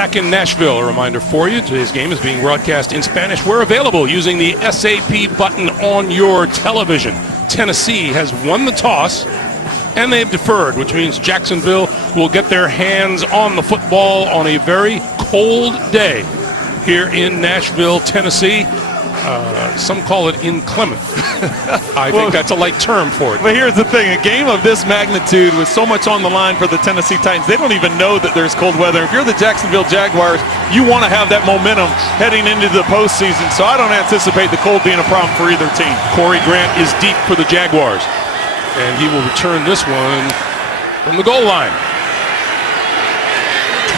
back in Nashville. A reminder for you, today's game is being broadcast in Spanish. We're available using the SAP button on your television. Tennessee has won the toss, and they've deferred, which means Jacksonville will get their hands on the football on a very cold day here in Nashville, Tennessee. Some call it inclement. I think that's a light term for it. But here's the thing, a game of this magnitude with so much on the line for the Tennessee Titans, they don't even know that there's cold weather. If you're the Jacksonville Jaguars, you want to have that momentum heading into the postseason, so I don't anticipate the cold being a problem for either team. Corey Grant is deep for the Jaguars, and he will return this one from the goal line.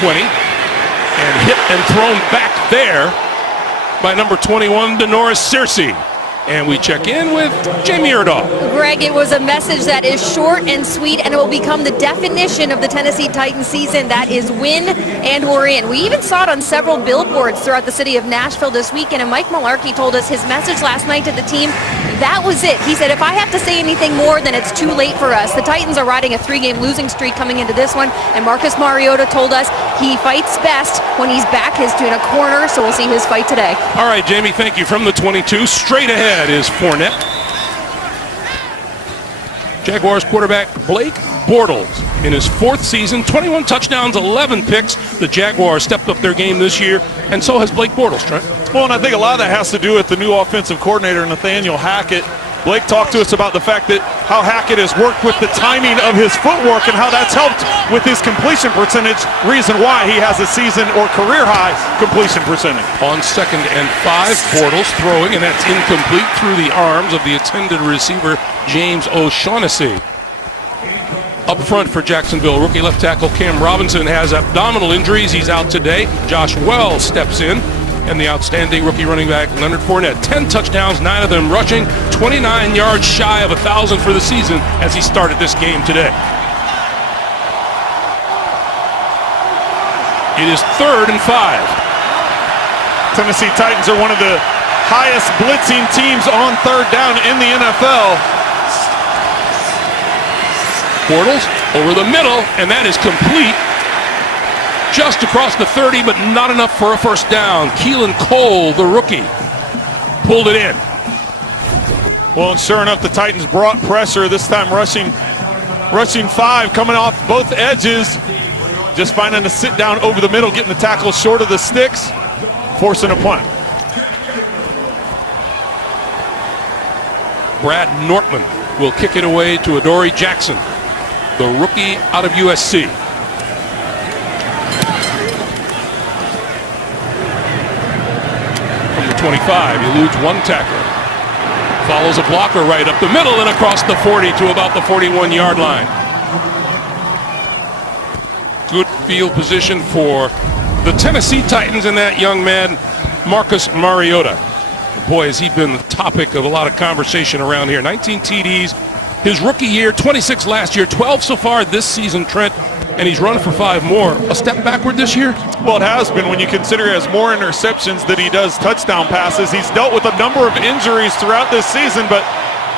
20, and hit and thrown back there by number 21, Denoris Searcy. And we check in with Jamie Erdahl. Greg, it was a message that is short and sweet, and it will become the definition of the Tennessee Titans season. That is win, and we're in. We even saw it on several billboards throughout the city of Nashville this weekend, and Mike Mularkey told us his message last night to the team, that was it. He said, if I have to say anything more, then it's too late for us. The Titans are riding a 3-game losing streak coming into this one, and Marcus Mariota told us he fights best when he's back in a corner, so we'll see his fight today. All right, Jamie, thank you. From the 22, straight ahead is Fournette. Jaguars quarterback Blake Bortles in his 4th season, 21 touchdowns, 11 picks. The Jaguars stepped up their game this year, and so has Blake Bortles, Trent. Well, and I think a lot of that has to do with the new offensive coordinator, Nathaniel Hackett. Blake talked to us about the fact that how Hackett has worked with the timing of his footwork and how that's helped with his completion percentage, reason why he has a season or career high completion percentage. On 2nd and 5, Bortles throwing, and that's incomplete through the arms of the intended receiver, James O'Shaughnessy. Up front for Jacksonville, rookie left tackle Cam Robinson has abdominal injuries. He's out today. Josh Wells steps in. And the outstanding rookie running back, Leonard Fournette. 10 touchdowns, 9 of them rushing, 29 yards shy of 1,000 for the season as he started this game today. It is 3rd and 5. Tennessee Titans are one of the highest blitzing teams on 3rd down in the NFL. Bortles over the middle, and that is complete. Just across the 30, but not enough for a first down. Keelan Cole, the rookie, pulled it in. Well, and sure enough, the Titans brought pressure, this time rushing 5, coming off both edges, just finding a sit down over the middle, getting the tackle short of the sticks, forcing a punt. Brad Nortman will kick it away to Adoree Jackson, the rookie out of USC. From the 25, eludes one tackler. Follows a blocker right up the middle and across the 40 to about the 41-yard line. Good field position for the Tennessee Titans and that young man, Marcus Mariota. Boy, has he been the topic of a lot of conversation around here. 19 TDs his rookie year, 26 last year, 12 so far this season, Trent, and he's run for 5 more. A step backward this year? Well, it has been when you consider he has more interceptions than he does touchdown passes. He's dealt with a number of injuries throughout this season, but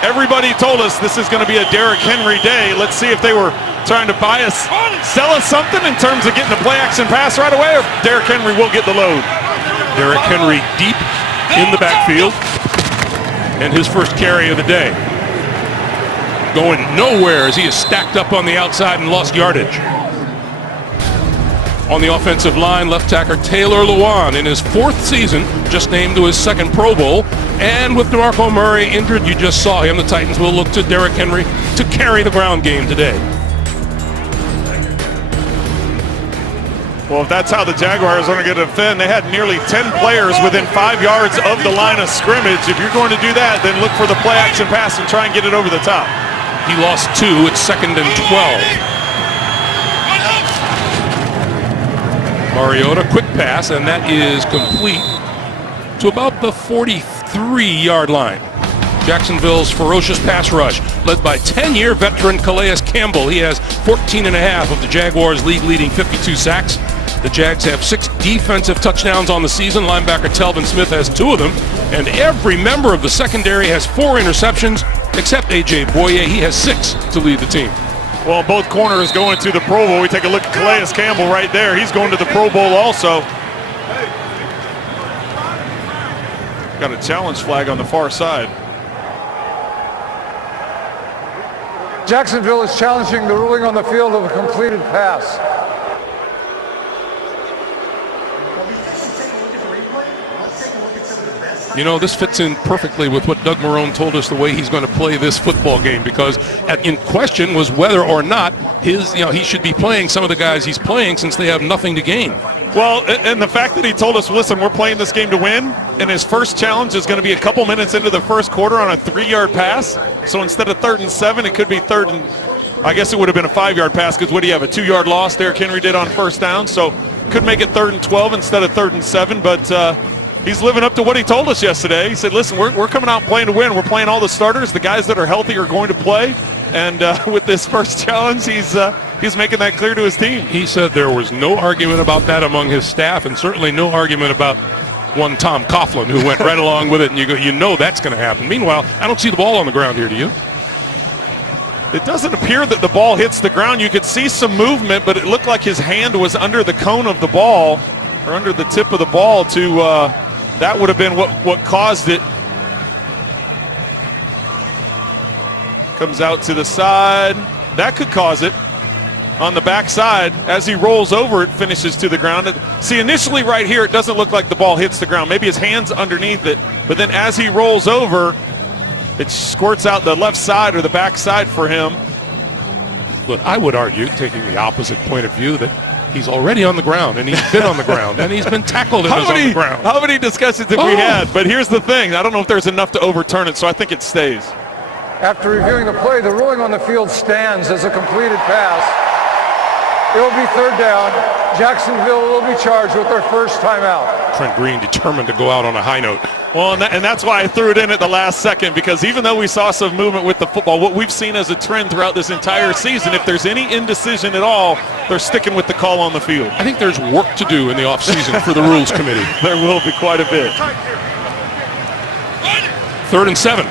everybody told us this is going to be a Derrick Henry day. Let's see if they were trying to buy us, sell us something in terms of getting a play-action pass right away, or Derrick Henry will get the load. Derrick Henry deep in the backfield, and his first carry of the day. Going nowhere as he is stacked up on the outside and lost yardage. On the offensive line, left tackle Taylor Lewan in his 4th season, just named to his 2nd Pro Bowl. And with DeMarco Murray injured, you just saw him. The Titans will look to Derrick Henry to carry the ground game today. Well, if that's how the Jaguars are going to defend, they had nearly 10 players within 5 yards of the line of scrimmage. If you're going to do that, then look for the play-action pass and try and get it over the top. He lost 2. It's 2nd and 12. Mariota, quick pass, and that is complete to about the 43-yard line. Jacksonville's ferocious pass rush, led by 10-year veteran Calais Campbell. He has 14.5 of the Jaguars' league-leading 52 sacks. The Jags have 6 defensive touchdowns on the season. Linebacker Telvin Smith has 2 of them, and every member of the secondary has 4 interceptions, except A.J. Boye. He has 6 to lead the team. Well, both corners going to the Pro Bowl. We take a look at Calais Campbell right there. He's going to the Pro Bowl also. Got a challenge flag on the far side. Jacksonville is challenging the ruling on the field of a completed pass. You know, this fits in perfectly with what Doug Marrone told us the way he's going to play this football game, because in question was whether or not he should be playing some of the guys he's playing since they have nothing to gain. Well, and the fact that he told us, listen, we're playing this game to win, and his first challenge is going to be a couple minutes into the first quarter on a 3-yard pass. So instead of 3rd and 7, it could be 3rd and, I guess it would have been a 5-yard pass, because what do you have, a 2-yard loss Derrick Henry did on first down. So could make it 3rd and 12 instead of 3rd and 7, but he's living up to what he told us yesterday. He said, listen, we're coming out playing to win. We're playing all the starters. The guys that are healthy are going to play. And with this first challenge, he's making that clear to his team. He said there was no argument about that among his staff, and certainly no argument about one Tom Coughlin, who went right along with it. And you know that's going to happen. Meanwhile, I don't see the ball on the ground here, do you? It doesn't appear that the ball hits the ground. You could see some movement, but it looked like his hand was under the cone of the ball, or under the tip of the ball to that would have been what caused it. Comes out to the side. That could cause it. On the backside, as he rolls over, it finishes to the ground. See, initially right here, it doesn't look like the ball hits the ground. Maybe his hand's underneath it, but then as he rolls over, it squirts out the left side or the backside for him. But I would argue, taking the opposite point of view, that he's already on the ground, and he's been on the ground, and he's been tackled and is on the ground. How many discussions have we had? But here's the thing. I don't know if there's enough to overturn it, so I think it stays. After reviewing the play, the ruling on the field stands as a completed pass. It will be 3rd down. Jacksonville will be charged with their first timeout. Trent Green determined to go out on a high note. Well, and that's why I threw it in at the last second, because even though we saw some movement with the football, what we've seen as a trend throughout this entire season, if there's any indecision at all, they're sticking with the call on the field. I think there's work to do in the offseason for the Rules Committee. There will be quite a bit. 3rd and 7.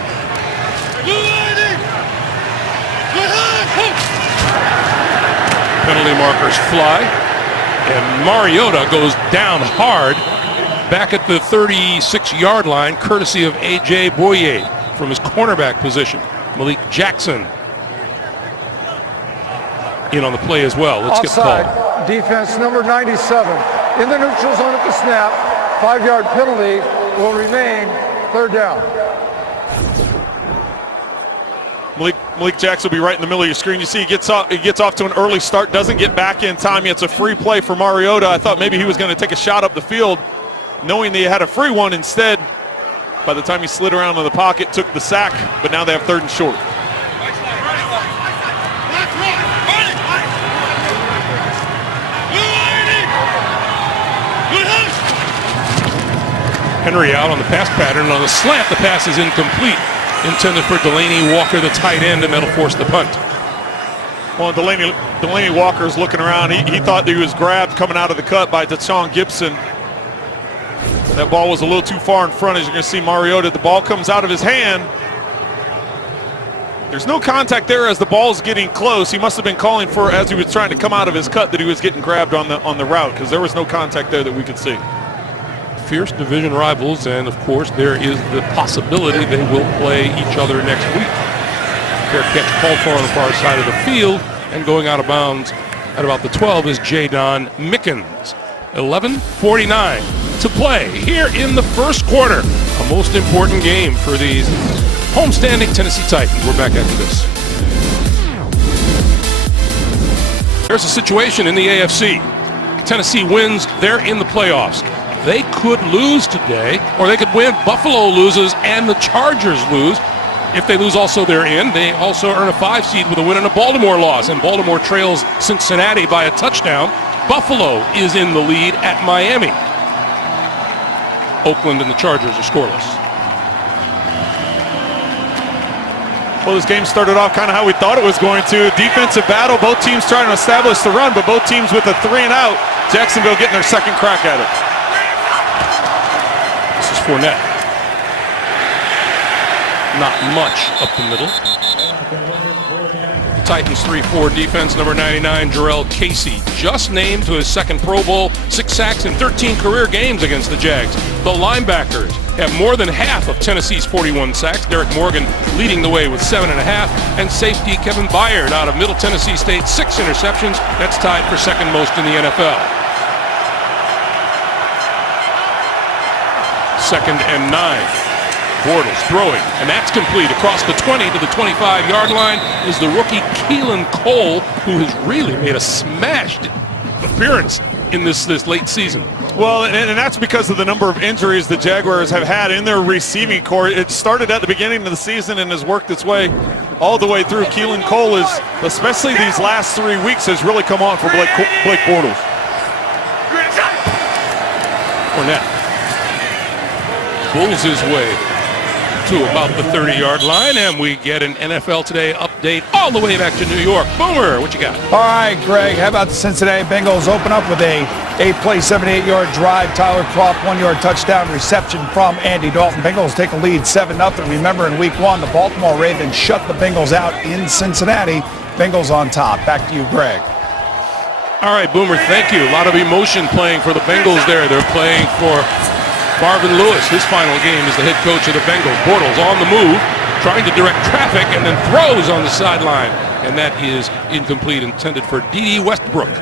Penalty markers fly, and Mariota goes down hard back at the 36-yard line, courtesy of A.J. Boye from his cornerback position. Malik Jackson in on the play as well. Let's Offside, get the call. defense number 97. In the neutral zone at the snap, 5-yard penalty will remain 3rd down. Malik Jackson will be right in the middle of your screen. You see he gets off to an early start, doesn't get back in time. It's a free play for Mariota. I thought maybe he was going to take a shot up the field, knowing that he had a free one. Instead, by the time he slid around in the pocket, took the sack, but now they have 3rd and short. Henry out on the pass pattern. On the slant, the pass is incomplete. Intended for Delaney Walker, the tight end, and that'll force the punt. Well, Delaney Walker's looking around. He thought that he was grabbed coming out of the cut by Deshaun Gibson. That ball was a little too far in front, as you're going to see Mariota. The ball comes out of his hand. There's no contact there as the ball's getting close. He must have been calling for, as he was trying to come out of his cut, that he was getting grabbed on the route, because there was no contact there that we could see. Fierce division rivals, and of course there is the possibility they will play each other next week. Fair catch called for on the far side of the field, and going out of bounds at about the 12 is Jadon Mickens. 11:49 to play here in the first quarter. A most important game for these homestanding Tennessee Titans. We're back after this. There's a situation in the AFC. Tennessee wins, they're in the playoffs. They could lose today, or they could win. Buffalo loses and the Chargers lose. If they lose also, they're in. They also earn a 5 seed with a win and a Baltimore loss, and Baltimore trails Cincinnati by a touchdown. Buffalo is in the lead at Miami. Oakland and the Chargers are scoreless. Well, this game started off kind of how we thought it was going to. Defensive battle, both teams trying to establish the run, but both teams with a 3 and out. Jacksonville getting their second crack at it. This is Fournette. Not much up the middle. Titans 3-4 defense, number 99, Jarrell Casey, just named to his second Pro Bowl, 6 sacks in 13 career games against the Jags. The linebackers have more than half of Tennessee's 41 sacks. Derek Morgan leading the way with 7.5, and safety Kevin Byard out of Middle Tennessee State, 6 interceptions. That's tied for second most in the NFL. 2nd and 9. Bortles throwing, and that's complete across the 20 to the 25-yard line is the rookie Keelan Cole, who has really made a smashed appearance in this late season. Well, and that's because of the number of injuries the Jaguars have had in their receiving core. It started at the beginning of the season and has worked its way all the way through. Keelan Cole is, especially these last 3 weeks, has really come on for Blake Bortles. Fournette pulls his way to about the 30-yard line, and we get an NFL Today update all the way back to New York. Boomer, what you got? All right, Greg, how about the Cincinnati Bengals open up with a 8-play, 78-yard drive. Tyler Kroft, 1-yard touchdown reception from Andy Dalton. Bengals take a lead 7-0. Remember, in week 1, the Baltimore Ravens shut the Bengals out in Cincinnati. Bengals on top. Back to you, Greg. All right, Boomer, thank you. A lot of emotion playing for the Bengals there. They're playing for Marvin Lewis. His final game as the head coach of the Bengals. Bortles on the move, trying to direct traffic, and then throws on the sideline. And that is incomplete, intended for D.D. Westbrook,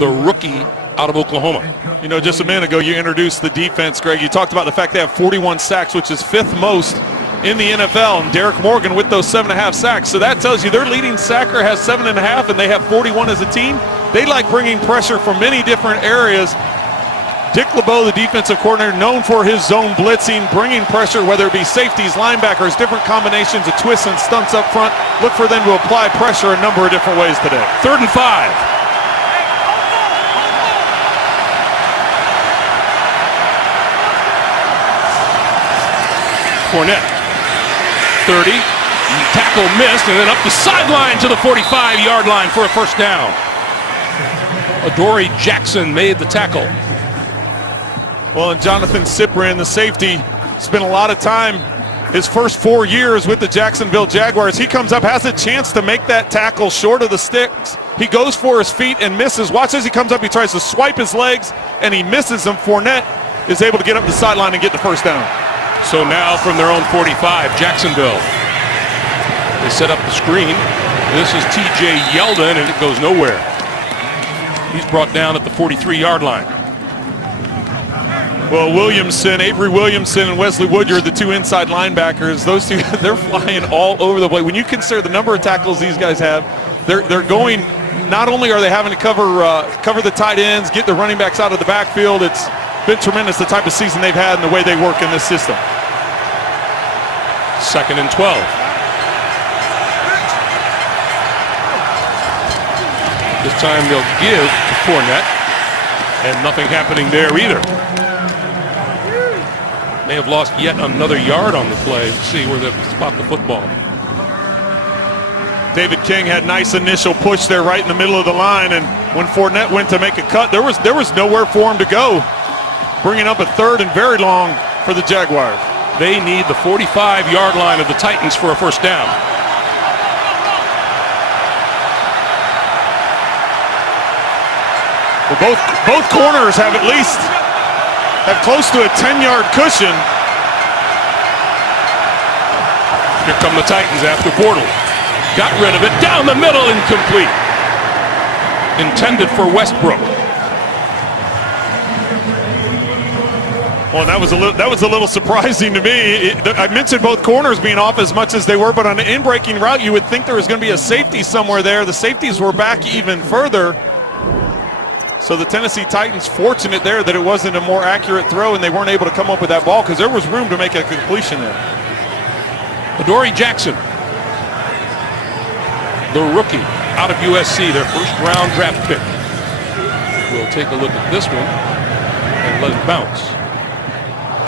the rookie out of Oklahoma. You know, just a minute ago, you introduced the defense, Greg. You talked about the fact they have 41 sacks, which is 5th most in the NFL, and Derek Morgan with those 7.5 sacks. So that tells you their leading sacker has 7.5, and they have 41 as a team. They like bringing pressure from many different areas. Dick LeBeau, the defensive coordinator, known for his zone blitzing, bringing pressure, whether it be safeties, linebackers, different combinations of twists and stunts up front. Look for them to apply pressure a number of different ways today. 3rd and 5. Fournette, 30, tackle missed, and then up the sideline to the 45-yard line for a first down. Adoree Jackson made the tackle. Well, and Jonathan Cyprien, the safety, spent a lot of time his first 4 years with the Jacksonville Jaguars. He comes up, has a chance to make that tackle short of the sticks. He goes for his feet and misses. Watch as he comes up, he tries to swipe his legs, and he misses them. Fournette is able to get up the sideline and get the first down. So now from their own 45, Jacksonville. They set up the screen. This is T.J. Yeldon, and it goes nowhere. He's brought down at the 43-yard line. Well, Avery Williamson and Wesley Woodyard, the 2 inside linebackers, those 2, they're flying all over the place. When you consider the number of tackles these guys have, they're going, not only are they having to cover the tight ends, get the running backs out of the backfield, it's been tremendous the type of season they've had and the way they work in this system. 2nd and 12. This time they'll give to Fournette, and nothing happening there either. May have lost yet another yard on the play. Let's see where they spot the football. David King had nice initial push there right in the middle of the line, and when Fournette went to make a cut, there was nowhere for him to go. Bringing up a 3rd and very long for the Jaguars. They need the 45-yard line of the Titans for a first down. Well, both corners have close to a 10-yard cushion. Here come the Titans after Bortles. Got rid of it, down the middle, incomplete. Intended for Westbrook. Well, that was a little surprising to me. I mentioned both corners being off as much as they were, but on an in-breaking route, you would think there was going to be a safety somewhere there. The safeties were back even further. So the Tennessee Titans fortunate there that it wasn't a more accurate throw and they weren't able to come up with that ball because there was room to make a completion there. Adoree Jackson, the rookie out of USC, their first-round draft pick. We'll take a look at this one and let it bounce.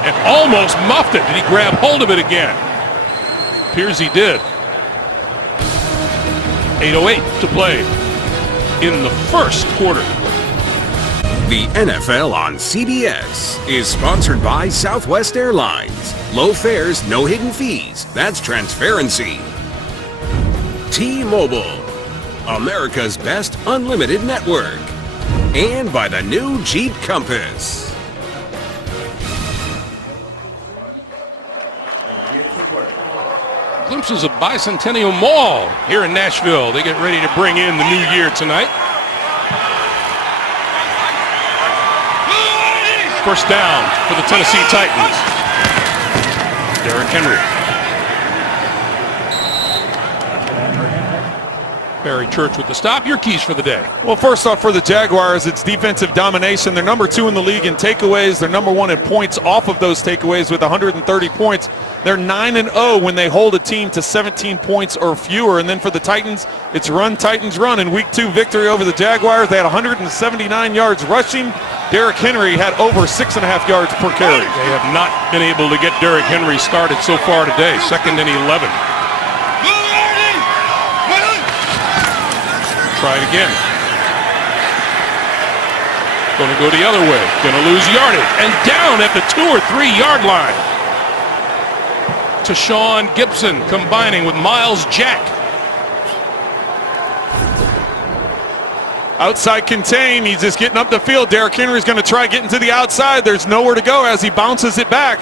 And almost muffed it. Did he grab hold of it again? Appears he did. 8:08 to play in the first quarter. The NFL on CBS is sponsored by Southwest Airlines. Low fares, no hidden fees. That's transparency. T-Mobile, America's best unlimited network. And by the new Jeep Compass. Glimpses of Bicentennial Mall here in Nashville. They get ready to bring in the new year tonight. First down for the Tennessee Titans. Derrick Henry. Barry Church with the stop. Your keys for the day. Well, first off, for the Jaguars, it's defensive domination. They're number 2 in the league in takeaways. They're number 1 in points off of those takeaways with 130 points. They're 9-0 when they hold a team to 17 points or fewer. And then for the Titans, it's run, Titans, run. In Week 2 victory over the Jaguars, they had 179 yards rushing. Derrick Henry had over 6.5 yards per carry. They have not been able to get Derrick Henry started so far today. 2nd and 11. Try it again. Going to go the other way. Going to lose yardage. And down at the 2 or 3 yard line. To Sean Gibson combining with Miles Jack. Outside contain. He's just getting up the field. Derrick Henry's going to try getting to the outside. There's nowhere to go as he bounces it back.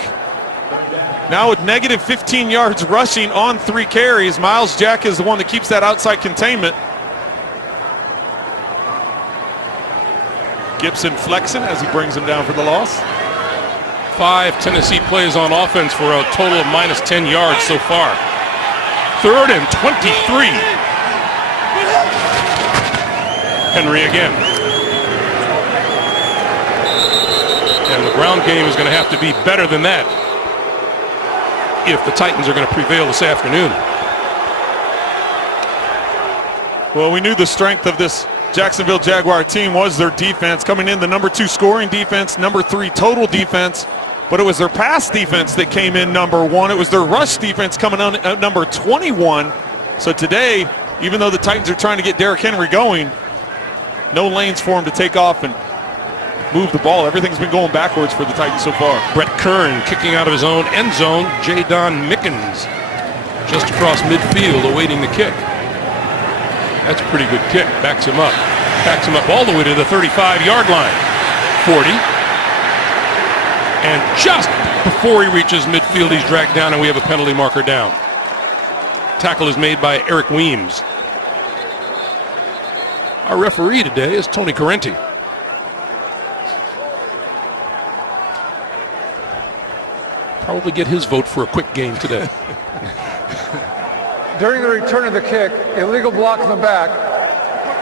Now with negative 15 yards rushing on 3 carries. Miles Jack is the one that keeps that outside containment. Gibson flexing as he brings him down for the loss. 5 Tennessee plays on offense for a total of minus 10 yards so far. 3rd and 23. Henry again. And the ground game is going to have to be better than that if the Titans are going to prevail this afternoon. Well, we knew the strength of this Jacksonville Jaguar team was their defense, coming in the number 2 scoring defense, number 3 total defense, but it was their pass defense that came in number 1. It was their rush defense coming on at number 21. So today, even though the Titans are trying to get Derrick Henry going, no lanes for him to take off and move the ball. Everything's been going backwards for the Titans so far. Brett Kern kicking out of his own end zone. Jadon Mickens just across midfield awaiting the kick. That's a pretty good kick. Backs him up. Backs him up all the way to the 35-yard line. 40. And just before he reaches midfield, he's dragged down, and we have a penalty marker down. Tackle is made by Eric Weems. Our referee today is Tony Correnti. Probably get his vote for a quick game today. During the return of the kick, illegal block in the back,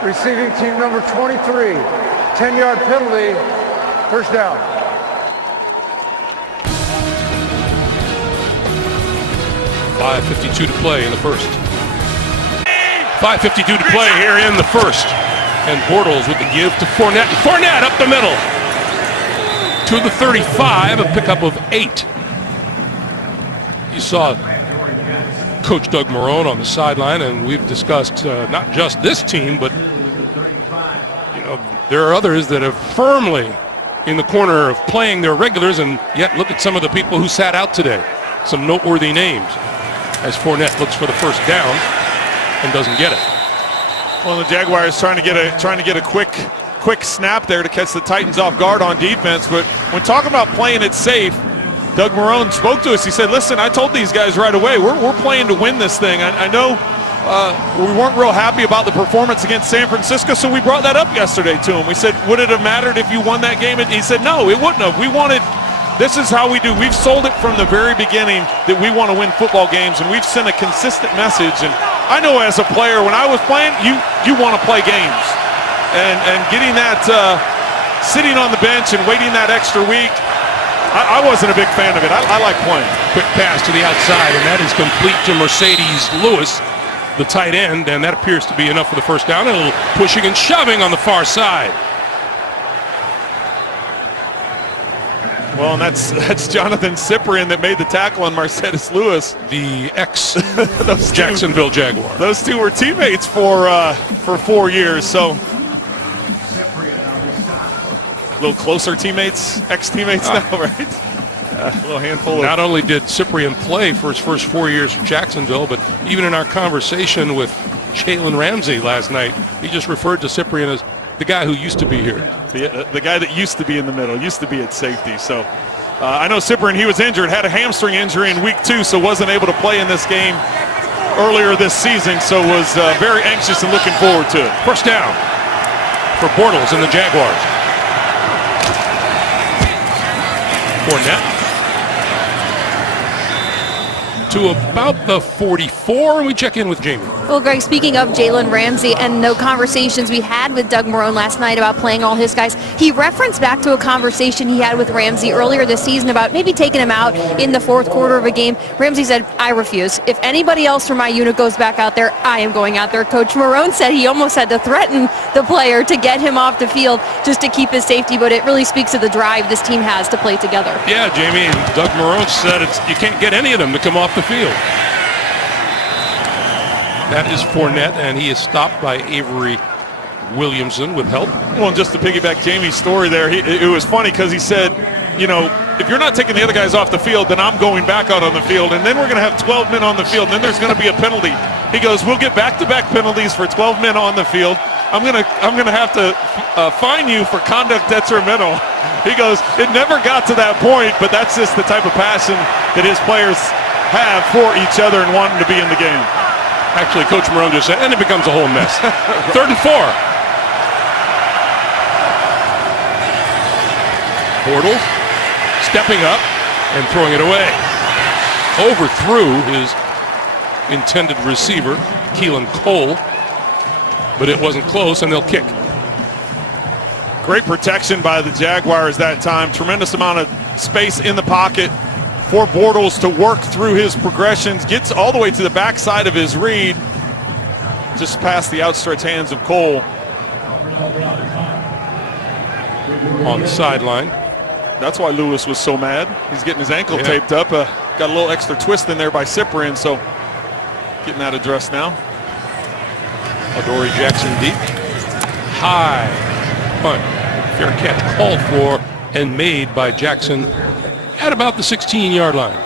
receiving team number 23, 10-yard penalty, first down. .552 to play in the first. 5:52 to play here in the first. And Bortles with the give to Fournette. Fournette up the middle. To the 35, a pickup of 8. You saw Coach Doug Marrone on the sideline, and we've discussed not just this team, but there are others that are firmly in the corner of playing their regulars, and yet look at some of the people who sat out today. Some noteworthy names as Fournette looks for the first down and doesn't get it. Well, the Jaguars trying to get a quick snap there to catch the Titans off guard on defense. But when talking about playing it safe, Doug Marrone spoke to us. He said, listen, I told these guys right away, we're playing to win this thing. I know we weren't real happy about the performance against San Francisco, so we brought that up yesterday to him. We said, would it have mattered if you won that game? And he said, no, it wouldn't have. This is how we do. We've sold it from the very beginning that we want to win football games, and we've sent a consistent message. And I know as a player, when I was playing, you want to play games. And getting that, sitting on the bench and waiting that extra week, I wasn't a big fan of it. I like playing. Quick pass to the outside, and that is complete to Mercedes Lewis, the tight end, and that appears to be enough for the first down. A little pushing and shoving on the far side. Well, and that's Jonathan Cyprien that made the tackle on Mercedes Lewis, the ex-Jacksonville Jaguar. Those two were teammates for 4 years, so a little closer teammates, ex-teammates now, right? A little handful. Not only did Cyprien play for his first 4 years for Jacksonville, but even in our conversation with Jalen Ramsey last night. He just referred to Cyprian as the guy who used to be here. The guy that used to be in the middle, used to be at safety. So I know Cyprian, he was injured, had a hamstring injury in week 2, so wasn't able to play in this game earlier this season, so was very anxious and looking forward to it. First down for Bortles and the Jaguars. Fournette to about the 44, and we check in with Jamie. Well, Greg, speaking of Jalen Ramsey and the conversations we had with Doug Marrone last night about playing all his guys, he referenced back to a conversation he had with Ramsey earlier this season about maybe taking him out in the fourth quarter of a game. Ramsey said, I refuse. If anybody else from my unit goes back out there, I am going out there. Coach Marrone said he almost had to threaten the player to get him off the field just to keep his safety, but it really speaks to the drive this team has to play together. Yeah, Jamie, Doug Marrone said you can't get any of them to come off the field. That is Fournette, and he is stopped by Avery Williamson with help. Well, and just to piggyback Jamie's story there, it was funny because he said, you know, if you're not taking the other guys off the field, then I'm going back out on the field, and then we're going to have 12 men on the field, and then there's going to be a penalty. He goes, we'll get back-to-back penalties for 12 men on the field. I'm gonna have to fine you for conduct detrimental. He goes, it never got to that point, but that's just the type of passion that his players have for each other and wanting to be in the game. Actually, Coach Marrone just said, and it becomes a whole mess. 3rd and 4. Bortles stepping up and throwing it away. Overthrew his intended receiver, Keelan Cole, but it wasn't close, and they'll kick. Great protection by the Jaguars that time. Tremendous amount of space in the pocket for Bortles to work through his progressions. Gets all the way to the backside of his read, just past the outstretched hands of Cole. On the sideline. That's why Lewis was so mad. He's getting his ankle taped up. Got a little extra twist in there by Cyprian, so getting that addressed now. Adoree Jackson deep. High punt. Fair catch called for and made by Jackson at about the 16-yard line.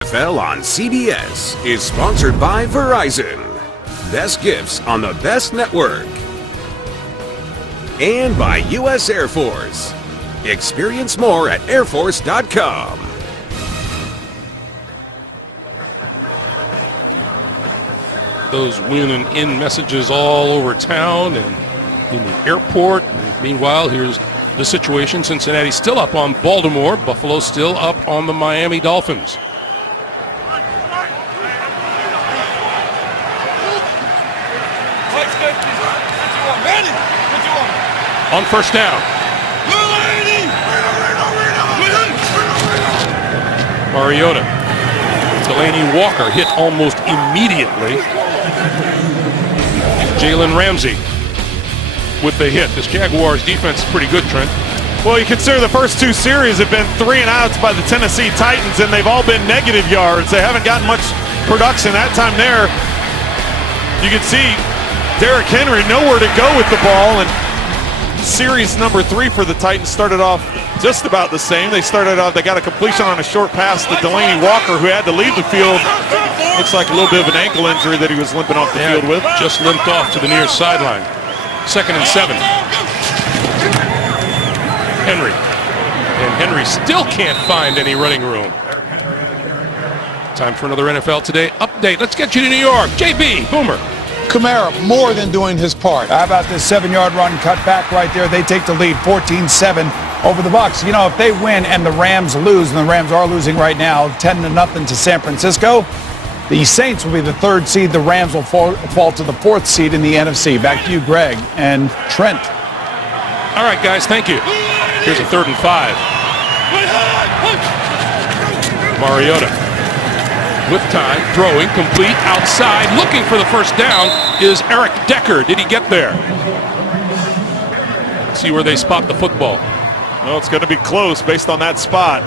NFL on CBS is sponsored by Verizon. Best gifts on the best network. And by U.S. Air Force. Experience more at airforce.com. Those win and in messages all over town and in the airport. And meanwhile, here's the situation. Cincinnati still up on Baltimore. Buffalo still up on the Miami Dolphins. On first down. Mariota. Delaney Walker hit almost immediately. Jalen Ramsey with the hit. This Jaguars defense is pretty good, Trent. Well, you consider the first 2 series have been 3 and outs by the Tennessee Titans, and they've all been negative yards. They haven't gotten much production. That time there, you can see Derrick Henry nowhere to go with the ball, and series number 3 for the Titans started off just about the same. They got a completion on a short pass to Delaney Walker, who had to leave the field. Looks like a little bit of an ankle injury that he was limping off the field with. Just limped off to the near sideline. 2nd and 7. Henry. And Henry still can't find any running room. Time for another NFL Today update. Let's get you to New York. JB, Boomer. Kamara more than doing his part. How about this 7-yard run cut back right there? They take the lead 14-7 over the Bucs. You know, if they win and the Rams lose, and the Rams are losing right now, 10-0 to San Francisco, the Saints will be the 3rd seed. The Rams will fall to the 4th seed in the NFC. Back to you, Greg and Trent. All right, guys, thank you. Here's a 3rd and 5. Mariota. With time, throwing, complete, outside, looking for the first down is Eric Decker. Did he get there? Let's see where they spot the football. Well, it's going to be close based on that spot.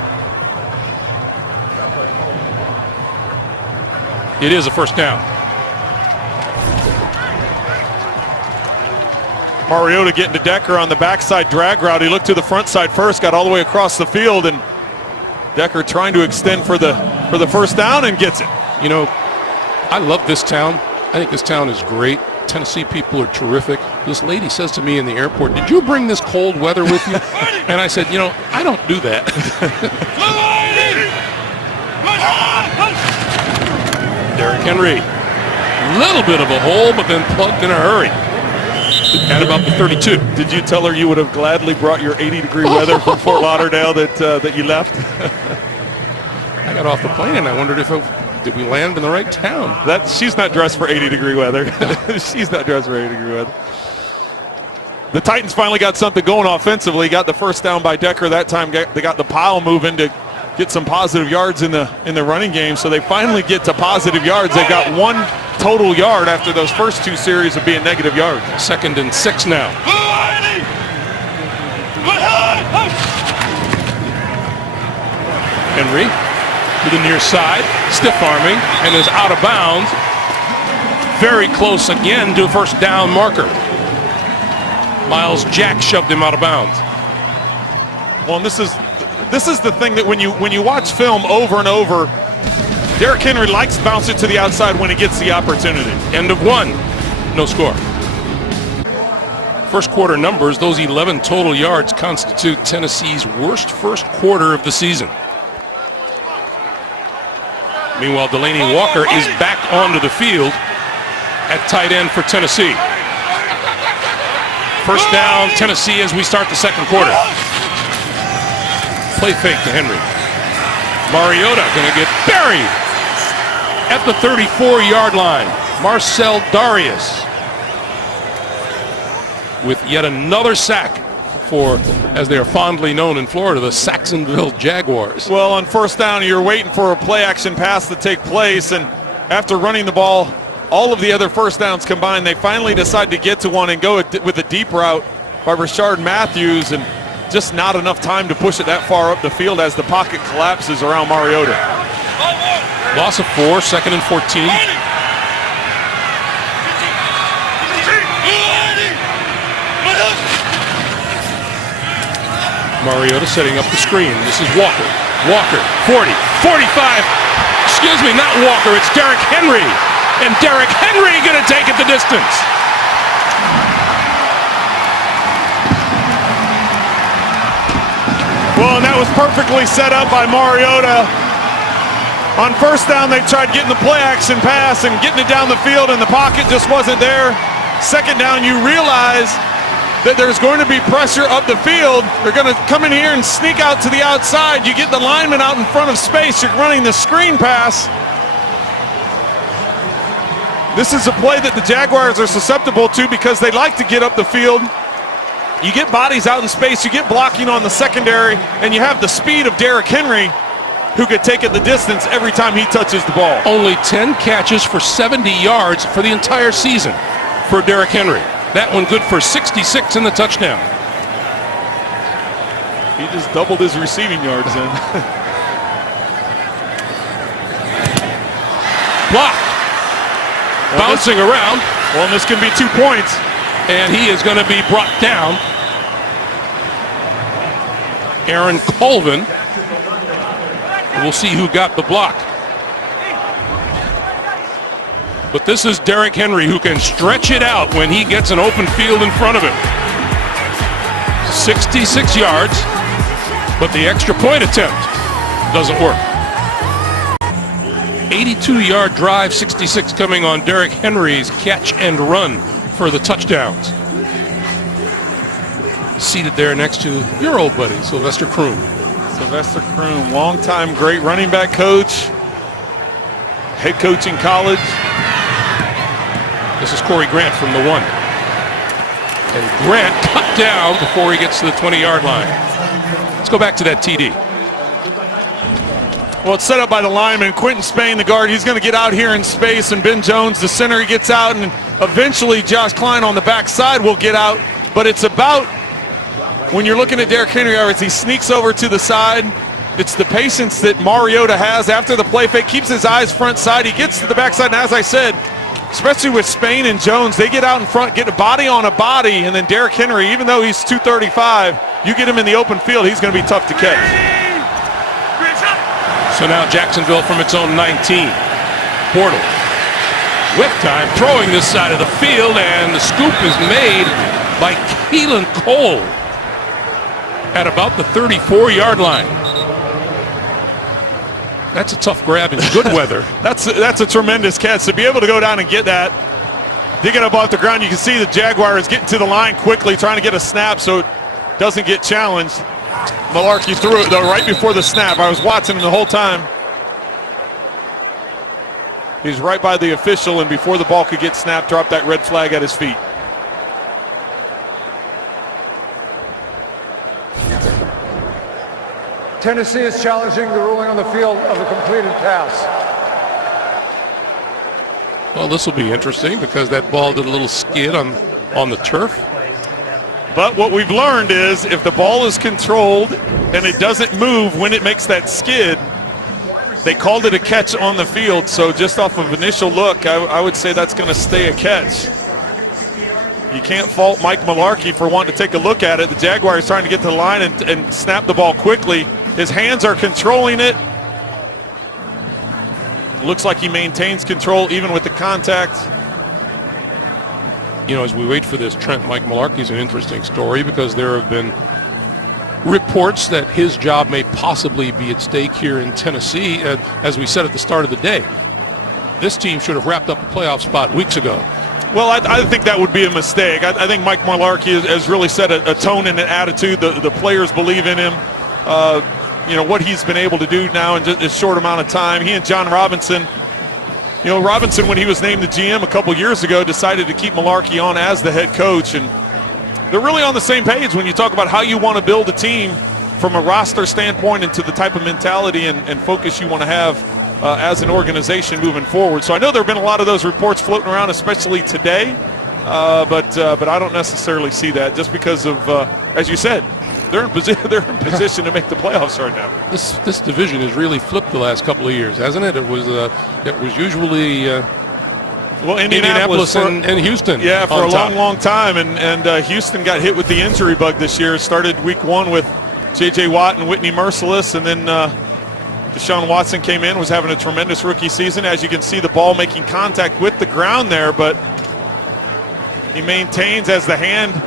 It is a first down. Mariota getting to Decker on the backside drag route. He looked to the front side first, got all the way across the field, and Decker trying to extend for the first down and gets it. You know, I love this town. I think this town is great. Tennessee people are terrific. This lady says to me in the airport, "Did you bring this cold weather with you?" And I said, "You know, I don't do that." Derrick Henry, little bit of a hole, but then plugged in a hurry. At about the 32. Did you tell her you would have gladly brought your 80-degree weather from Fort Lauderdale that you left? I got off the plane and I wondered if did we land in the right town? She's not dressed for 80-degree weather. She's not dressed for 80-degree weather. The Titans finally got something going offensively. Got the first down by Decker that time. They got the pile moving to get some positive yards in the running game. So they finally get to positive yards. They've got 1 total yard after those first 2 series of being negative yards. 2nd and 6 now. Henry to the near side, stiff arming, and is out of bounds. Very close again to a first down marker. Miles Jack shoved him out of bounds. Well, and this is the thing that when you watch film over and over, Derrick Henry likes to bounce it to the outside when he gets the opportunity. End of 1, no score. First quarter numbers, those 11 total yards constitute Tennessee's worst first quarter of the season. Meanwhile, Delaney Walker is back onto the field at tight end for Tennessee. First down, Tennessee, as we start the second quarter. Play fake to Henry. Mariota going to get buried at the 34-yard line. Marcel Darius with yet another sack for, as they are fondly known in Florida, the Saxonville Jaguars. Well, on first down, you're waiting for a play-action pass to take place, and after running the ball, all of the other first downs combined, they finally decide to get to one and go with a deep route by Rashard Matthews, and just not enough time to push it that far up the field as the pocket collapses around Mariota. Loss of 4, 2nd and 14. Mariota setting up the screen. This is Walker. Walker, 40, 45. Excuse me, not Walker, it's Derrick Henry. And Derrick Henry going to take it the distance. Well, and that was perfectly set up by Mariota. On first down, they tried getting the play action pass and getting it down the field, and the pocket just wasn't there. Second down, you realize that there's going to be pressure up the field. They're going to come in here and sneak out to the outside. You get the lineman out in front of space. You're running the screen pass. This is a play that the Jaguars are susceptible to because they like to get up the field. You get bodies out in space, you get blocking on the secondary, and you have the speed of Derrick Henry, who could take it the distance every time he touches the ball. Only 10 catches for 70 yards for the entire season for Derrick Henry. That one good for 66 in the touchdown. He just doubled his receiving yards then. Blocked. Bouncing around. Well, and this can be 2 points. And he is going to be brought down. Aaron Colvin. We'll see who got the block. But this is Derrick Henry, who can stretch it out when he gets an open field in front of him. 66 yards, but the extra point attempt doesn't work. 82-yard drive, 66 coming on Derrick Henry's catch and run for the touchdowns. Seated there next to your old buddy, Sylvester Croom. Sylvester Croom, longtime great running back coach, head coach in college. This is Corey Grant from the 1. And Grant cut down before he gets to the 20-yard line. Let's go back to that TD. Well, it's set up by the lineman. Quentin Spain, the guard, he's going to get out here in space, and Ben Jones, the center, he gets out, and eventually Josh Klein on the backside will get out. But it's about, when you're looking at Derrick Henry, as he sneaks over to the side, it's the patience that Mariota has after the play fake, keeps his eyes front side, he gets to the backside, and as I said, especially with Spain and Jones, they get out in front, get a body on a body, and then Derrick Henry, even though he's 235, you get him in the open field, he's going to be tough to catch. So now Jacksonville from its own 19. Portal. Whip time, throwing this side of the field, and the scoop is made by Keelan Cole at about the 34-yard line. That's a tough grab in good weather. That's a tremendous catch. To be able to go down and get that, dig it up off the ground, you can see the Jaguars getting to the line quickly, trying to get a snap so it doesn't get challenged. Mularkey threw it, though, right before the snap. I was watching him the whole time. He's right by the official, and before the ball could get snapped, dropped that red flag at his feet. Tennessee is challenging the ruling on the field of a completed pass. Well, this will be interesting because that ball did a little skid on the turf. But what we've learned is if the ball is controlled and it doesn't move when it makes that skid, they called it a catch on the field. So just off of initial look, I would say that's going to stay a catch. You can't fault Mike Mularkey for wanting to take a look at it. The Jaguars trying to get to the line and snap the ball quickly. His hands are controlling it. Looks like he maintains control even with the contact. You know, as we wait for this, Mike Mularkey is an interesting story because there have been reports that his job may possibly be at stake here in Tennessee. As we said at the start of the day, this team should have wrapped up a playoff spot weeks ago. Well, I think that would be a mistake. I think Mike Mularkey has really set a tone and an attitude. The players believe in him. You know, what he's been able to do now in just a short amount of time. He and John Robinson, you know, Robinson, when he was named the GM a couple years ago, decided to keep Mularkey on as the head coach. And they're really on the same page when you talk about how you want to build a team from a roster standpoint and to the type of mentality and focus you want to have as an organization moving forward. So I know there have been a lot of those reports floating around, especially today, but I don't necessarily see that just because of, as you said, they're in position to make the playoffs right now. This division has really flipped the last couple of years, hasn't it? It was usually well, Indianapolis and Houston. Yeah, for a long time, and Houston got hit with the injury bug this year. It started week 1 with J.J. Watt and Whitney Merciless, and then Deshaun Watson came in, was having a tremendous rookie season. As you can see, the ball making contact with the ground there, but he maintains as the hand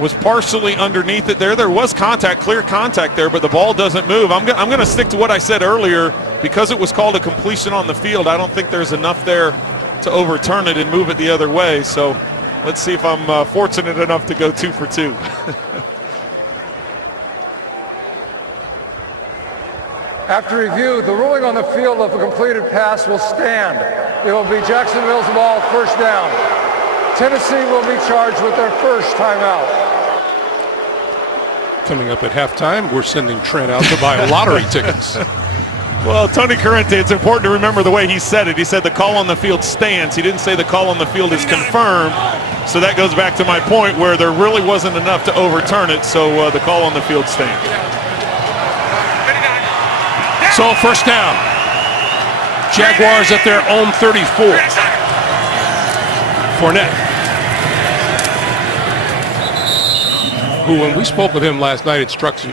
was partially underneath it there. There was contact, clear contact there, but the ball doesn't move. I'm going to stick to what I said earlier. Because it was called a completion on the field, I don't think there's enough there to overturn it and move it the other way. So let's see if I'm fortunate enough to go 2 for 2. After review, the ruling on the field of a completed pass will stand. It will be Jacksonville's ball, first down. Tennessee will be charged with their first timeout. Coming up at halftime, we're sending Trent out to buy lottery tickets. Well, Tony Corrente, it's important to remember the way he said it. He said the call on the field stands. He didn't say the call on the field is confirmed. So that goes back to my point where there really wasn't enough to overturn it. So the call on the field stands. So first down. Jaguars at their own 34. Fournette, who, when we spoke with him last night, it strikes you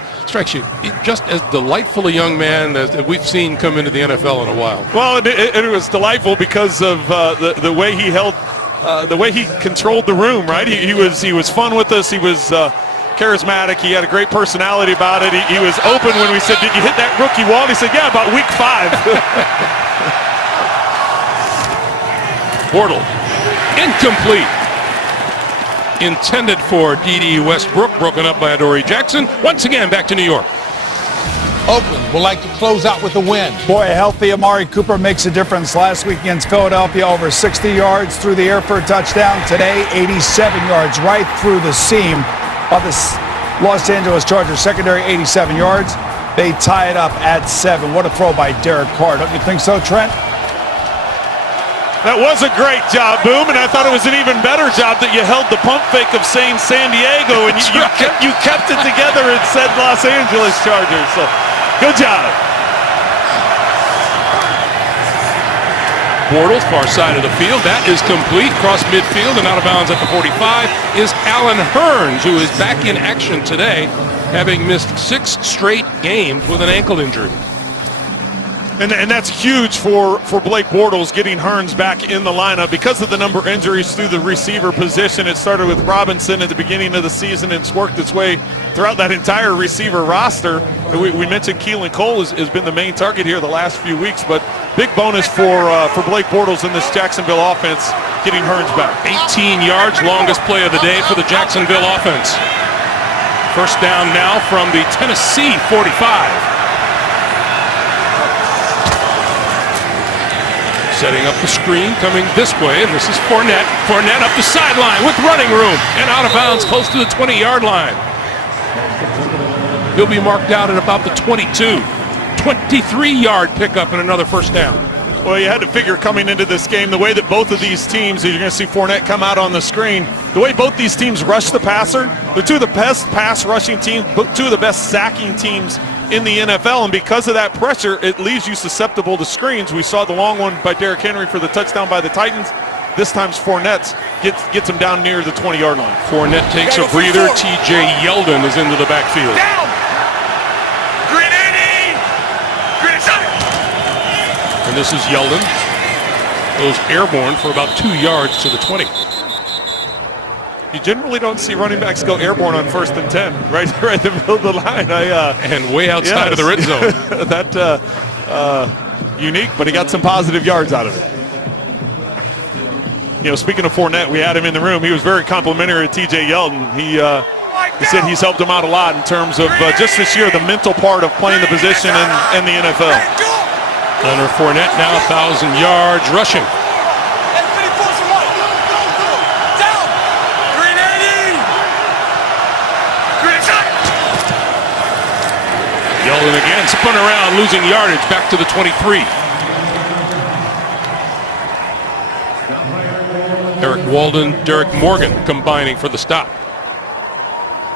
just as delightful a young man as we've seen come into the NFL in a while. Well, it was delightful because of the way he held, the way he controlled the room. Right, he was fun with us. He was charismatic. He had a great personality about it. He was open when we said, "Did you hit that rookie wall?" And he said, "Yeah, about week 5." Portal. Incomplete. Intended for D.D. Westbrook, broken up by Adoree Jackson. Once again, back to New York. Oakland would like to close out with a win. Boy, a healthy Amari Cooper makes a difference. Last week against Philadelphia, over 60 yards through the air for a touchdown. Today, 87 yards right through the seam of the Los Angeles Chargers secondary, 87 yards. They tie it up at 7. What a throw by Derek Carr. Don't you think so, Trent? That was a great job, Boom, and I thought it was an even better job that you held the pump fake of saying San Diego, and you kept it together and said Los Angeles Chargers. So, good job. Bortles, far side of the field. That is complete. Cross midfield and out of bounds at the 45 is Alan Hearns, who is back in action today, having missed 6 straight games with an ankle injury. And that's huge for Blake Bortles, getting Hearns back in the lineup because of the number of injuries through the receiver position. It started with Robinson at the beginning of the season and it's worked its way throughout that entire receiver roster. We mentioned Keelan Cole has been the main target here the last few weeks, but big bonus for Blake Bortles in this Jacksonville offense, getting Hearns back. 18 yards, longest play of the day for the Jacksonville offense. First down now from the Tennessee 45. Setting up the screen, coming this way, and this is Fournette. Fournette up the sideline with running room and out of bounds close to the 20-yard line. He'll be marked out at about the 22. 23-yard pickup and another first down. Well, you had to figure coming into this game, the way that both of these teams, you're going to see Fournette come out on the screen, the way both these teams rush the passer, they're two of the best pass rushing teams, two of the best sacking teams in the NFL, and because of that pressure, it leaves you susceptible to screens. We saw the long one by Derrick Henry for the touchdown by the Titans. This time Fournette gets him down near the 20-yard line. Fournette takes a breather. T.J. Yeldon is into the backfield. Down! Grenade! And this is Yeldon. Goes airborne for about 2 yards to the 20. You generally don't see running backs go airborne on 1st and 10, right in the middle of the line. And way outside of the red zone. That unique, but he got some positive yards out of it. You know, speaking of Fournette, we had him in the room. He was very complimentary to T.J. Yeldon. He said he's helped him out a lot in terms of just this year, the mental part of playing the position in the NFL. Leonard Fournette now 1,000 yards rushing. Yeldon again, spun around, losing yardage, back to the 23. Eric Walden, Derek Morgan combining for the stop.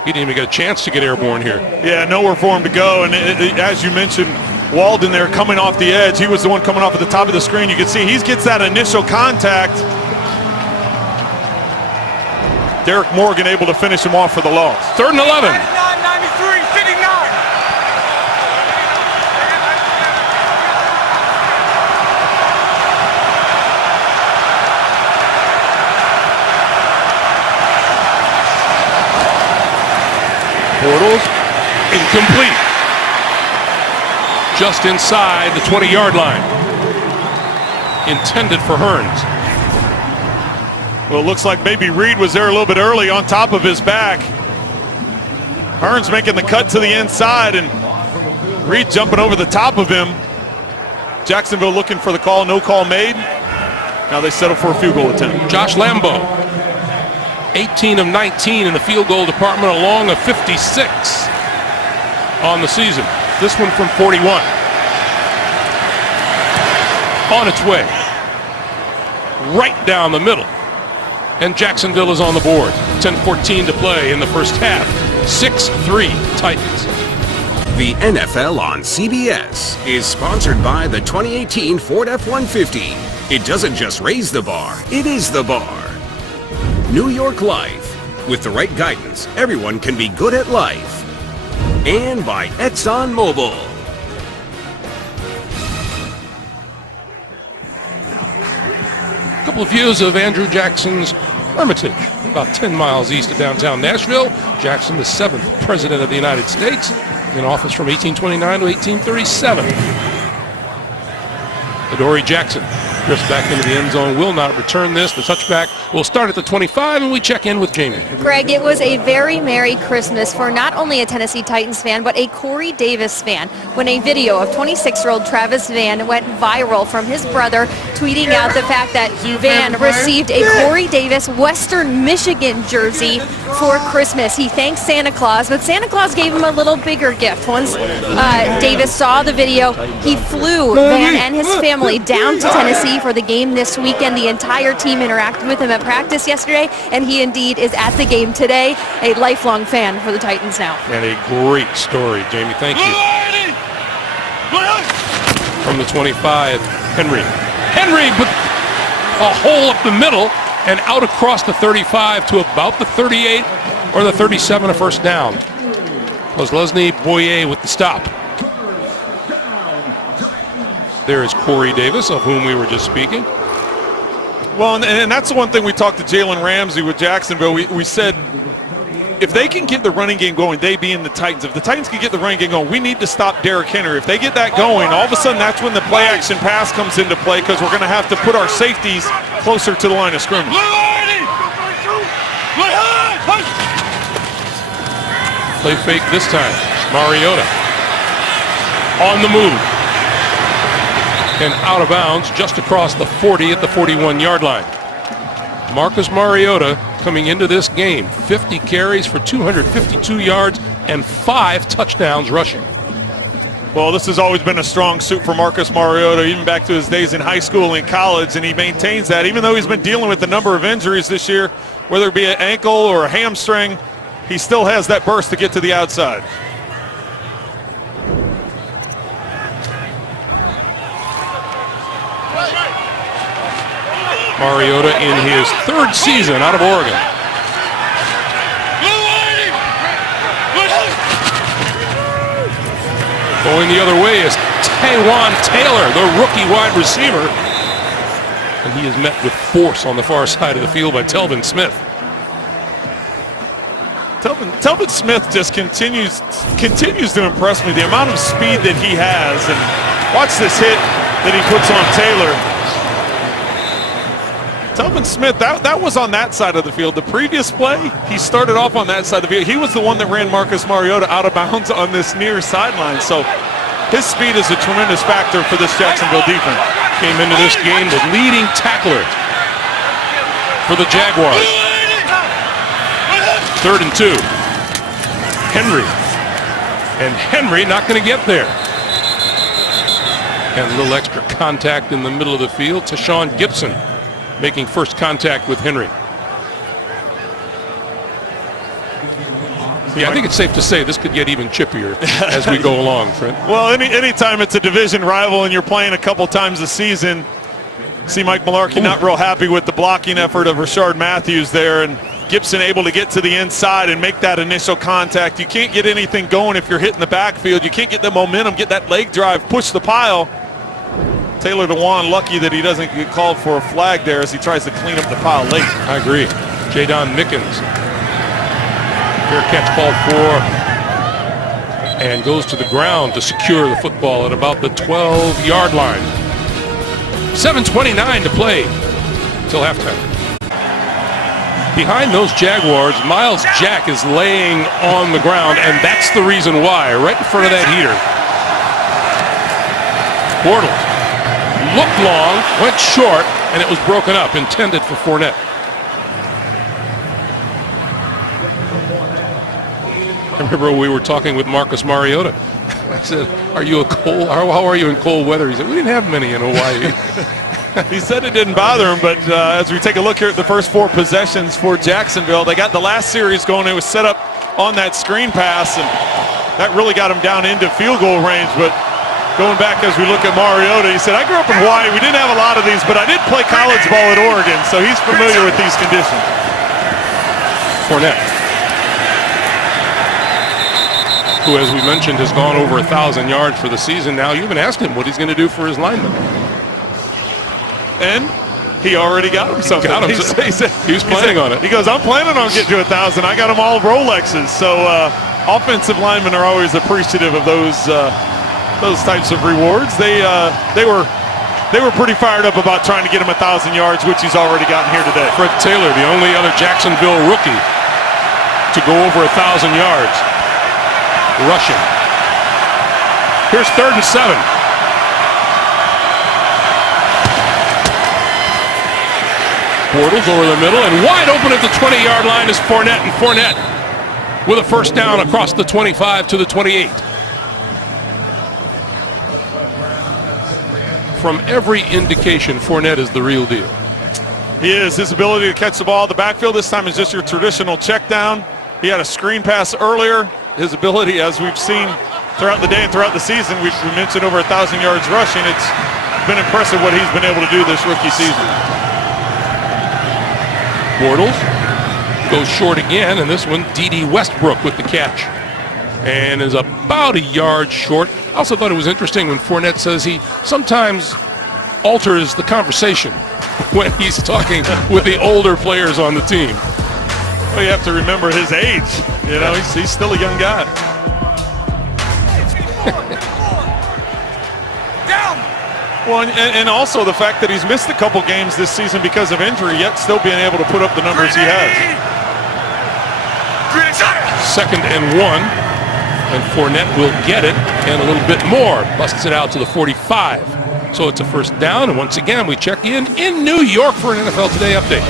He didn't even get a chance to get airborne here. Yeah, nowhere for him to go. And as you mentioned, Walden there coming off the edge. He was the one coming off at the top of the screen. You can see he gets that initial contact. Derek Morgan able to finish him off for the loss. 3rd and 11. 93, 59. Bortles, incomplete. Just inside the 20-yard line. Intended for Hearns. Well, it looks like maybe Reed was there a little bit early on top of his back. Hearns making the cut to the inside, and Reed jumping over the top of him. Jacksonville looking for the call, no call made. Now they settle for a field goal attempt. Josh Lambo, 18 of 19 in the field goal department, along a 56 on the season. This one from 41. On its way. Right down the middle. And Jacksonville is on the board. 10:14 to play in the first half. 6-3 Titans. The NFL on CBS is sponsored by the 2018 Ford F-150. It doesn't just raise the bar, it is the bar. New York Life. With the right guidance, everyone can be good at life. And by ExxonMobil. A couple of views of Andrew Jackson's Hermitage, about 10 miles east of downtown Nashville. Jackson, the 7th president of the United States, in office from 1829 to 1837. Adoree Jackson drifts back into the end zone, will not return this. The touchback will start at the 25, and we check in with Jamie. Greg, it was a very Merry Christmas for not only a Tennessee Titans fan, but a Corey Davis fan, when a video of 26-year-old Travis Van went viral from his brother tweeting out the fact that Van received a Corey Davis Western Michigan jersey for Christmas. He thanked Santa Claus, but Santa Claus gave him a little bigger gift. Once Davis saw the video, he flew Van and his family down to Tennessee for the game this weekend. The entire team interacted with him at practice yesterday, and he indeed is at the game today. A lifelong fan for the Titans now. And a great story, Jamie. Thank you. From the 25, Henry Henry, but a hole up the middle and out across the 35 to about the 38 or the 37, a first down. Was Leslie Boyer with the stop. There is Corey Davis, of whom we were just speaking. Well, and that's the one thing we talked to Jalen Ramsey with Jacksonville. We said if they can get the running game going, they being the Titans, if the Titans can get the running game going, we need to stop Derrick Henry. If they get that going, all of a sudden that's when the play action pass comes into play because we're going to have to put our safeties closer to the line of scrimmage. Play fake this time. Mariota on the move. And out of bounds just across the 40 at the 41-yard line. Marcus Mariota coming into this game, 50 carries for 252 yards and 5 touchdowns rushing. Well, this has always been a strong suit for Marcus Mariota, even back to his days in high school and college, and he maintains that. Even though he's been dealing with a number of injuries this year, whether it be an ankle or a hamstring, he still has that burst to get to the outside. Mariota in his 3rd season out of Oregon. Going the other way is Taywan Taylor, the rookie wide receiver. And he is met with force on the far side of the field by Telvin Smith. Telvin Smith just continues to impress me. The amount of speed that he has, and watch this hit that he puts on Taylor. Telvin Smith, that was on that side of the field. The previous play, he started off on that side of the field. He was the one that ran Marcus Mariota out of bounds on this near sideline. So his speed is a tremendous factor for this Jacksonville defense. Came into this game the leading tackler for the Jaguars. 3rd and 2. Henry. And Henry not going to get there. And a little extra contact in the middle of the field. Tashawn Gibson making first contact with Henry. Yeah, I think it's safe to say this could get even chippier as we go along, Trent. Well, anytime it's a division rival and you're playing a couple times a season, see Mike Mularkey not real happy with the blocking effort of Rashard Matthews there, and Gibson able to get to the inside and make that initial contact. You can't get anything going if you're hitting the backfield. You can't get the momentum, get that leg drive, push the pile. Taylor DeWan lucky that he doesn't get called for a flag there as he tries to clean up the pile late. I agree. Jadon Mickens. Fair catch called for and goes to the ground to secure the football at about the 12-yard line. 7:29 to play until halftime. Behind those Jaguars, Miles Jack is laying on the ground, and that's the reason why. Right in front of that heater. Bortles looked long, went short, and it was broken up, intended for Fournette. I remember we were talking with Marcus Mariota. I said, how are you in cold weather? He said, we didn't have many in Hawaii. He said it didn't bother him, but as we take a look here at the first 4 possessions for Jacksonville, they got the last series going. It was set up on that screen pass, and that really got him down into field goal range. But going back as we look at Mariota, he said, I grew up in Hawaii. We didn't have a lot of these, but I did play college ball at Oregon, so he's familiar with these conditions. Fournette, who, as we mentioned, has gone over 1,000 yards for the season now. You even asked him what he's going to do for his linemen. And he already got him something. He was planning on it. He goes, I'm planning on getting to 1,000. I got them all Rolexes. So offensive linemen are always appreciative of those types of rewards. They were pretty fired up about trying to get him 1,000 yards, which he's already gotten here today. Fred Taylor, the only other Jacksonville rookie to go over 1,000 yards rushing. Here's 3rd and 7. Bortles over the middle, and wide open at the 20-yard line is Fournette, and Fournette with a first down across the 25 to the 28. From every indication, Fournette is the real deal. He is. His ability to catch the ball in the backfield this time is just your traditional check down. He had a screen pass earlier. His ability, as we've seen throughout the day and throughout the season, we mentioned over 1,000 yards rushing. It's been impressive what he's been able to do this rookie season. Bortles goes short again, and this one, D.D. Westbrook with the catch. And is about a yard short. I also thought it was interesting when Fournette says he sometimes alters the conversation when he's talking with the older players on the team. Well, you have to remember his age. You know, he's still a young guy. Well, and also the fact that he's missed a couple games this season because of injury, yet still being able to put up the numbers he has. 2nd and 1, and Fournette will get it and a little bit more. Busts it out to the 45. So it's a first down, and once again we check in New York for an NFL Today update.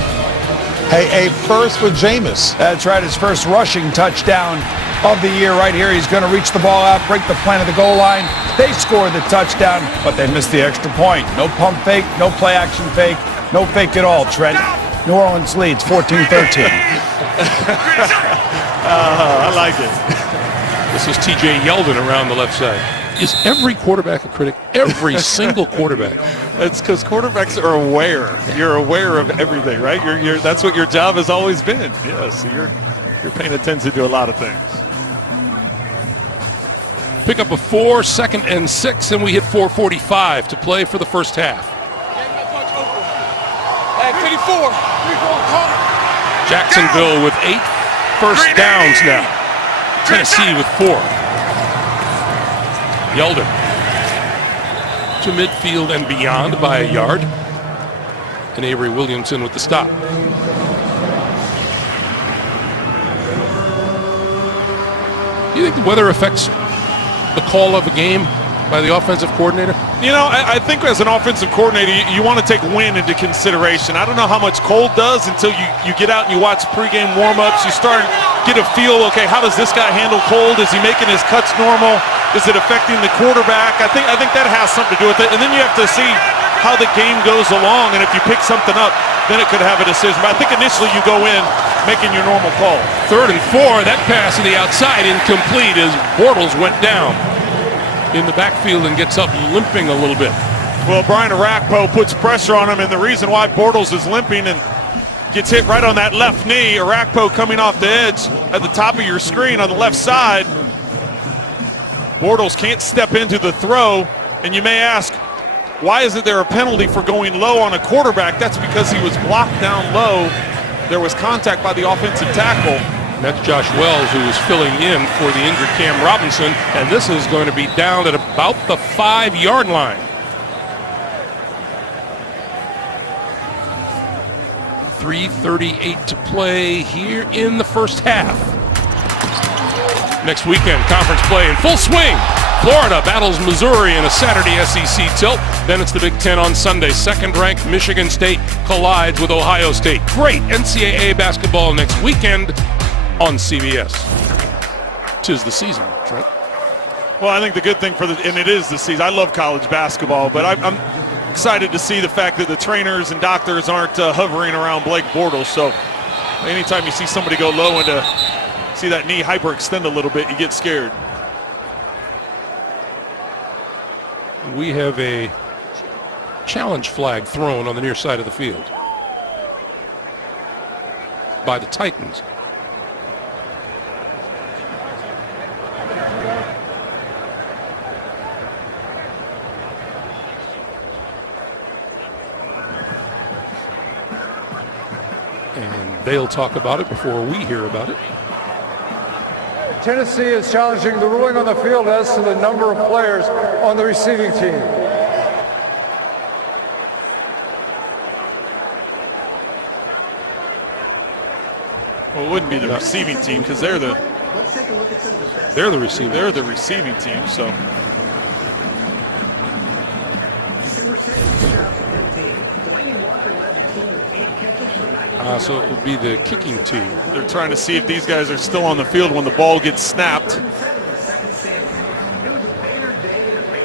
Hey, a first with Jameis. That's right, his first rushing touchdown of the year right here. He's going to reach the ball out, break the plan of the goal line. They scored the touchdown, but they missed the extra point. No pump fake, no play action fake, no fake at all, Trent. New Orleans leads 14-13. I like it. This is T.J. Yeldon around the left side. Is every quarterback a critic? Every single quarterback. It's because quarterbacks are aware. You're aware of everything, right? That's what your job has always been. Yes, you're paying attention to a lot of things. Pick up a 4, 2nd and 6, and we hit 4:45 to play for the first half. Jacksonville with 8 first downs now. Tennessee with 4. Yeldon to midfield and beyond by a yard. And Avery Williamson with the stop. Do you think the weather affects the call of a game by the offensive coordinator? You know, I think as an offensive coordinator, you want to take wind into consideration. I don't know how much cold does until you get out and you watch pregame warm-ups. You start get a feel, okay, how does this guy handle cold? Is he making his cuts normal? Is it affecting the quarterback? I think that has something to do with it. And then you have to see how the game goes along, and if you pick something up, then it could have a decision. But I think initially you go in making your normal call. 3rd and 4, that pass to the outside incomplete as Bortles went down in the backfield and gets up limping a little bit. Well, Brian Arakpo puts pressure on him, and the reason why Bortles is limping and gets hit right on that left knee, Arakpo coming off the edge at the top of your screen on the left side. Bortles can't step into the throw, and you may ask, why isn't there a penalty for going low on a quarterback? That's because he was blocked down low. There was contact by the offensive tackle. And that's Josh Wells, who is filling in for the injured Cam Robinson, and this is going to be down at about the 5-yard line. .338 to play here in the first half. Next weekend, conference play in full swing. Florida battles Missouri in a Saturday SEC tilt. Then it's the Big Ten on Sunday. 2nd-ranked Michigan State collides with Ohio State. Great NCAA basketball next weekend on CBS. 'Tis the season, Trent. Well, I think the good thing and it is the season. I love college basketball, but I'm excited to see the fact that the trainers and doctors aren't hovering around Blake Bortles. So anytime you see somebody go low and see that knee hyperextend a little bit, you get scared. We have a challenge flag thrown on the near side of the field by the Titans. And they'll talk about it before we hear about it. Tennessee is challenging the ruling on the field as to the number of players on the receiving team. Well, it wouldn't be the receiving team because they're the receiving. They're the receiving team, so. So it would be the kicking team. They're trying to see if these guys are still on the field when the ball gets snapped.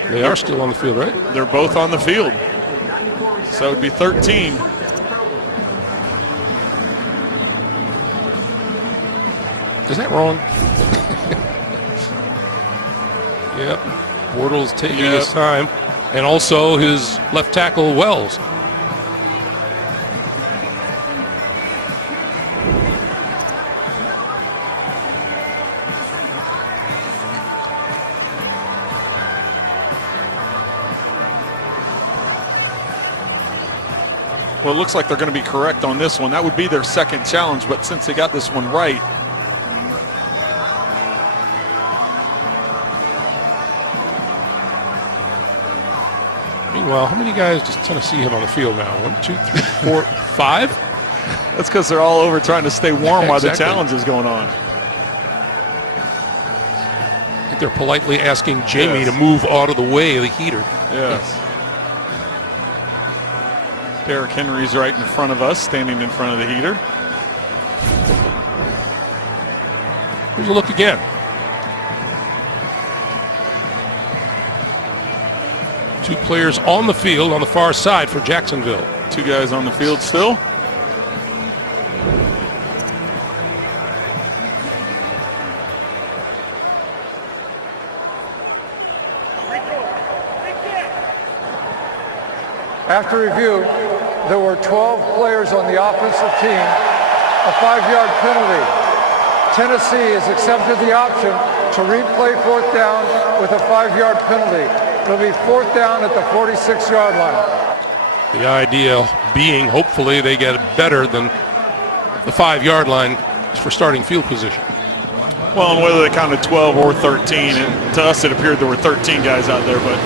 They are still on the field, right? They're both on the field. So it would be 13. Is that wrong? Yep. Bortles taking his time. And also his left tackle, Wells. Well, it looks like they're going to be correct on this one. That would be their second challenge, but since they got this one right, meanwhile, how many guys does Tennessee have on the field now? 1, 2, 3, 4, 5? that's because they're all over trying to stay warm while the Exactly. challenge is going on. I think they're politely asking Jamie Yes. to move out of the way of the heater. Yes. Derrick Henry's right in front of us, standing in front of the heater. Here's a look again. Two players on the field on the far side for Jacksonville. Two guys on the field still. After review, there were 12 players on the offensive team, a 5-yard penalty. Tennessee has accepted the option to replay fourth down with a 5-yard penalty. It'll be fourth down at the 46-yard line. The idea being, hopefully, they get better than the 5-yard line for starting field position. Well, and whether they counted 12 or 13, and to us it appeared there were 13 guys out there, but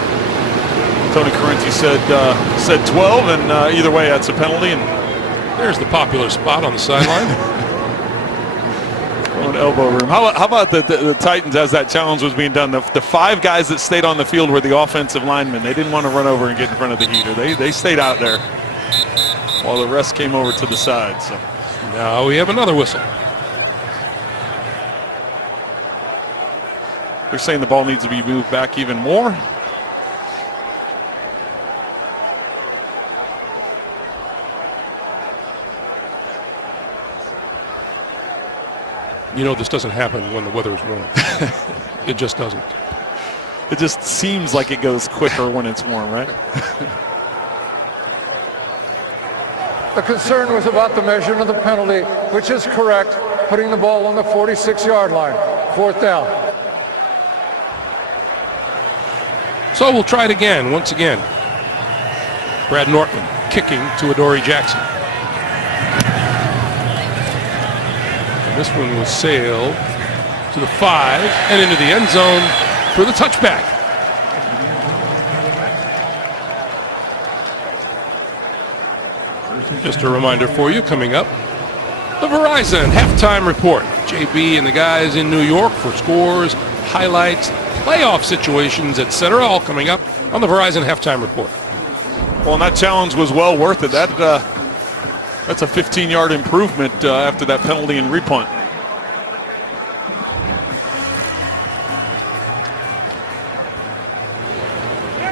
Tony Correnti said 12, and either way, that's a penalty. And there's the popular spot on the sideline. an elbow room. How about the Titans as that challenge was being done? The 5 guys that stayed on the field were the offensive linemen. They didn't want to run over and get in front of the heater. They stayed out there while the rest came over to the side. So Now we have another whistle. they're saying the ball needs to be moved back even more. You know this doesn't happen when the weather is warm. It just doesn't. It just seems like it goes quicker when it's warm, right? The concern was about the measurement of the penalty, which is correct, putting the ball on the 46-yard line. Fourth down. So we'll try it again, once again. Brad Nortman kicking to Adoree Jackson. And this one will sail to the 5 and into the end zone for the touchback. Just a reminder for you, coming up, the Verizon halftime report. JB and the guys in New York for scores, highlights, playoff situations, etc. All coming up on the Verizon halftime report. Well, and that challenge was well worth it. That's a 15-yard improvement after that penalty and repunt.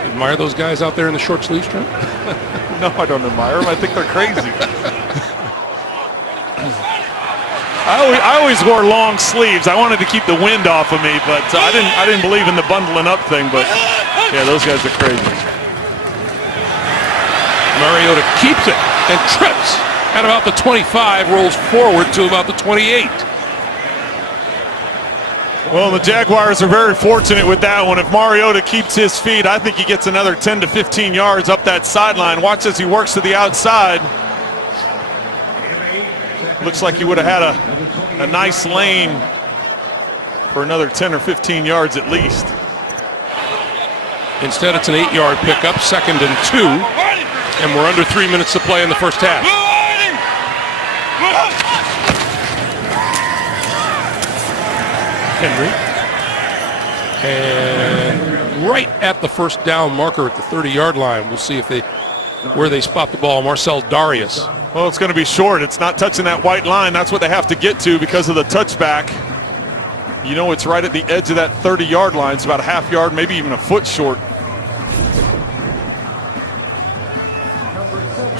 Admire those guys out there in the short sleeves, Trent? No, I don't admire them. I think they're crazy. I always wore long sleeves. I wanted to keep the wind off of me, but I didn't believe in the bundling up thing. But yeah, those guys are crazy. Mariota keeps it and trips at about the 25, rolls forward to about the 28. Well, the Jaguars are very fortunate with that one. If Mariota keeps his feet, I think he gets another 10 to 15 yards up that sideline. Watch as he works to the outside. Looks like he would have had a nice lane for another 10 or 15 yards at least. Instead, it's an 8-yard pickup, 2nd and 2, and we're under 3 minutes to play in the first half. Henry. And right at the first down marker at the 30-yard line. We'll see if where they spot the ball. Marcel Darius. Well, it's going to be short. It's not touching that white line. That's what they have to get to because of the touchback. You know, it's right at the edge of that 30-yard line. It's about a half yard, maybe even a foot short.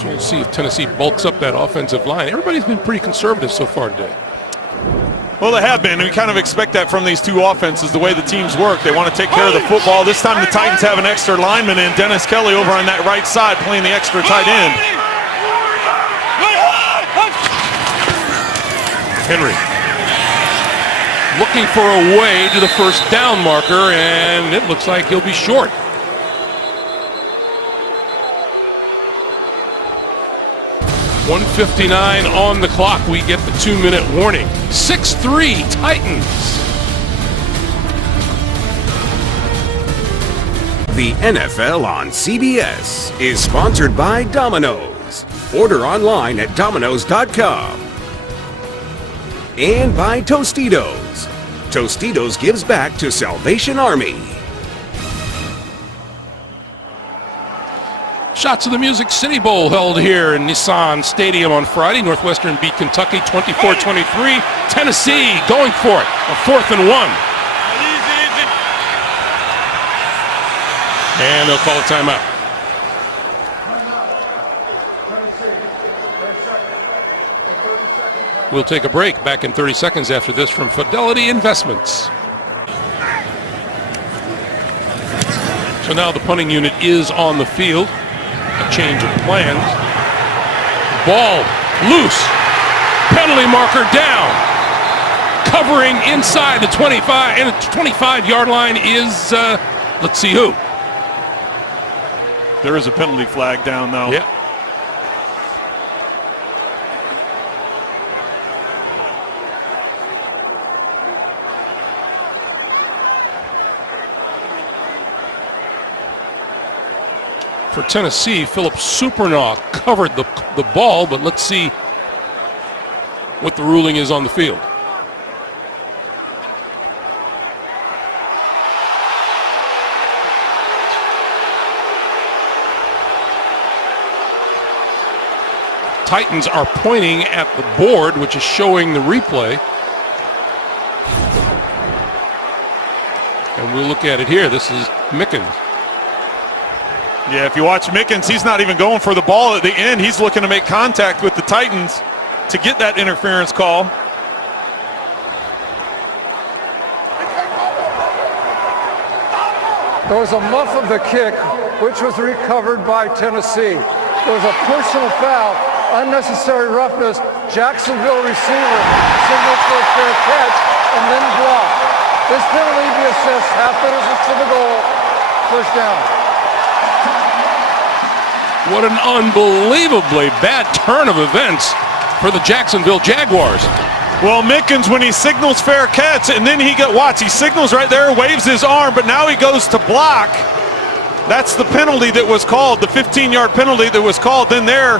So we'll see if Tennessee bulks up that offensive line. Everybody's been pretty conservative so far today. Well, they have been. We kind of expect that from these two offenses, the way the teams work. They want to take care of the football. This time the Titans have an extra lineman in, Dennis Kelly, over on that right side playing the extra tight end. Henry looking for a way to the first down marker, and it looks like he'll be short. .159 on the clock. We get the 2-minute warning. 6-3 Titans. The NFL on CBS is sponsored by Domino's. Order online at Domino's.com. And by Tostitos. Tostitos gives back to Salvation Army. Shots of the Music City Bowl held here in Nissan Stadium on Friday. Northwestern beat Kentucky 24-23. Tennessee going for it. A 4th and 1. And they'll call a timeout. We'll take a break. Back in 30 seconds after this from Fidelity Investments. So now the punting unit is on the field. A change of plans. Ball loose. Penalty marker down. Covering inside the 25, and the 25-yard line is, let's see who. There is a penalty flag down, though. Yeah. For Tennessee, Philip Supernaw covered the ball, but let's see what the ruling is on the field. Titans are pointing at the board, which is showing the replay. And we'll look at it here. This is Mickens. Yeah, if you watch Mickens, he's not even going for the ball at the end. He's looking to make contact with the Titans to get that interference call. There was a muff of the kick, which was recovered by Tennessee. There was a personal foul, unnecessary roughness. Jacksonville receiver signaled for a fair catch and then blocked. This penalty be assessed half innocent to the goal. First down. What an unbelievably bad turn of events for the Jacksonville Jaguars. Well, Mickens, when he signals fair catch, and then he he signals right there, waves his arm, but now he goes to block. That's the penalty that was called, the 15-yard penalty that was called. Then there,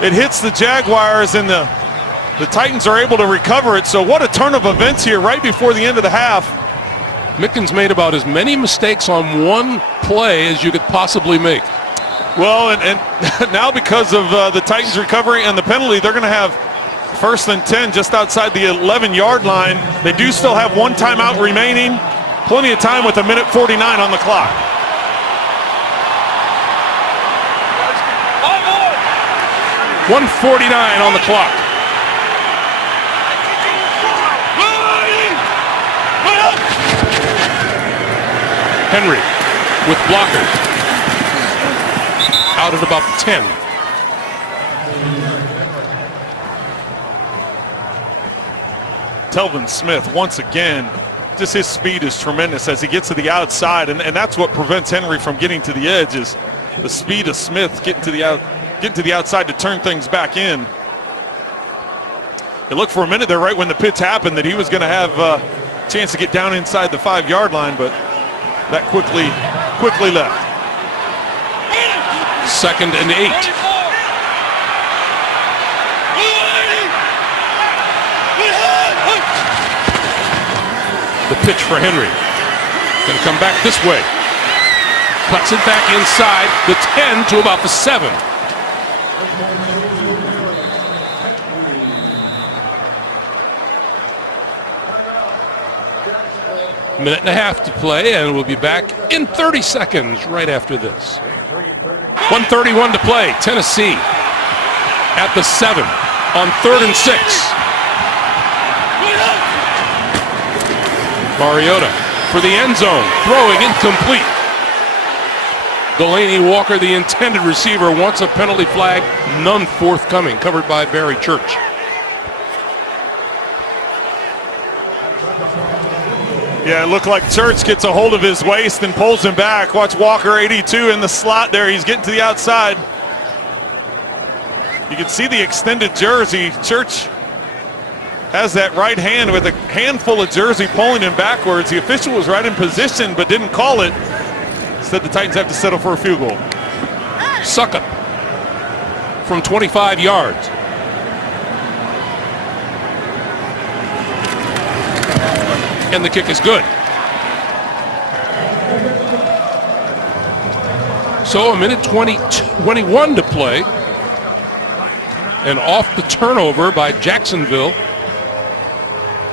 it hits the Jaguars, and the Titans are able to recover it. So what a turn of events here right before the end of the half. Mickens made about as many mistakes on one play as you could possibly make. Well, and now because of the Titans recovery and the penalty, they're going to have 1st and 10 just outside the 11-yard line. They do still have one timeout remaining. Plenty of time with 1:49 on the clock. .149 on the clock. Henry with blockers. Out at about the 10. Telvin Smith, once again, just his speed is tremendous as he gets to the outside, and that's what prevents Henry from getting to the edge, is the speed of Smith getting to the outside to turn things back in. It looked for a minute there right when the pitch happened that he was going to have a chance to get down inside the 5-yard line, but that quickly left. 2nd and 8. The pitch for Henry. Going to come back this way. Cuts it back inside the 10 to about the 7. Minute and a half to play, and we'll be back in 30 seconds right after this. 1:31 to play. Tennessee at the 7 on 3rd and 6. Mariota for the end zone, throwing incomplete. Delaney Walker, the intended receiver, wants a penalty flag, none forthcoming, covered by Barry Church. Yeah, it looked like Church gets a hold of his waist and pulls him back. Watch Walker, 82, in the slot there. He's getting to the outside. You can see the extended jersey. Church has that right hand with a handful of jersey pulling him backwards. The official was right in position but didn't call it. Instead, the Titans have to settle for a field goal. Suckup from 25 yards. And the kick is good. So a minute 21 to play. And off the turnover by Jacksonville,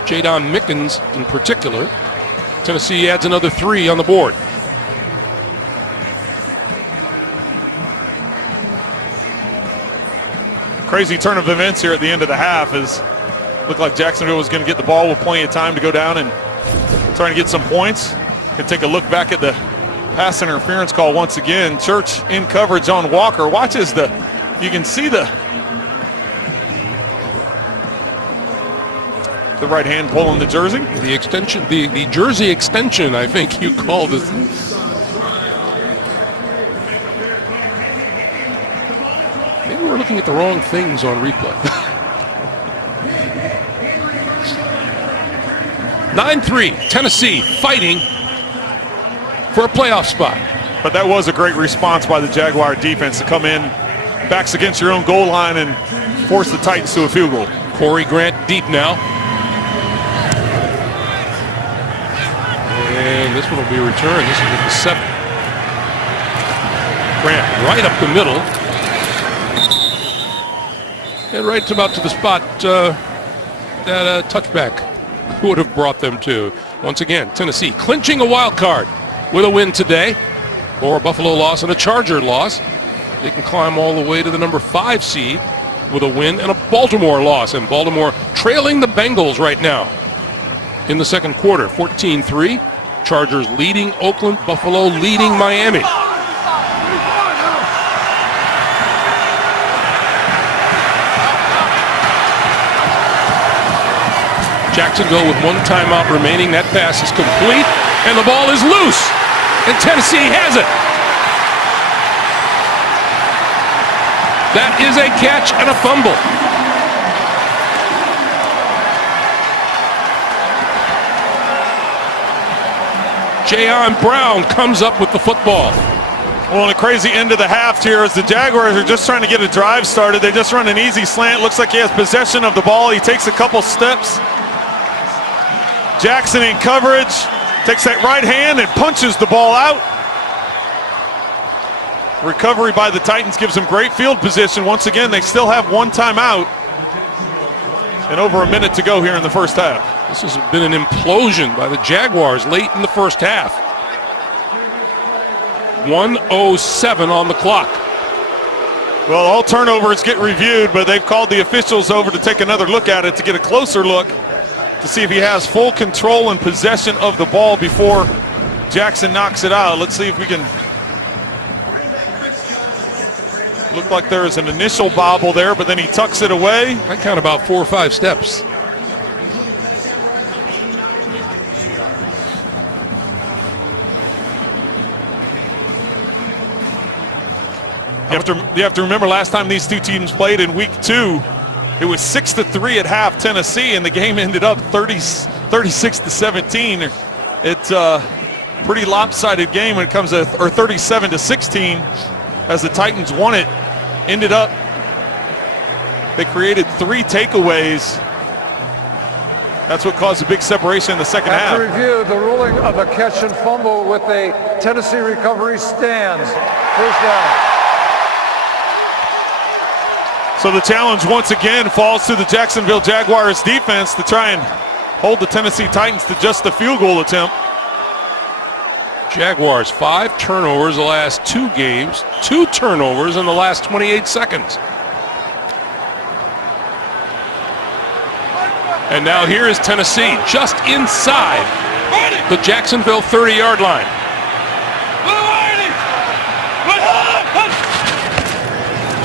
Jadon Mickens in particular, Tennessee adds another 3 on the board. Crazy turn of events here at the end of the half. Is looked like Jacksonville was going to get the ball with plenty of time to go down and trying to get some points. Could take a look back at the pass interference call once again. Church in coverage on Walker. Watch as you can see the right hand pulling the jersey. The extension, the jersey extension, I think you called it. Maybe we're looking at the wrong things on replay. 9-3, Tennessee fighting for a playoff spot. But that was a great response by the Jaguar defense to come in, backs against your own goal line and force the Titans to a field goal. Corey Grant deep now. And this one will be returned. This is at the 7. Grant right up the middle. And right about to the spot that touchback would have brought them to. Once again, Tennessee clinching a wild card with a win today, or a Buffalo loss and a Charger loss. They can climb all the way to the number 5 seed with a win and a Baltimore loss. And Baltimore trailing the Bengals right now in the second quarter, 14-3. Chargers leading Oakland, Buffalo leading Miami. Jacksonville with 1 timeout remaining. That pass is complete, and the ball is loose, and Tennessee has it. That is a catch and a fumble. Jayon Brown comes up with the football. Well, on a crazy end of the half here, as the Jaguars are just trying to get a drive started. They just run an easy slant. Looks like he has possession of the ball. He takes a couple steps. Jackson in coverage, takes that right hand and punches the ball out. Recovery by the Titans gives them great field position. Once again, they still have 1 timeout and over a minute to go here in the first half. This has been an implosion by the Jaguars late in the first half. 1:07 on the clock. Well, all turnovers get reviewed, but they've called the officials over to take another look at it to get a closer look to see if he has full control and possession of the ball before Jackson knocks it out. Let's see if we can. Looked like there is an initial bobble there, but then he tucks it away. I count about 4 or 5 steps. You have to remember last time these two teams played in week 2, it was 6-3 at half Tennessee, and the game ended up 36-17. It's a pretty lopsided game when it comes to, or 37-16 as the Titans won it. Ended up, they created 3 takeaways. That's what caused a big separation in the second half. After review, the ruling of a catch and fumble with a Tennessee recovery stands. First down. So the challenge once again falls to the Jacksonville Jaguars defense to try and hold the Tennessee Titans to just a field goal attempt. Jaguars 5 turnovers the last 2 games, 2 turnovers in the last 28 seconds. And now here is Tennessee just inside the Jacksonville 30-yard line.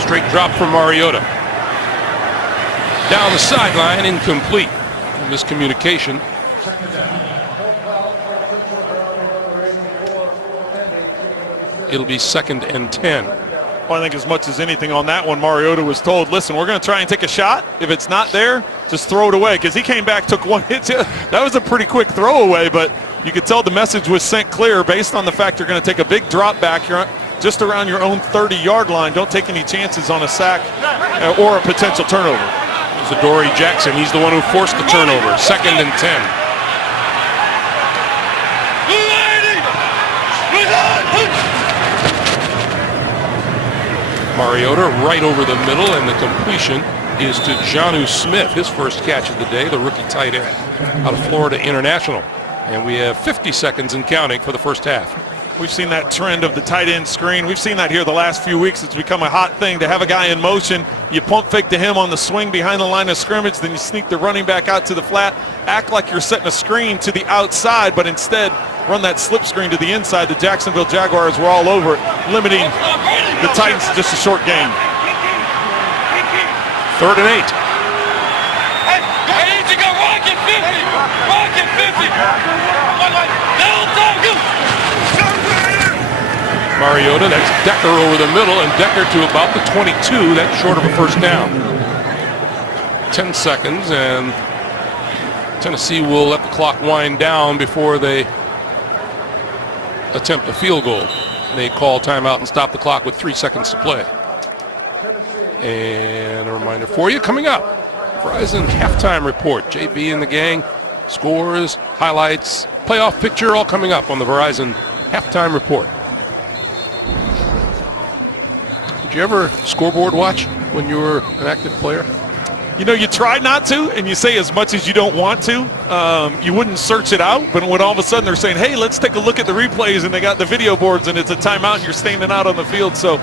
Straight drop from Mariota. Down the sideline, incomplete. Miscommunication. It'll be 2nd and 10. Well, I think as much as anything on that one, Mariota was told, listen, we're going to try and take a shot. If it's not there, just throw it away. Because he came back, took one hit. That was a pretty quick throwaway, but you could tell the message was sent clear based on the fact you're going to take a big drop back. You're just around your own 30-yard line. Don't take any chances on a sack or a potential turnover. It was Adoree Jackson. He's the one who forced the turnover. 2nd and 10. Mariota right over the middle, and the completion is to Jonnu Smith, his first catch of the day, the rookie tight end out of Florida International. And we have 50 seconds and counting for the first half. We've seen that trend of the tight end screen. We've seen that here the last few weeks. It's become a hot thing to have a guy in motion. You pump fake to him on the swing behind the line of scrimmage, then you sneak the running back out to the flat, act like you're setting a screen to the outside, but instead run that slip screen to the inside. The Jacksonville Jaguars were all over it, limiting the Titans to just a short game. 3rd and 8. I need to go rocket 50. Rocket 50. Mariota, that's Decker over the middle, and Decker to about the 22. That's short of a first down. 10 seconds, and Tennessee will let the clock wind down before they attempt a field goal. They call timeout and stop the clock with 3 seconds to play. And a reminder for you, coming up, Verizon halftime report. JB and the gang, scores, highlights, playoff picture, all coming up on the Verizon halftime report. Did you ever scoreboard watch when you were an active player? You know, you try not to, and you say as much as you don't want to. You wouldn't search it out, but when all of a sudden they're saying, hey, let's take a look at the replays, and they got the video boards, and it's a timeout, and you're standing out on the field. So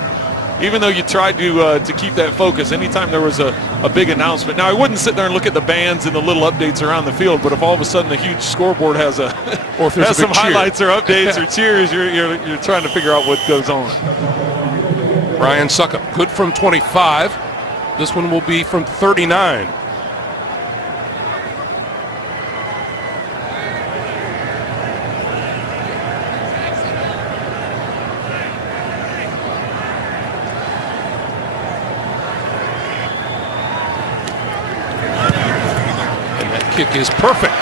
even though you tried to keep that focus, anytime there was a big announcement. Now, I wouldn't sit there and look at the bands and the little updates around the field, but if all of a sudden the huge scoreboard has or if there's has some highlights or updates or cheers, you're trying to figure out what goes on. Ryan Suckup, good from 25. This one will be from 39. And that kick is perfect.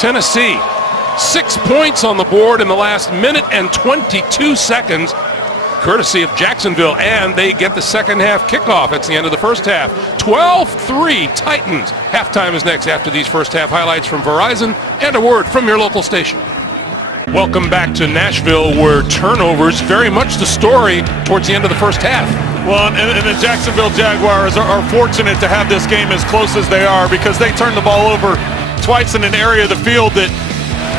Tennessee, 6 points on the board in the last minute and 22 seconds, courtesy of Jacksonville, and they get the second half kickoff. That's the end of the first half. 12-3 Titans. Halftime is next after these first half highlights from Verizon and a word from your local station. Welcome back to Nashville, where turnovers very much the story towards the end of the first half. Well, and the Jacksonville Jaguars are fortunate to have this game as close as they are, because they turned the ball over twice in an area of the field that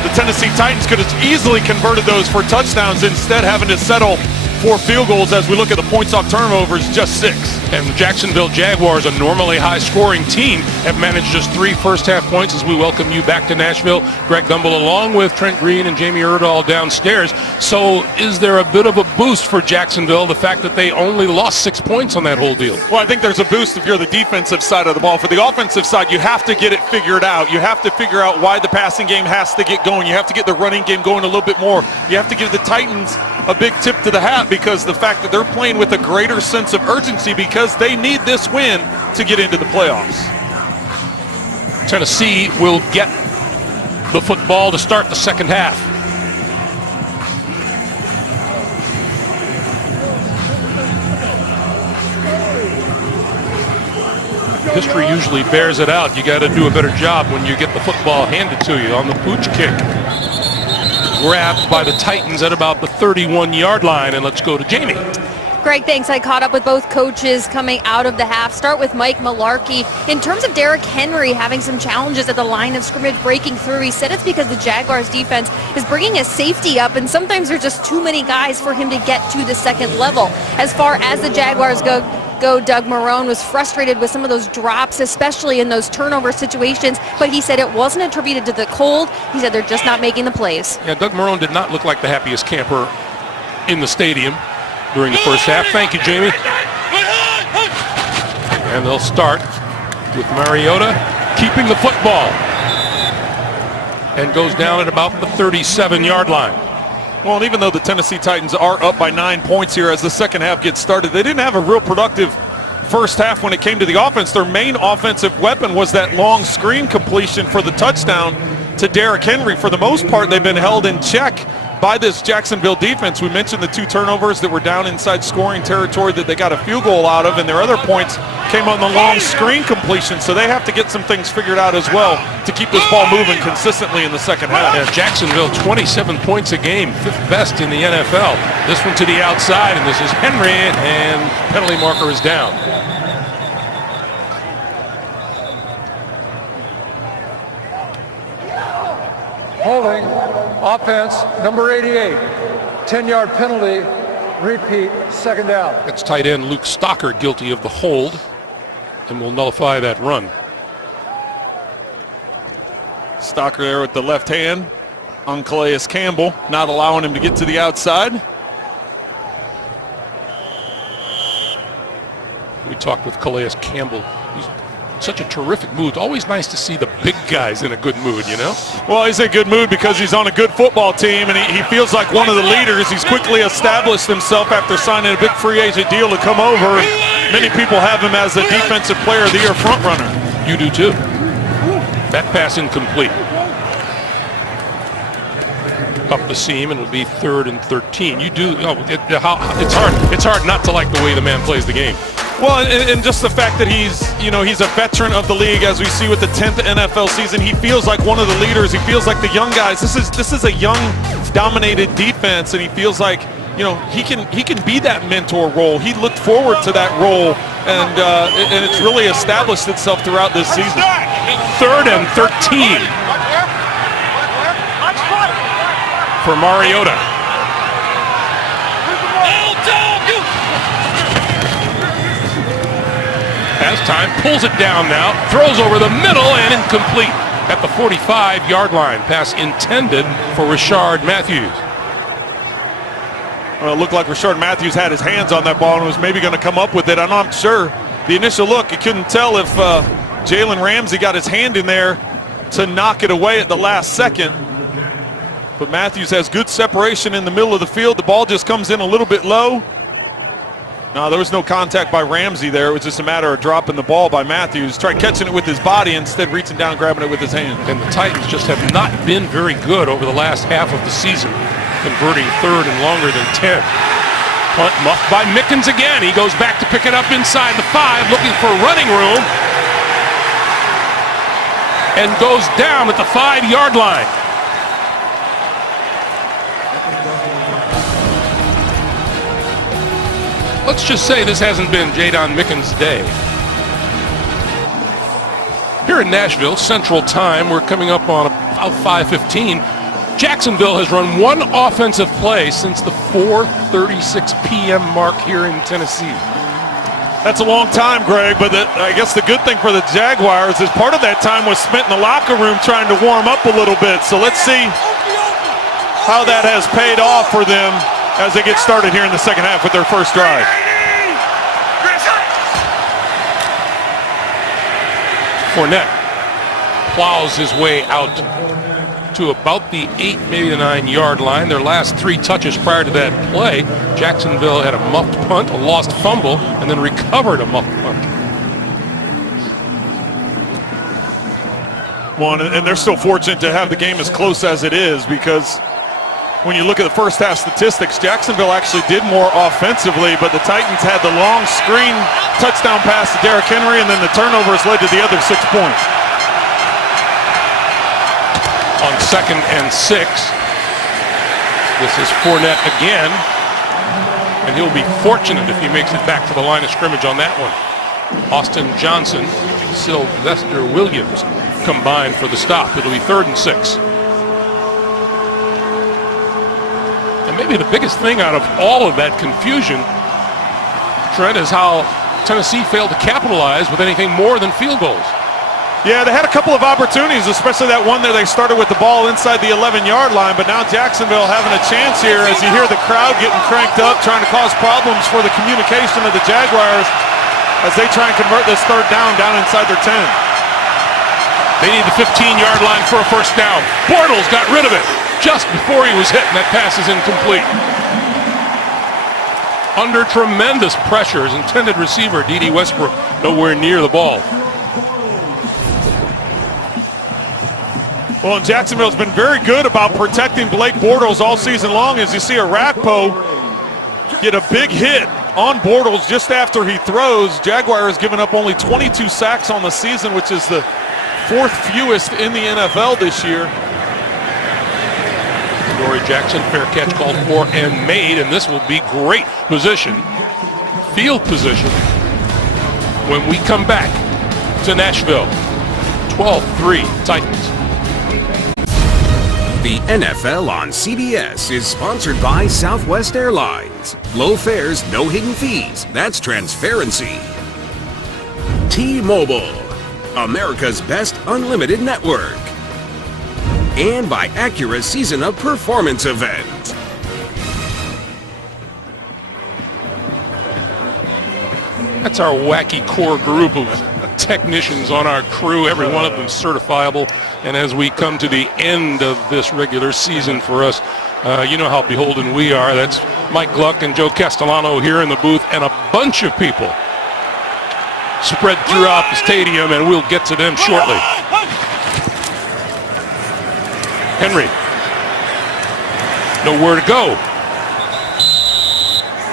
the Tennessee Titans could have easily converted those for touchdowns, instead having to settle for field goals. As we look at the points off turnovers, just 6. And the Jacksonville Jaguars, a normally high-scoring team, have managed just 3 first-half points as we welcome you back to Nashville. Greg Gumbel along with Trent Green and Jamie Erdahl downstairs. So is there a bit of a boost for Jacksonville, the fact that they only lost 6 points on that whole deal? Well, I think there's a boost if you're the defensive side of the ball. For the offensive side, you have to get it figured out. You have to figure out why the passing game has to get going. You have to get the running game going a little bit more. You have to give the Titans a big tip to the hat, because the fact that they're playing with a greater sense of urgency, because they need this win to get into the playoffs. Tennessee will get the football to start the second half. History usually bears it out. You got to do a better job when you get the football handed to you on the pooch kick. Grabbed by the Titans at about the 31-yard line, and let's go to Jamie. Greg, thanks. I caught up with both coaches coming out of the half. Start with Mike Mularkey. In terms of Derrick Henry having some challenges at the line of scrimmage breaking through, he said it's because the Jaguars defense is bringing a safety up, and sometimes there's just too many guys for him to get to the second level. As far as the Jaguars go, ago, Doug Marrone was frustrated with some of those drops, especially in those turnover situations, but he said it wasn't attributed to the cold. He said they're just not making the plays. Yeah, Doug Marrone did not look like the happiest camper in the stadium during the first half. Thank you, Jamie. And they'll start with Mariota keeping the football and goes down at about the 37-yard line. Well, and even though the Tennessee Titans are up by 9 points here as the second half gets started, they didn't have a real productive first half when it came to the offense. Their main offensive weapon was that long screen completion for the touchdown to Derrick Henry. For the most part, they've been held in check by this Jacksonville defense. We mentioned the 2 turnovers that were down inside scoring territory that they got a field goal out of, and their other points came on the long screen completion. So they have to get some things figured out as well to keep this ball moving consistently in the second half. Yeah, Jacksonville, 27 points a game, 5th best in the NFL. This one to the outside, and this is Henry, and penalty marker is down. Holding, offense, number 88. 10-yard penalty, repeat, second down. That's tight end Luke Stocker guilty of the hold and will nullify that run. Stocker there with the left hand on Calais Campbell, not allowing him to get to the outside. We talked with Calais Campbell. He's such a terrific mood. Always nice to see the big guys in a good mood, you know? Well, he's in a good mood because he's on a good football team, and he feels like one of the leaders. He's quickly established himself after signing a big free agent deal to come over. Many people have him as the defensive player of the year frontrunner. You do too. That pass incomplete. Up the seam, and it'll be 3rd and 13. You do. Oh, it's hard. It's hard not to like the way the man plays the game. Well, and just the fact that he's a veteran of the league, as we see with the 10th NFL season. He feels like one of the leaders. He feels like the young guys. This is a young, dominated defense, and he feels like he can be that mentor role. He looked forward to that role, and it's really established itself throughout this season. 3rd and 13 for Mariota. Has time, pulls it down now, throws over the middle and incomplete at the 45-yard line. Pass intended for Rishard Matthews. Well, it looked like Rishard Matthews had his hands on that ball and was maybe going to come up with it. I'm not sure. The initial look, you couldn't tell if Jalen Ramsey got his hand in there to knock it away at the last second. But Matthews has good separation in the middle of the field. The ball just comes in a little bit low. No, there was no contact by Ramsey there. It was just a matter of dropping the ball by Matthews. Tried catching it with his body, instead reaching down, grabbing it with his hand. And the Titans just have not been very good over the last half of the season, converting 3rd and longer than 10. Punt muffed by Mickens again. He goes back to pick it up inside the 5, looking for running room. And goes down at the 5-yard line. Let's just say this hasn't been Jadon Mickens' day. Here in Nashville, Central Time, we're coming up on about 5:15. Jacksonville has run one offensive play since the 4:36 p.m. mark here in Tennessee. That's a long time, Greg, but I guess the good thing for the Jaguars is part of that time was spent in the locker room trying to warm up a little bit. So let's see how that has paid off for them as they get started here in the second half with their first drive. Fournette plows his way out to about the 8, maybe the 9-yard line. Their last 3 touches prior to that play, Jacksonville had a muffed punt, a lost fumble, and then recovered a muffed punt. Well, and they're still fortunate to have the game as close as it is, because when you look at the first half statistics, Jacksonville actually did more offensively, but the Titans had the long screen touchdown pass to Derrick Henry, and then the turnovers led to the other 6 points. On 2nd and 6, this is Fournette again, and he'll be fortunate if he makes it back to the line of scrimmage on that one. Austin Johnson, Sylvester Williams combined for the stop. It'll be 3rd and 6. And maybe the biggest thing out of all of that confusion, Trent, is how Tennessee failed to capitalize with anything more than field goals. Yeah, they had a couple of opportunities, especially that one there they started with the ball inside the 11-yard line, but now Jacksonville having a chance here as you hear the crowd getting cranked up, trying to cause problems for the communication of the Jaguars as they try and convert this third down inside their 10. They need the 15-yard line for a first down. Bortles got rid of it just before he was hit, and that pass is incomplete. Under tremendous pressure, his intended receiver, D.D. Westbrook, nowhere near the ball. Well, and Jacksonville's been very good about protecting Blake Bortles all season long. As you see Arakpo get a big hit on Bortles just after he throws. Jaguar has given up only 22 sacks on the season, which is the fourth fewest in the NFL this year. Dory Jackson, fair catch called for and made, and this will be great position, field position, when we come back to Nashville. 12-3 Titans. The NFL on CBS is sponsored by Southwest Airlines. Low fares, no hidden fees. That's transparency. T-Mobile, America's best unlimited network. And by Acura Season of Performance event. That's our wacky core group of technicians on our crew, every one of them certifiable. And as we come to the end of this regular season for us, you know how beholden we are. That's Mike Gluck and Joe Castellano here in the booth and a bunch of people spread throughout the stadium, and we'll get to them shortly. Henry, nowhere to go.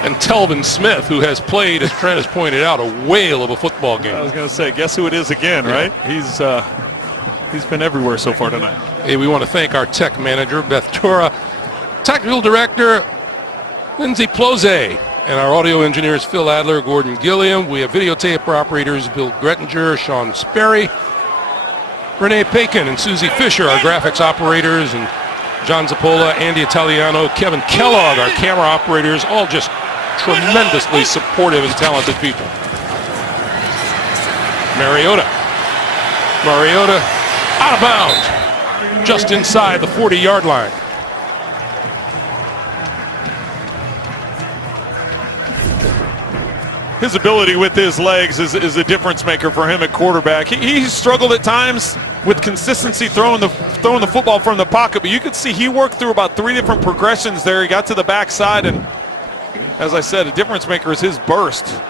And Telvin Smith, who has played, as Trent has pointed out, a whale of a football game. I was going to say, guess who it is again, right? He's been everywhere so far tonight. Hey, we want to thank our tech manager, Beth Tura, technical director, Lindsay Plose, and our audio engineers, Phil Adler, Gordon Gilliam. We have videotape operators, Bill Grettinger, Sean Sperry, Renee Pakin, and Susie Fisher, our graphics operators, and John Zappola, Andy Italiano, Kevin Kellogg, our camera operators, all just tremendously supportive and talented people. Mariota out of bounds, just inside the 40-yard line. His ability with his legs is a difference maker for him at quarterback. He struggled at times with consistency throwing the football from the pocket, but you could see he worked through about 3 different progressions there. He got to the backside, and as I said, a difference maker is his burst.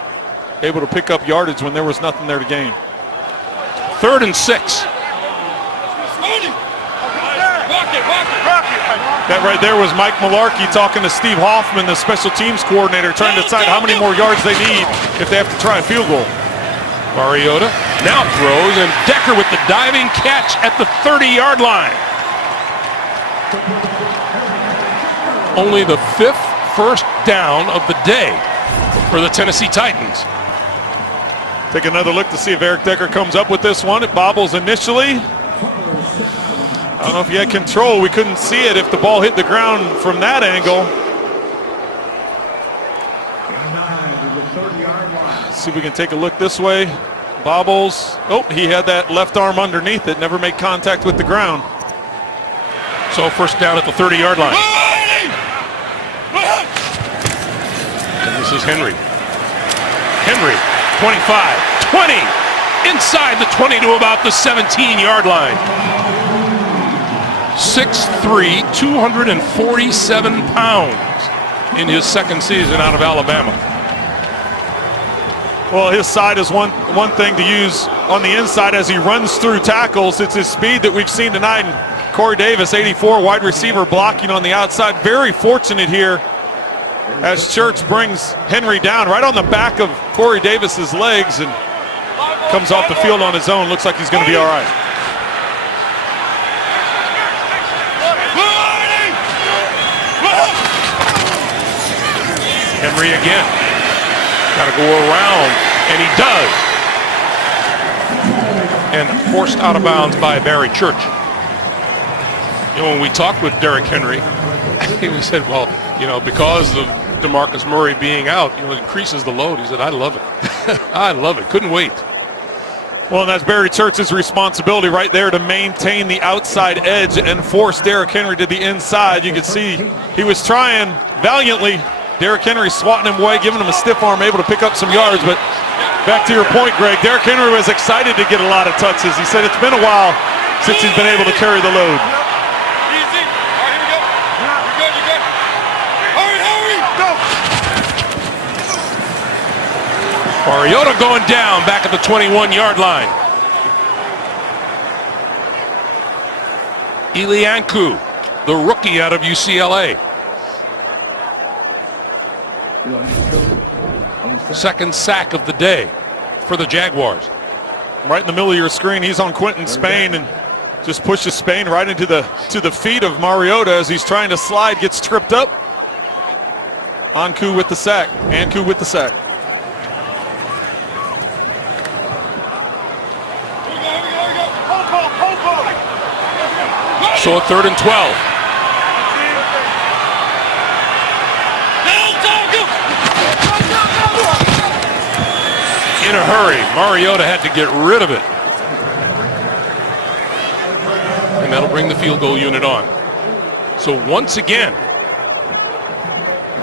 Able to pick up yardage when there was nothing there to gain. 3rd and 6. That right there was Mike Malarkey talking to Steve Hoffman, the special teams coordinator, trying to decide how many more yards they need if they have to try a field goal. Mariota now throws, and Decker with the diving catch at the 30-yard line. Only the 5th first down of the day for the Tennessee Titans. Take another look to see if Eric Decker comes up with this one. It bobbles initially. I don't know if he had control. We couldn't see it if the ball hit the ground from that angle. See if we can take a look this way. Bobbles. Oh, he had that left arm underneath it. Never made contact with the ground. So first down at the 30-yard line. And this is Henry. 25, 20, inside the 20 to about the 17-yard line. 6'3", 247 pounds in his second season out of Alabama. Well, his side is one thing to use on the inside as he runs through tackles. It's his speed that we've seen tonight. And Corey Davis, 84, wide receiver, blocking on the outside. Very fortunate here as Church brings Henry down right on the back of Corey Davis's legs and comes off the field on his own. Looks like he's going to be all right. Henry again. Got to go around, and he does. And forced out of bounds by Barry Church. You know, when we talked with Derrick Henry, we said, well, you know, because of DeMarcus Murray being out, increases the load. He said, I love it. I love it. Couldn't wait. Well, and that's Barry Church's responsibility right there to maintain the outside edge and force Derrick Henry to the inside. You can see he was trying valiantly. Derrick Henry swatting him away, giving him a stiff arm, able to pick up some yards. But back to your point, Greg, Derrick Henry was excited to get a lot of touches. He said it's been a while since he's been able to carry the load. Easy. All right, here we go. You're good, you're good. Hurry, go. Mariota going down back at the 21-yard line. Ilianku, the rookie out of UCLA. Second sack of the day for the Jaguars. Right in the middle of your screen, he's on Quentin Spain and just pushes Spain right into the feet of Mariota as he's trying to slide, gets tripped up. Anku with the sack. Anku with the sack. So a 3rd and 12. In a hurry, Mariota had to get rid of it. And that'll bring the field goal unit on. So once again,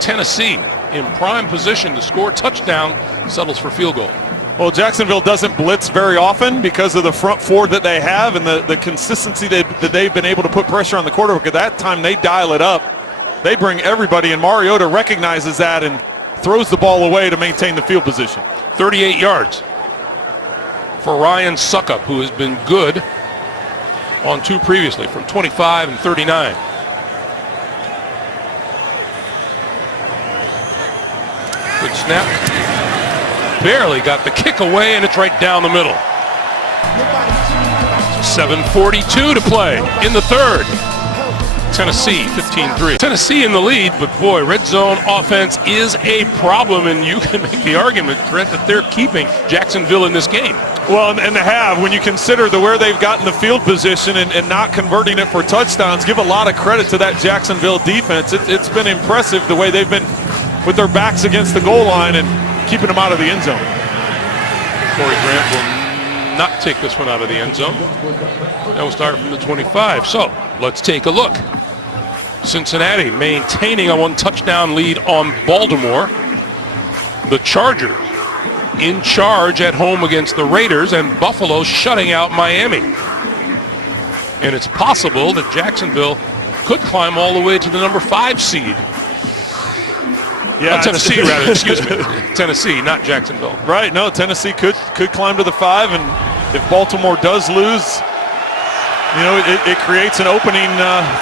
Tennessee in prime position to score touchdown, settles for field goal. Well, Jacksonville doesn't blitz very often because of the front four that they have and the consistency that they've been able to put pressure on the quarterback. At that time, they dial it up. They bring everybody, and Mariota recognizes that and throws the ball away to maintain the field position. 38 yards for Ryan Suckup, who has been good on 2 previously, from 25 and 39. Good snap. Barely got the kick away, and it's right down the middle. 7:42 to play in the 3rd. Tennessee 15-3. Tennessee in the lead, but boy, red zone offense is a problem, and you can make the argument, Brent, that they're keeping Jacksonville in this game. Well, and they have. When you consider where they've gotten the field position and not converting it for touchdowns, give a lot of credit to that Jacksonville defense. It's been impressive the way they've been with their backs against the goal line and keeping them out of the end zone. Corey Grant will not take this one out of the end zone. That will start from the 25. So let's take a look. Cincinnati maintaining a 1-touchdown lead on Baltimore. The Chargers in charge at home against the Raiders, and Buffalo shutting out Miami. And it's possible that Jacksonville could climb all the way to the number 5 seed. Yeah, Tennessee, rather, excuse me. Tennessee, not Jacksonville. Right, no, Tennessee could climb to the 5, and if Baltimore does lose, it creates an opening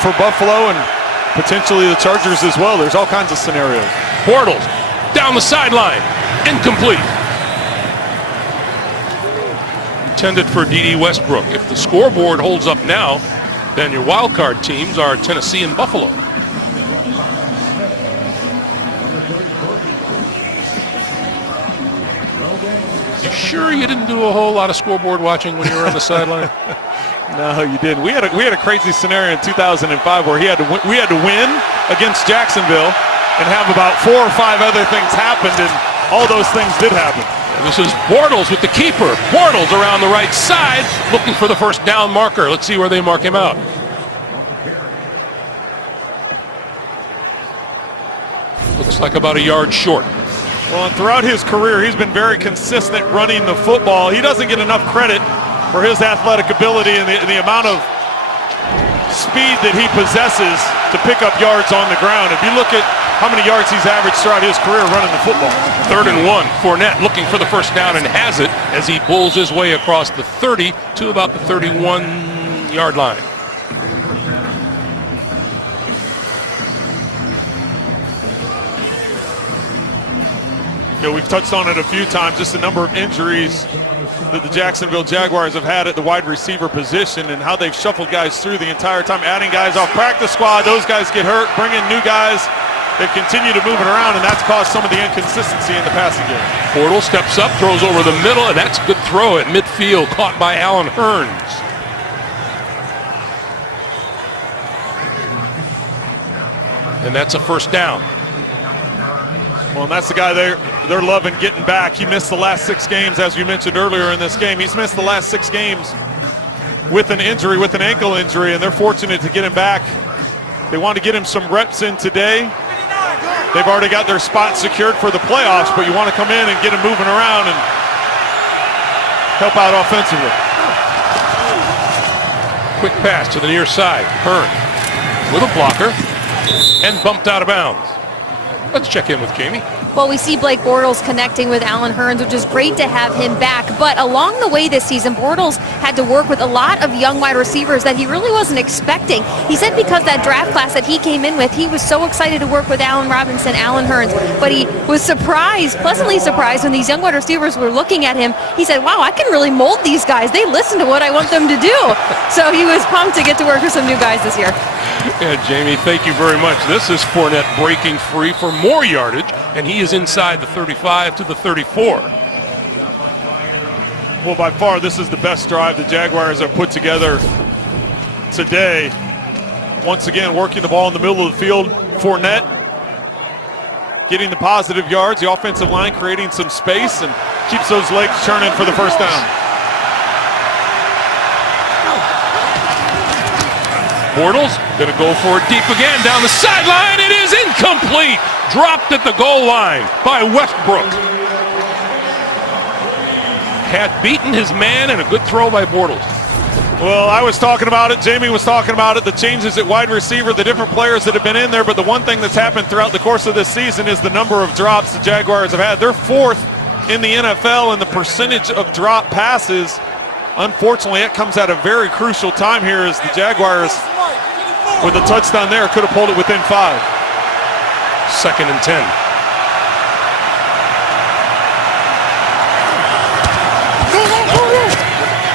for Buffalo and potentially the Chargers as well. There's all kinds of scenarios. Bortles down the sideline, incomplete. Intended for D.D. Westbrook. If the scoreboard holds up now, then your wild card teams are Tennessee and Buffalo. You sure you didn't do a whole lot of scoreboard watching when you were on the sideline? No, you didn't. We had a crazy scenario in 2005 where we had to win against Jacksonville and have about 4 or 5 other things happened, and all those things did happen. And this is Bortles with the keeper. Bortles around the right side, looking for the first down marker. Let's see where they mark him out. Looks like about a yard short. Well, and throughout his career, he's been very consistent running the football. He doesn't get enough credit for his athletic ability and the amount of speed that he possesses to pick up yards on the ground. If you look at how many yards he's averaged throughout his career running the football. 3rd and 1. Fournette looking for the first down and has it as he bulls his way across the 30 to about the 31-yard line. We've touched on it a few times, just the number of injuries that the Jacksonville Jaguars have had at the wide receiver position and how they've shuffled guys through the entire time, adding guys off practice squad. Those guys get hurt, bring in new guys that continue to move it around, and that's caused some of the inconsistency in the passing game. Bortles steps up, throws over the middle, and that's a good throw at midfield, caught by Allen Hurns. And that's a first down. Well, and that's the guy they're loving getting back. He missed the last 6 games, as we mentioned earlier in this game. He's missed the last 6 games with an injury, with an ankle injury, and they're fortunate to get him back. They want to get him some reps in today. They've already got their spot secured for the playoffs, but you want to come in and get him moving around and help out offensively. Quick pass to the near side. Hearn with a blocker and bumped out of bounds. Let's check in with Jamie. Well, we see Blake Bortles connecting with Alan Hearns, which is great to have him back. But along the way this season, Bortles had to work with a lot of young wide receivers that he really wasn't expecting. He said because that draft class that he came in with, he was so excited to work with Allen Robinson, Alan Hearns. But he was surprised, pleasantly surprised, when these young wide receivers were looking at him. He said, wow, I can really mold these guys. They listen to what I want them to do. So he was pumped to get to work with some new guys this year. Yeah, Jamie, thank you very much. This is Fournette breaking free for more yardage, and he is inside the 35 to the 34. Well, by far, this is the best drive the Jaguars have put together today. Once again, working the ball in the middle of the field. Fournette getting the positive yards. The offensive line creating some space and keeps those legs churning for the first down. Bortles going to go for it deep again down the sideline. It is incomplete. Dropped at the goal line by Westbrook. Had beaten his man, and a good throw by Bortles. Well, I was talking about it. Jamie was talking about it. The changes at wide receiver, the different players that have been in there. But the one thing that's happened throughout the course of this season is the number of drops the Jaguars have had. They're 4th in the NFL in the percentage of drop passes. Unfortunately, it comes at a very crucial time here as the Jaguars, with a touchdown there, could have pulled it within 5. 2nd and 10.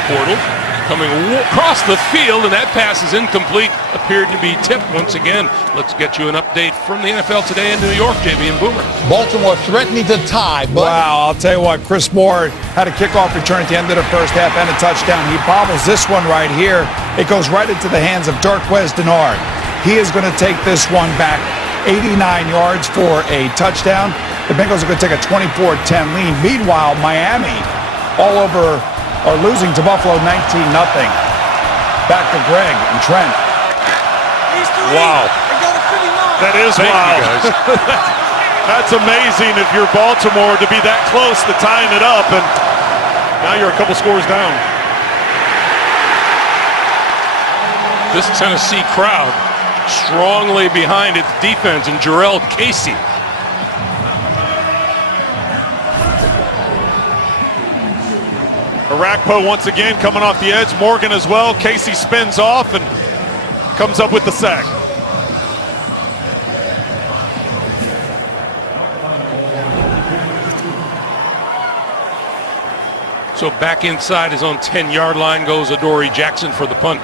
Bortles coming across the field, and that pass is incomplete. Appeared to be tipped once again. Let's get you an update from the NFL today in New York, JB and Boomer. Baltimore threatening to tie, but Wow, I'll tell you what, Chris Moore had a kickoff return at the end of the first half and a touchdown. He bobbles this one right here. It goes right into the hands of Darquez Denard. He is going to take this one back 89 yards for a touchdown. The Bengals are going to take a 24-10 lead. Meanwhile, Miami all over are losing to Buffalo 19-0. Back to Greg and Trent. Wow. That is Thank wild. you, guys. That's amazing if you're Baltimore to be that close to tying it up, and now you're a couple scores down. This Tennessee crowd strongly behind its defense and Jarrell Casey. Arakpo once again coming off the edge. Morgan as well. Casey spins off and comes up with the sack. So back inside his own 10-yard line goes Adoree Jackson for the punt.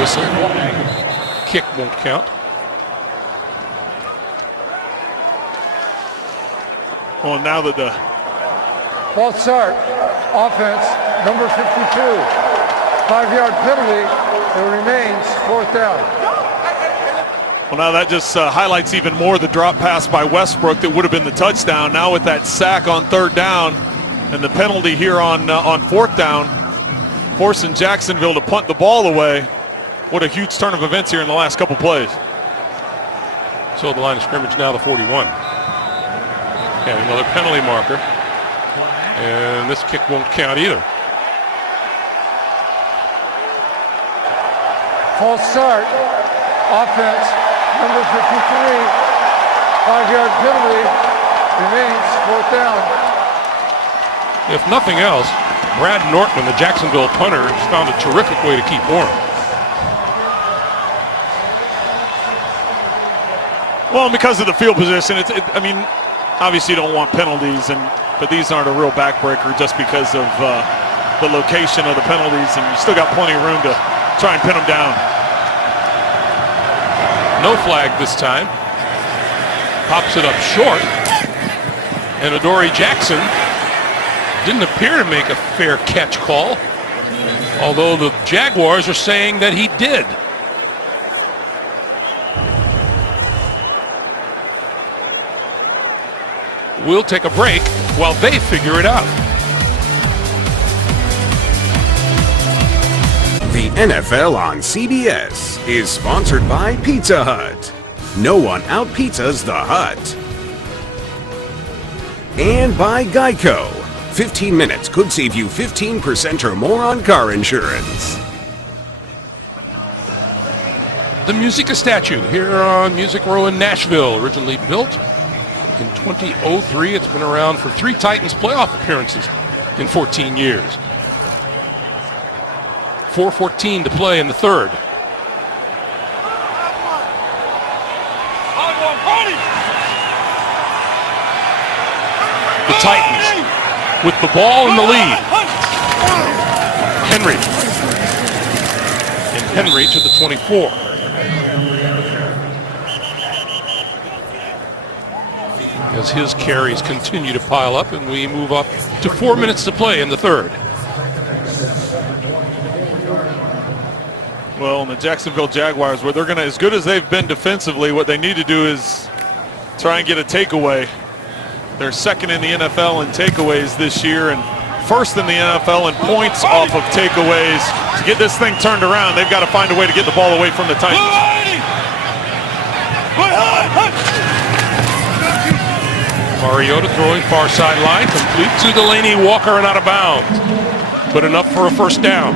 Whistle. Kick won't count. Well, now that the False start. Offense, number 52. 5-yard penalty. It remains 4th down. Well, now that just highlights even more the drop pass by Westbrook that would have been the touchdown. Now with that sack on 3rd down and the penalty here on 4th down, forcing Jacksonville to punt the ball away. What a huge turn of events here in the last couple plays. So the line of scrimmage now the 41. And another penalty marker. And this kick won't count either. False start. Offense, number 53. 5-yard penalty. Remains 4th down. If nothing else, Brad Nortman, the Jacksonville punter, has found a terrific way to keep warm. Well, because of the field position, I mean, obviously you don't want penalties, but these aren't a real backbreaker just because of the location of the penalties, and you still got plenty of room to try and pin them down. No flag this time. Pops it up short. And Adoree Jackson didn't appear to make a fair catch call, although the Jaguars are saying that he did. We'll take a break while they figure it out. The NFL on CBS is sponsored by Pizza Hut. No one out-pizzas the Hut. And by Geico. 15 minutes could save you 15% or more on car insurance. The Musica statue here on Music Row in Nashville, originally built in 2003. It's been around for 3 Titans playoff appearances in 14 years. 4:14 to play in the third. The Titans with the ball in the lead. Henry. And Henry to the 24. As his carries continue to pile up, and we move up to 4 minutes to play in the third. Well, the Jacksonville Jaguars, where they're going to, as good as they've been defensively, what they need to do is try and get a takeaway. They're second in the NFL in takeaways this year and first in the NFL in points off of takeaways. To get this thing turned around, they've got to find a way to get the ball away from the Titans. Mariota throwing far sideline, complete to Delaney Walker and out of bounds, but enough for a first down.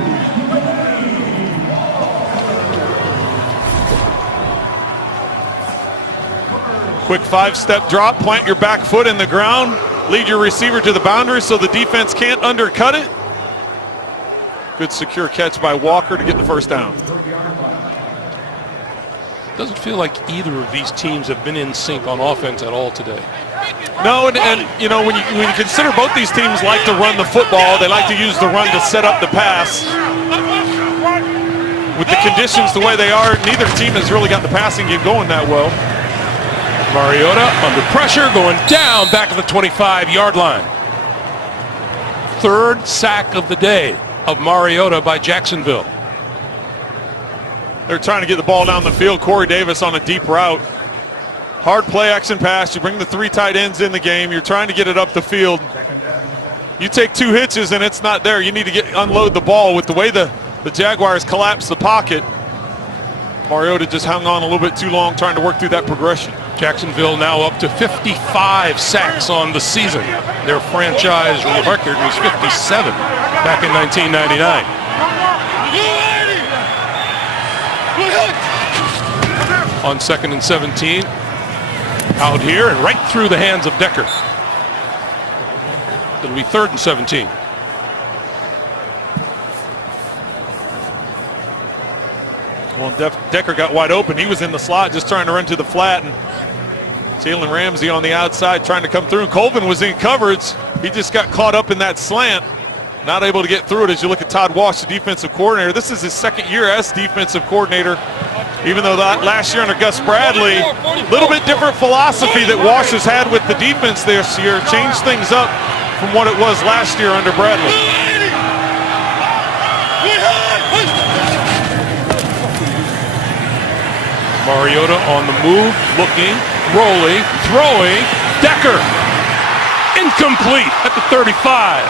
Quick 5-step drop, plant your back foot in the ground, lead your receiver to the boundary so the defense can't undercut it. Good secure catch by Walker to get the first down. Doesn't feel like either of these teams have been in sync on offense at all today. No, and you know, when you consider both these teams like to run the football, they like to use the run to set up the pass. With the conditions the way they are, neither team has really got the passing game going that well. Mariota under pressure, going down back of the 25-yard line. Third sack of the day of Mariota by Jacksonville. They're trying to get the ball down the field. Corey Davis on a deep route. Hard play action pass. You bring the 3 tight ends in the game. You're trying to get it up the field. You take 2 hitches and it's not there. You need to unload the ball. With the way the Jaguars collapsed the pocket, Mariota just hung on a little bit too long trying to work through that progression. Jacksonville now up to 55 sacks on the season. Their franchise record was 57 back in 1999. On 2nd and 17, out here and right through the hands of Decker. It'll be 3rd and 17. Well, Decker got wide open. He was in the slot just trying to run to the flat, and Jalen Ramsey on the outside trying to come through. Colvin was in coverage. He just got caught up in that slant. Not able to get through it as you look at Todd Walsh, the defensive coordinator. This is his 2nd year as defensive coordinator. Even though that last year under Gus Bradley, a little bit different philosophy that Walsh has had with the defense this year. Changed things up from what it was last year under Bradley. Mariota on the move, looking, rolling, throwing. Decker, incomplete at the 35.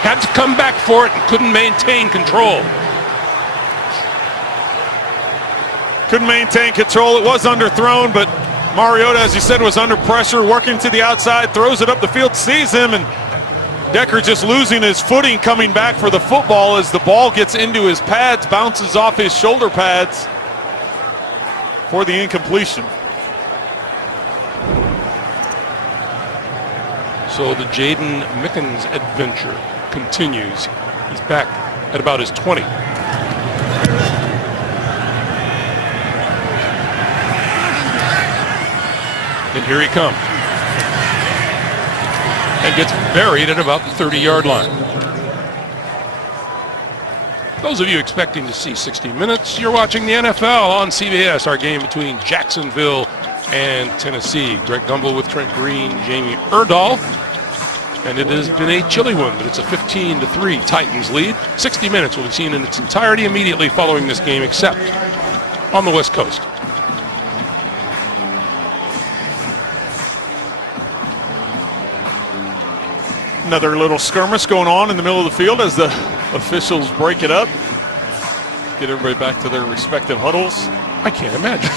Had to come back for it and couldn't maintain control. Couldn't maintain control. It was underthrown, but Mariota, as you said, was under pressure, working to the outside, throws it up the field, sees him, and Decker just losing his footing coming back for the football as the ball gets into his pads, bounces off his shoulder pads for the incompletion. So the Jaden Mickens adventure continues. He's back at about his 20. And here he comes. And gets buried at about the 30-yard line. Those of you expecting to see 60 minutes, you're watching the NFL on CBS, our game between Jacksonville and Tennessee. Greg Gumbel with Trent Green, Jamie Erdahl. And it has been a chilly one, but it's a 15-3 Titans lead. 60 minutes will be seen in its entirety immediately following this game, except on the West Coast. Another little skirmish going on in the middle of the field as the officials break it up. Get everybody back to their respective huddles. I can't imagine.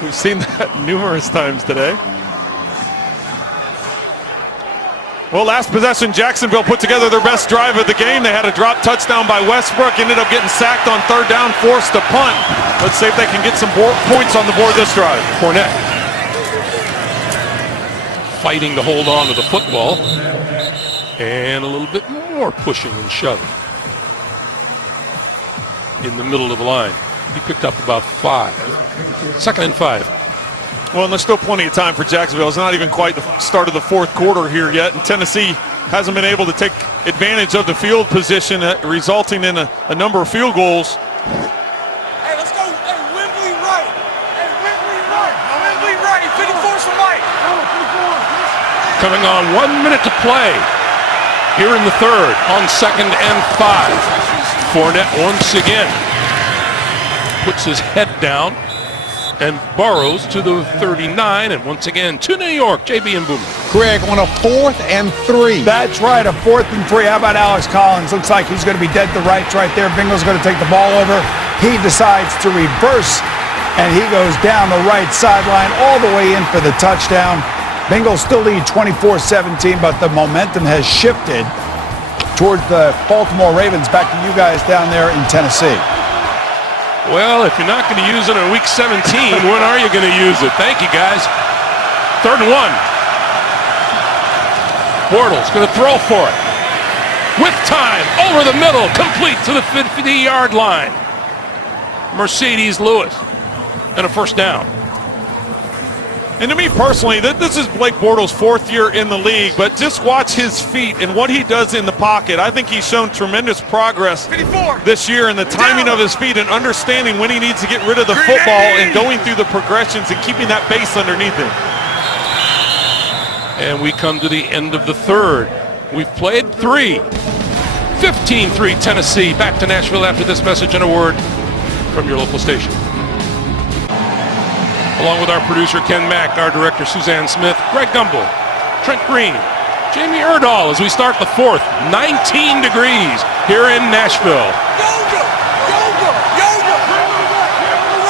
We've seen that numerous times today. Well, last possession, Jacksonville put together their best drive of the game. They had a drop touchdown by Westbrook, ended up getting sacked on third down, forced to punt. Let's see if they can get some points on the board this drive. Fournette fighting to hold on to the football, and a little bit more pushing and shoving in the middle of the line. He picked up about 5. 2nd and 5. Well, and there's still plenty of time for Jacksonville. It's not even quite the start of the fourth quarter here yet, and Tennessee hasn't been able to take advantage of the field position, resulting in a number of field goals. Hey, let's go. Hey, Wembley right. Hey, Wembley right. Wembley right. 54's for Mike. Coming on 1 minute to play here in the third on 2nd and 5. Fournette once again puts his head down and burrows to the 39, and once again to New York. JB and Boomer. Greg, on a 4th and 3. That's right, a 4th and 3. How about Alex Collins? Looks like he's going to be dead to rights right there. Bengals going to take the ball over. He decides to reverse, and he goes down the right sideline all the way in for the touchdown. Bengals still lead 24-17, but the momentum has shifted towards the Baltimore Ravens. Back to you guys down there in Tennessee. Well, if you're not going to use it in week 17, when are you going to use it? Thank you, guys. 3rd and 1. Bortles going to throw for it. With time, over the middle, complete to the 50-yard line. Mercedes Lewis, and a first down. And to me personally, this is Blake Bortles' 4th year in the league, but just watch his feet and what he does in the pocket. I think he's shown tremendous progress this year in the timing of his feet and understanding when he needs to get rid of the football and going through the progressions and keeping that base underneath him. And we come to the end of the third. We've played 3. 15-3 Tennessee. Back to Nashville after this message and a word from your local station. Along with our producer, Ken Mack, our director, Suzanne Smith, Greg Gumbel, Trent Green, Jamie Erdahl as we start the fourth. 19 degrees here in Nashville. Yoga.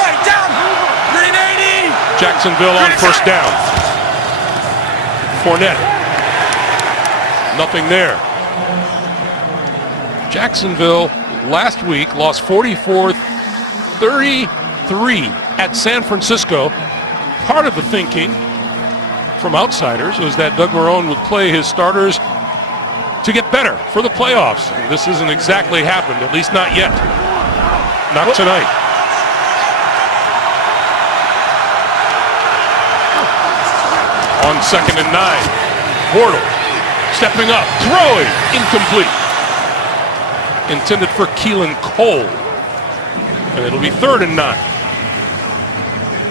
Right down. 380. Jacksonville on first down. Fournette. Nothing there. Jacksonville last week lost 44-33 at San Francisco. Part of the thinking from outsiders was that Doug Marrone would play his starters to get better for the playoffs. This hasn't exactly happened, at least not yet. Not tonight. On 2nd and 9, Bortles stepping up, throwing, incomplete. Intended for Keelan Cole. And it'll be 3rd and 9.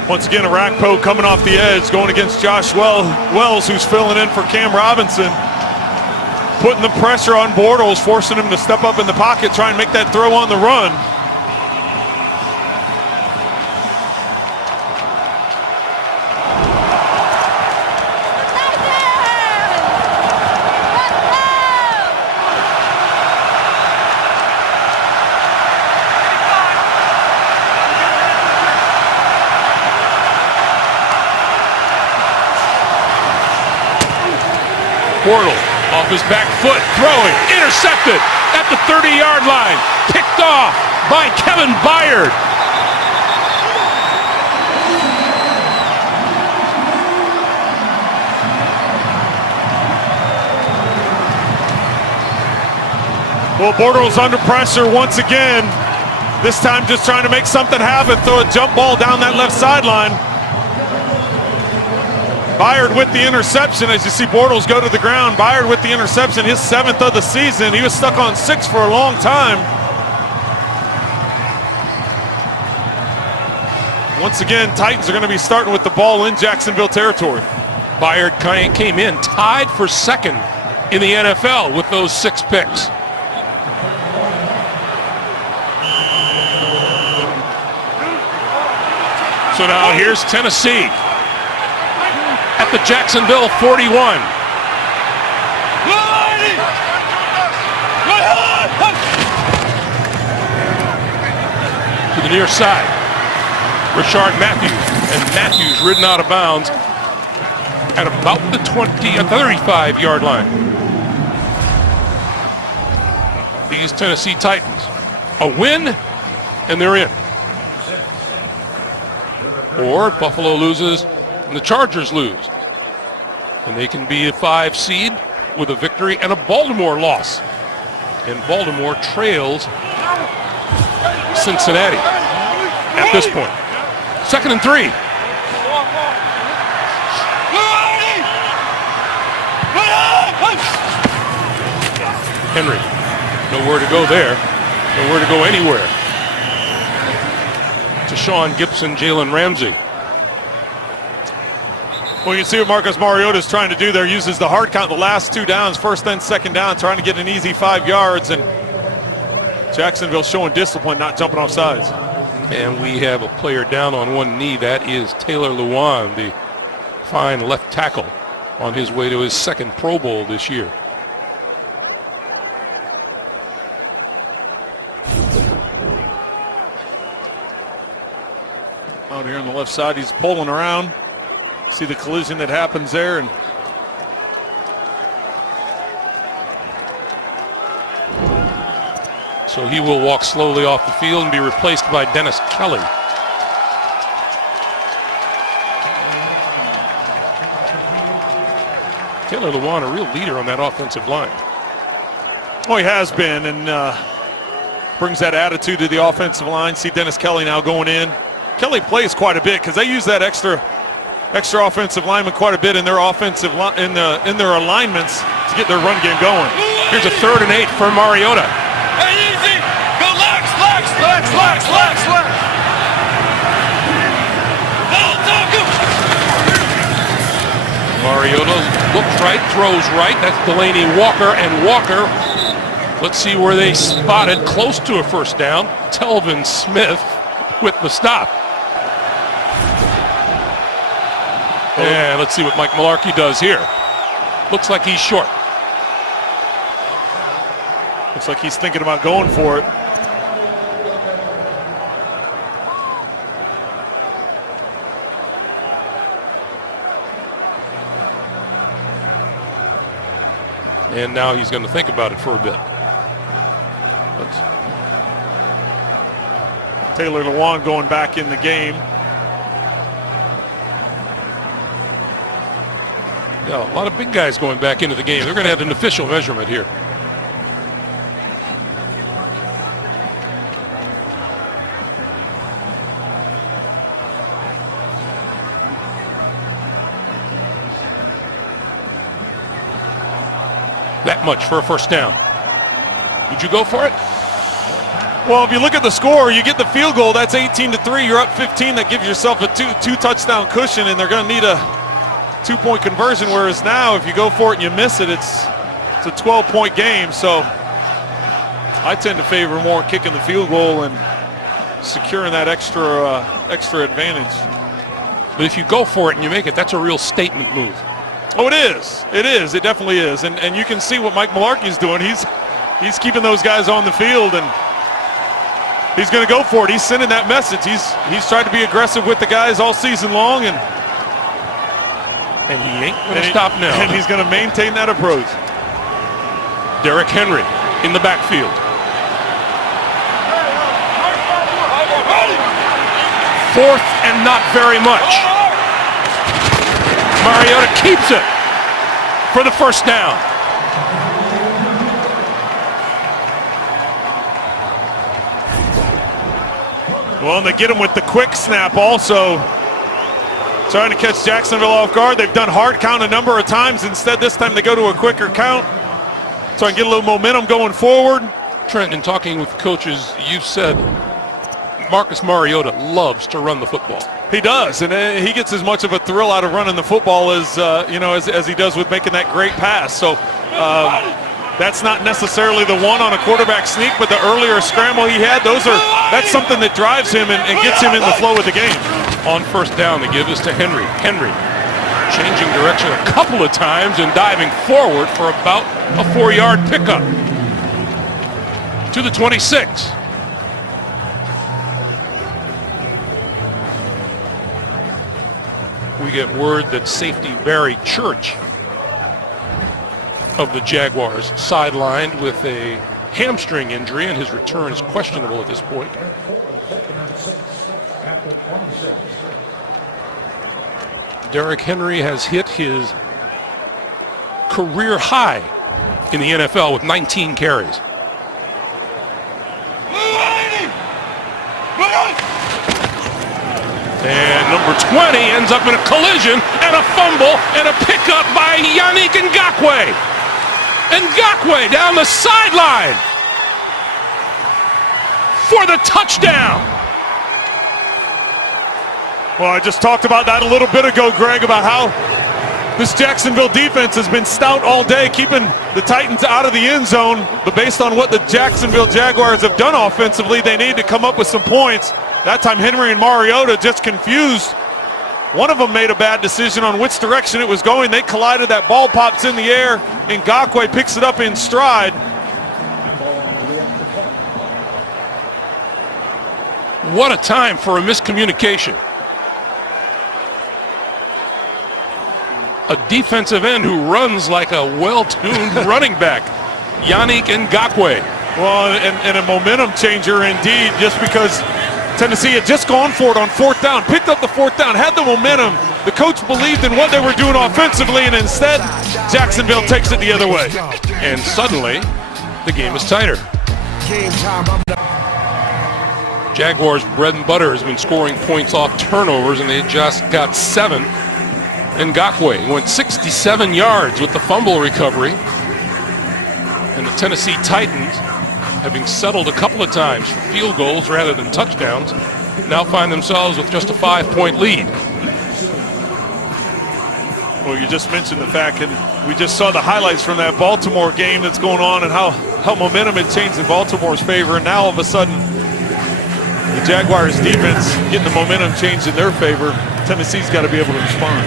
Once again, Arakpo coming off the edge, going against Josh Wells, who's filling in for Cam Robinson. Putting the pressure on Bortles, forcing him to step up in the pocket, try and make that throw on the run. Bortles off his back foot, throwing, intercepted at the 30-yard line, picked off by Kevin Byard. Well, Bortles under pressure once again. This time just trying to make something happen, throw a jump ball down that left sideline. Byard with the interception as you see Bortles go to the ground. Byard with the interception, his 7th of the season. He was stuck on 6 for a long time. Once again, Titans are going to be starting with the ball in Jacksonville territory. Byard came in tied for 2nd in the NFL with those 6 picks. So now here's Tennessee at the Jacksonville 41. Line To the near side. Rashard Matthews. And Matthews ridden out of bounds at about the 35-yard line. These Tennessee Titans. A win, and they're in. Or if Buffalo loses and the Chargers lose, and they can be a 5 seed with a victory and a Baltimore loss. And Baltimore trails Cincinnati at this point. 2nd and 3. Henry, nowhere to go there. Nowhere to go anywhere. To Sean Gibson, Jalen Ramsey. Well, you see what Marcus Mariota is trying to do there. Uses the hard count the last 2 downs, 1st and 2nd down, trying to get an easy 5 yards. And Jacksonville showing discipline, not jumping off sides. And we have a player down on one knee. That is Taylor Lewan, the fine left tackle, on his way to his 2nd Pro Bowl this year. Out here on the left side, he's pulling around. See the collision that happens there. And so he will walk slowly off the field and be replaced by Dennis Kelly. Taylor Lewan, a real leader on that offensive line. Oh, he has been, and brings that attitude to the offensive line. See Dennis Kelly now going in. Kelly plays quite a bit because they use that extra offensive lineman quite a bit in their offensive in their alignments to get their run game going. Here's a 3rd and 8 for Mariota. Hey, easy. Go Lex. Mariota looks right, throws right. That's Delaney Walker, and Walker, let's see where they spotted close to a 1st down. Telvin Smith with the stop. And let's see what Mike Mularkey does here. Looks like he's short. Looks like he's thinking about going for it. And now he's going to think about it for a bit. Taylor Lewan going back in the game. Yeah, a lot of big guys going back into the game. They're going to have an official measurement here. That much for a 1st down. Would you go for it? Well, if you look at the score, you get the field goal. That's 18-3. You're up 15. That gives yourself a two touchdown cushion, and they're going to need a 2-point conversion. Whereas now, if you go for it and you miss it, it's a 12-point game. So I tend to favor more kicking the field goal and securing that extra advantage. But if you go for it and you make it, that's a real statement move. Oh, it is. It is. It definitely is. And you can see what Mike Mularkey's doing. He's keeping those guys on the field, and he's going to go for it. He's sending that message. He's tried to be aggressive with the guys all season long, and he ain't going to stop now. And he's going to maintain that approach. Derrick Henry in the backfield. 4th and not very much. Mariota keeps it for the 1st down. Well, and they get him with the quick snap also. Trying to catch Jacksonville off guard. They've done hard count a number of times. Instead, this time they go to a quicker count. So I can get a little momentum going forward. Trent, in talking with coaches, you've said Marcus Mariota loves to run the football. He does, and he gets as much of a thrill out of running the football as as he does with making that great pass. So that's not necessarily the one on a quarterback sneak, but the earlier scramble he had, that's something that drives him and gets him in the flow of the game. On 1st down, they give this to Henry. Henry changing direction a couple of times and diving forward for about a 4-yard pickup. to the 26. We get word that safety Barry Church of the Jaguars sidelined with a hamstring injury, and his return is questionable at this point. Derrick Henry has hit his career high in the NFL with 19 carries. And number 20 ends up in a collision and a fumble and a pickup by Yannick Ngakoue. Ngakoue down the sideline for the touchdown. Well, I just talked about that a little bit ago, Greg, about how this Jacksonville defense has been stout all day, keeping the Titans out of the end zone. But based on what the Jacksonville Jaguars have done offensively, they need to come up with some points. That time Henry and Mariota just confused. One of them made a bad decision on which direction it was going. They collided, that ball pops in the air, and Ngakoue picks it up in stride. What a time for a miscommunication. A defensive end who runs like a well-tuned running back, Yannick Ngakoue. Well, and a momentum changer indeed, just because Tennessee had just gone for it on fourth down, picked up the fourth down, had the momentum. The coach believed in what they were doing offensively, and instead, Jacksonville takes it the other way. And suddenly, the game is tighter. Jaguars' bread and butter has been scoring points off turnovers, and they just got 7. Ngakoue went 67 yards with the fumble recovery. And the Tennessee Titans, having settled a couple of times for field goals rather than touchdowns, now find themselves with just a 5-point lead. Well, you just mentioned the fact, and we just saw the highlights from that Baltimore game that's going on, and how momentum had changed in Baltimore's favor, and now all of a sudden the Jaguars defense getting the momentum changed in their favor. Tennessee's got to be able to respond.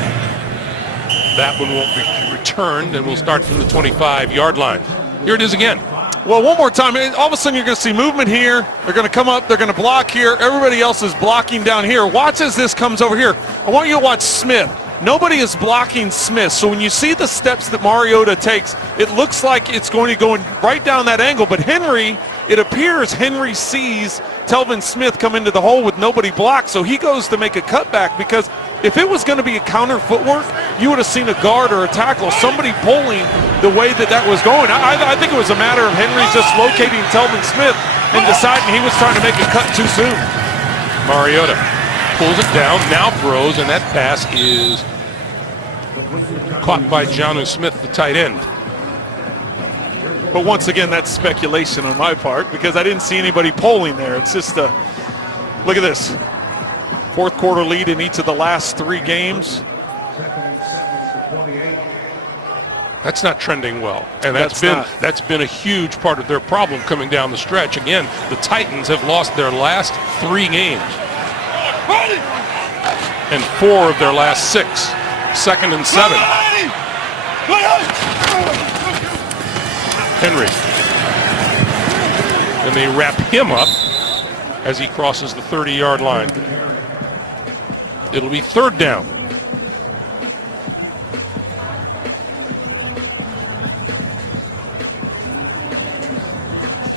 That one won't be returned, and we'll start from the 25-yard line. Here it is again. Well, one more time. All of a sudden, you're going to see movement here. They're going to come up. They're going to block here. Everybody else is blocking down here. Watch as this comes over here. I want you to watch Smith. Nobody is blocking Smith. So when you see the steps that Mariota takes, it looks like it's going to go right down that angle. But Henry, it appears Henry sees Telvin Smith come into the hole with nobody blocked. So he goes to make a cutback, because if it was going to be a counter footwork, you would have seen a guard or a tackle, somebody pulling the way that was going. I think it was a matter of Henry just locating Telvin Smith and deciding he was trying to make a cut too soon. Mariota pulls it down, now throws, and that pass is caught by Jonnu Smith, the tight end. But once again, that's speculation on my part, because I didn't see anybody polling there. It's just look at this. Fourth quarter lead in each of the last 3 games. That's not trending well, and that's been a huge part of their problem coming down the stretch. Again, the Titans have lost their last 3 games and 4 of their last 6, 2nd and 7. Henry, and they wrap him up as he crosses the 30-yard line. It'll be 3rd down.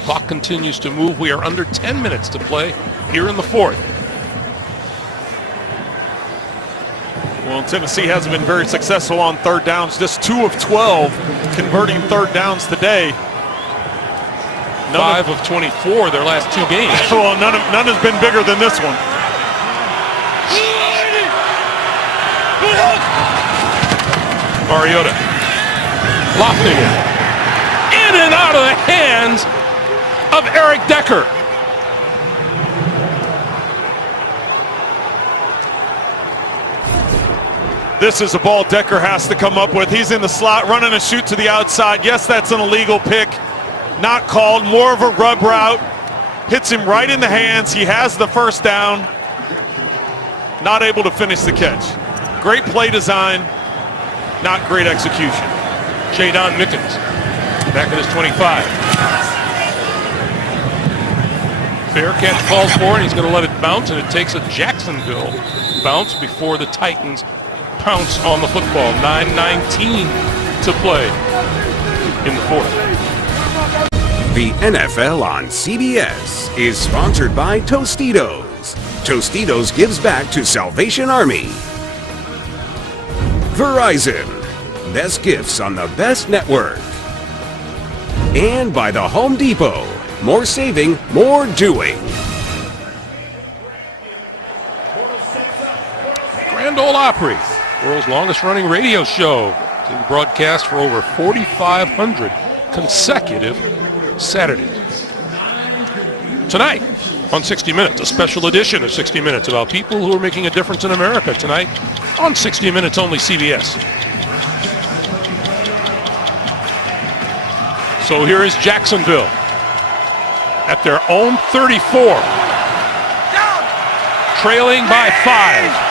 Clock continues to move. We are under 10 minutes to play here in the 4th. Well, Tennessee hasn't been very successful on 3rd downs. Just 2 of 12 converting 3rd downs today. 5 of 24 their last 2 games. Well, none has been bigger than this one. Mariota lofting it in and out of the hands of Eric Decker. This is a ball Decker has to come up with. He's in the slot, running a shoot to the outside. Yes, that's an illegal pick. Not called, more of a rub route. Hits him right in the hands. He has the 1st down. Not able to finish the catch. Great play design, not great execution. Jadon Mickens back at his 25. Fair catch falls for, and he's going to let it bounce, and it takes a Jacksonville bounce before the Titans pounce on the football. 9:19 to play in the fourth. The NFL on CBS is sponsored by Tostitos. Tostitos gives back to Salvation Army. Verizon, best gifts on the best network. And by the Home Depot, more saving, more doing. Grand Ole Opry, world's longest running radio show, to broadcast for over 4,500 consecutive Saturdays. Tonight on 60 Minutes, a special edition of 60 Minutes about people who are making a difference in America. Tonight on 60 Minutes, only CBS. So here is Jacksonville at their own 34, trailing by 5.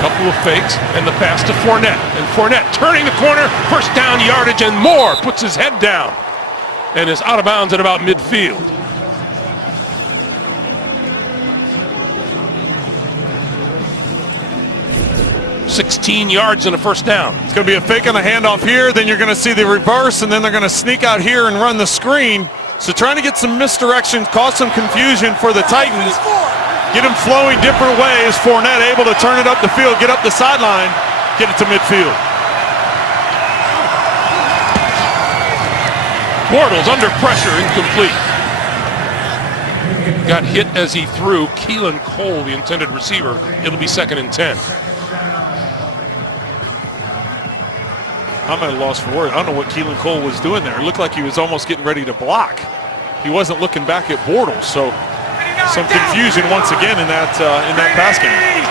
Couple of fakes and the pass to Fournette. And Fournette turning the corner, first down yardage, and Moore puts his head down and is out of bounds at about midfield. $16 yards and a first down. It's going to be a fake on the handoff here, then you're going to see the reverse, and then they're going to sneak out here and run the screen. So trying to get some misdirection, cause some confusion for the Titans. Get him flowing different ways. Fournette able to turn it up the field, get up the sideline, get it to midfield. Bortles under pressure, incomplete. Got hit as he threw. Keelan Cole, the intended receiver. It'll be 2nd and 10. I'm at a loss for words. I don't know what Keelan Cole was doing there. It looked like he was almost getting ready to block. He wasn't looking back at Bortles, so some confusion once again in that pass game.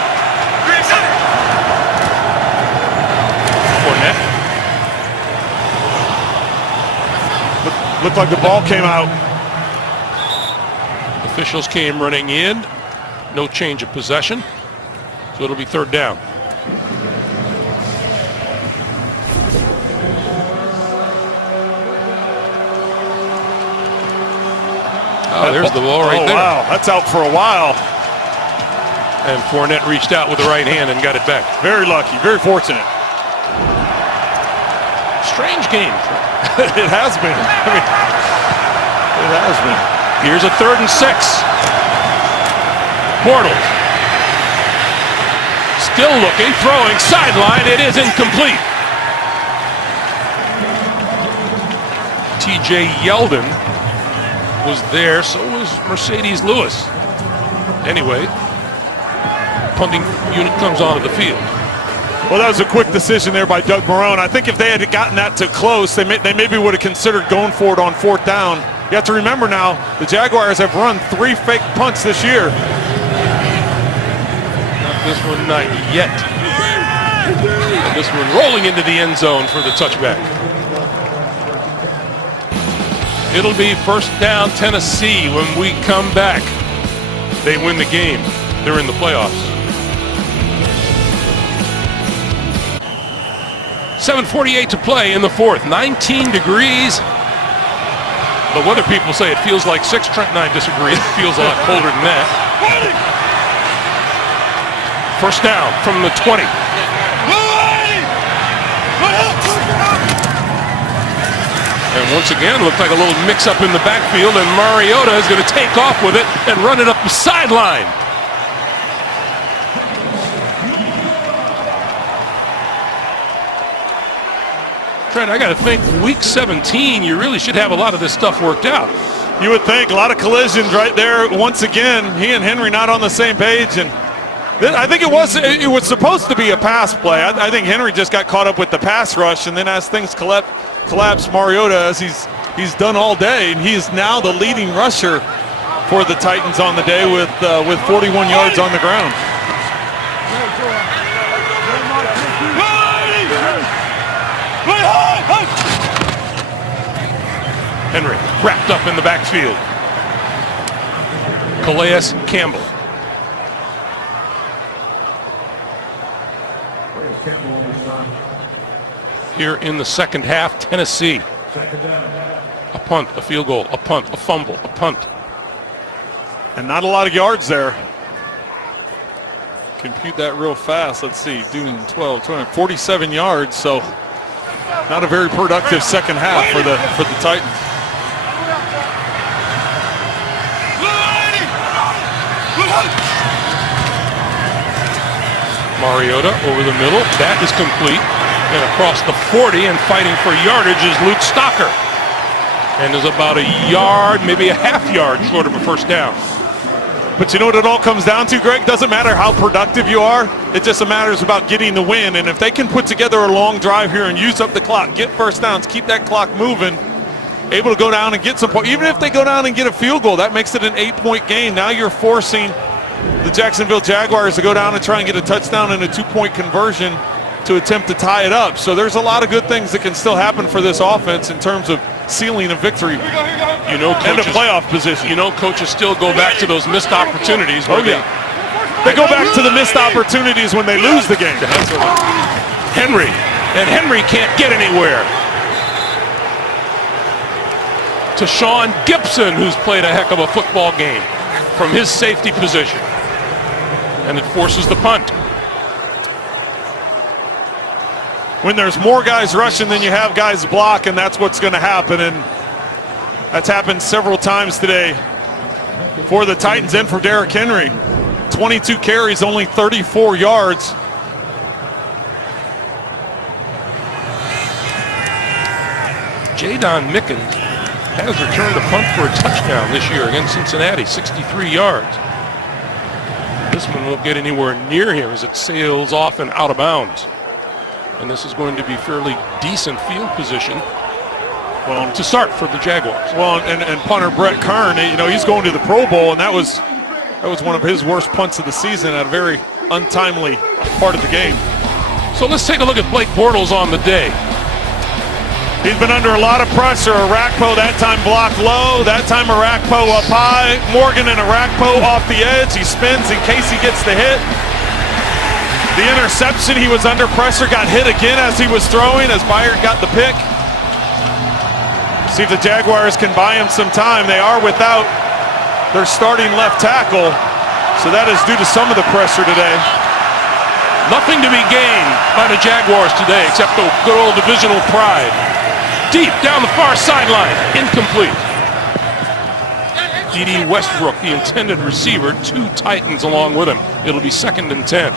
Fournette. Looked like the ball came out. Officials came running in. No change of possession. So it'll be 3rd down. Oh, there's the ball right there. Wow, that's out for a while. And Fournette reached out with the right hand and got it back. Very lucky, very fortunate. Strange game. It has been. I mean, it has been. Here's a 3rd and 6. Bortles. Still looking, throwing, sideline. It is incomplete. TJ Yeldon was there, so was Mercedes Lewis. Anyway, punting unit comes onto the field. Well, that was a quick decision there by Doug Marrone. I think if they had gotten that to close, they maybe would have considered going for it on 4th down. You have to remember now, the Jaguars have run 3 fake punts this year. Not this one, not yet. And this one rolling into the end zone for the touchback. It'll be 1st down Tennessee when we come back. They win the game. They're in the playoffs. 7:48 to play in the fourth. 19 degrees. The weather people say it feels like 6. Trent and I disagree. It feels a lot colder than that. 1st down from the 20. And once again, looked like a little mix-up in the backfield, and Mariota is going to take off with it and run it up the sideline. Trent, I got to think, week 17, you really should have a lot of this stuff worked out. You would think. A lot of collisions right there. Once again, he and Henry not on the same page, and I think it was supposed to be a pass play. I think Henry just got caught up with the pass rush, and then as things collapse, Mariota, as he's done all day, and he is now the leading rusher for the Titans on the day with 41 yards on the ground. Henry wrapped up in the backfield. Calais Campbell. Here in the second half, Tennessee A punt, a field goal, a punt, a fumble, a punt. And not a lot of yards there. Compute that real fast. Let's see, doing 12, 20, 47 yards. So not a very productive second half for the Titans. Mariota over the middle. That is complete. And across the 40 and fighting for yardage is Luke Stocker. And is about a yard, maybe a half yard short of a first down. But you know what it all comes down to, Greg? Doesn't matter how productive you are. It just matters about getting the win. And if they can put together a long drive here and use up the clock, get first downs, keep that clock moving, able to go down and get some points. Even if they go down and get a field goal, that makes it an 8-point game. Now you're forcing the Jacksonville Jaguars to go down and try and get a touchdown and a 2-point conversion to attempt to tie it up. So there's a lot of good things that can still happen for this offense in terms of sealing a victory. You know, coaches, and a playoff position. You know, coaches still go back to those missed opportunities. Oh, yeah. They go back to the missed opportunities when they lose the game. Henry. And Henry can't get anywhere. To Sean Gibson, who's played a heck of a football game from his safety position. And it forces the punt. When there's more guys rushing than you have guys block, and that's what's going to happen. And that's happened several times today for the Titans and for Derrick Henry. 22 carries, only 34 yards. Jadon Mickens has returned a punt for a touchdown this year against Cincinnati, 63 yards. This one won't get anywhere near him as it sails off and out of bounds. And this is going to be fairly decent field position to start for the Jaguars. Well, and punter Brett Kern, you know, he's going to the Pro Bowl, and that was one of his worst punts of the season at a very untimely part of the game. So let's take a look at Blake Bortles on the day. He's been under a lot of pressure. Arakpo that time blocked low, that time Arakpo up high. Morgan and Arakpo off the edge. He spins in case he gets the hit. The interception, he was under pressure, got hit again as he was throwing, as Byard got the pick. See if the Jaguars can buy him some time. They are without their starting left tackle, so that is due to some of the pressure today. Nothing to be gained by the Jaguars today except the good old divisional pride. Deep down the far sideline, incomplete. D.D. Westbrook, the intended receiver, 2 Titans along with him. It'll be 2nd and 10.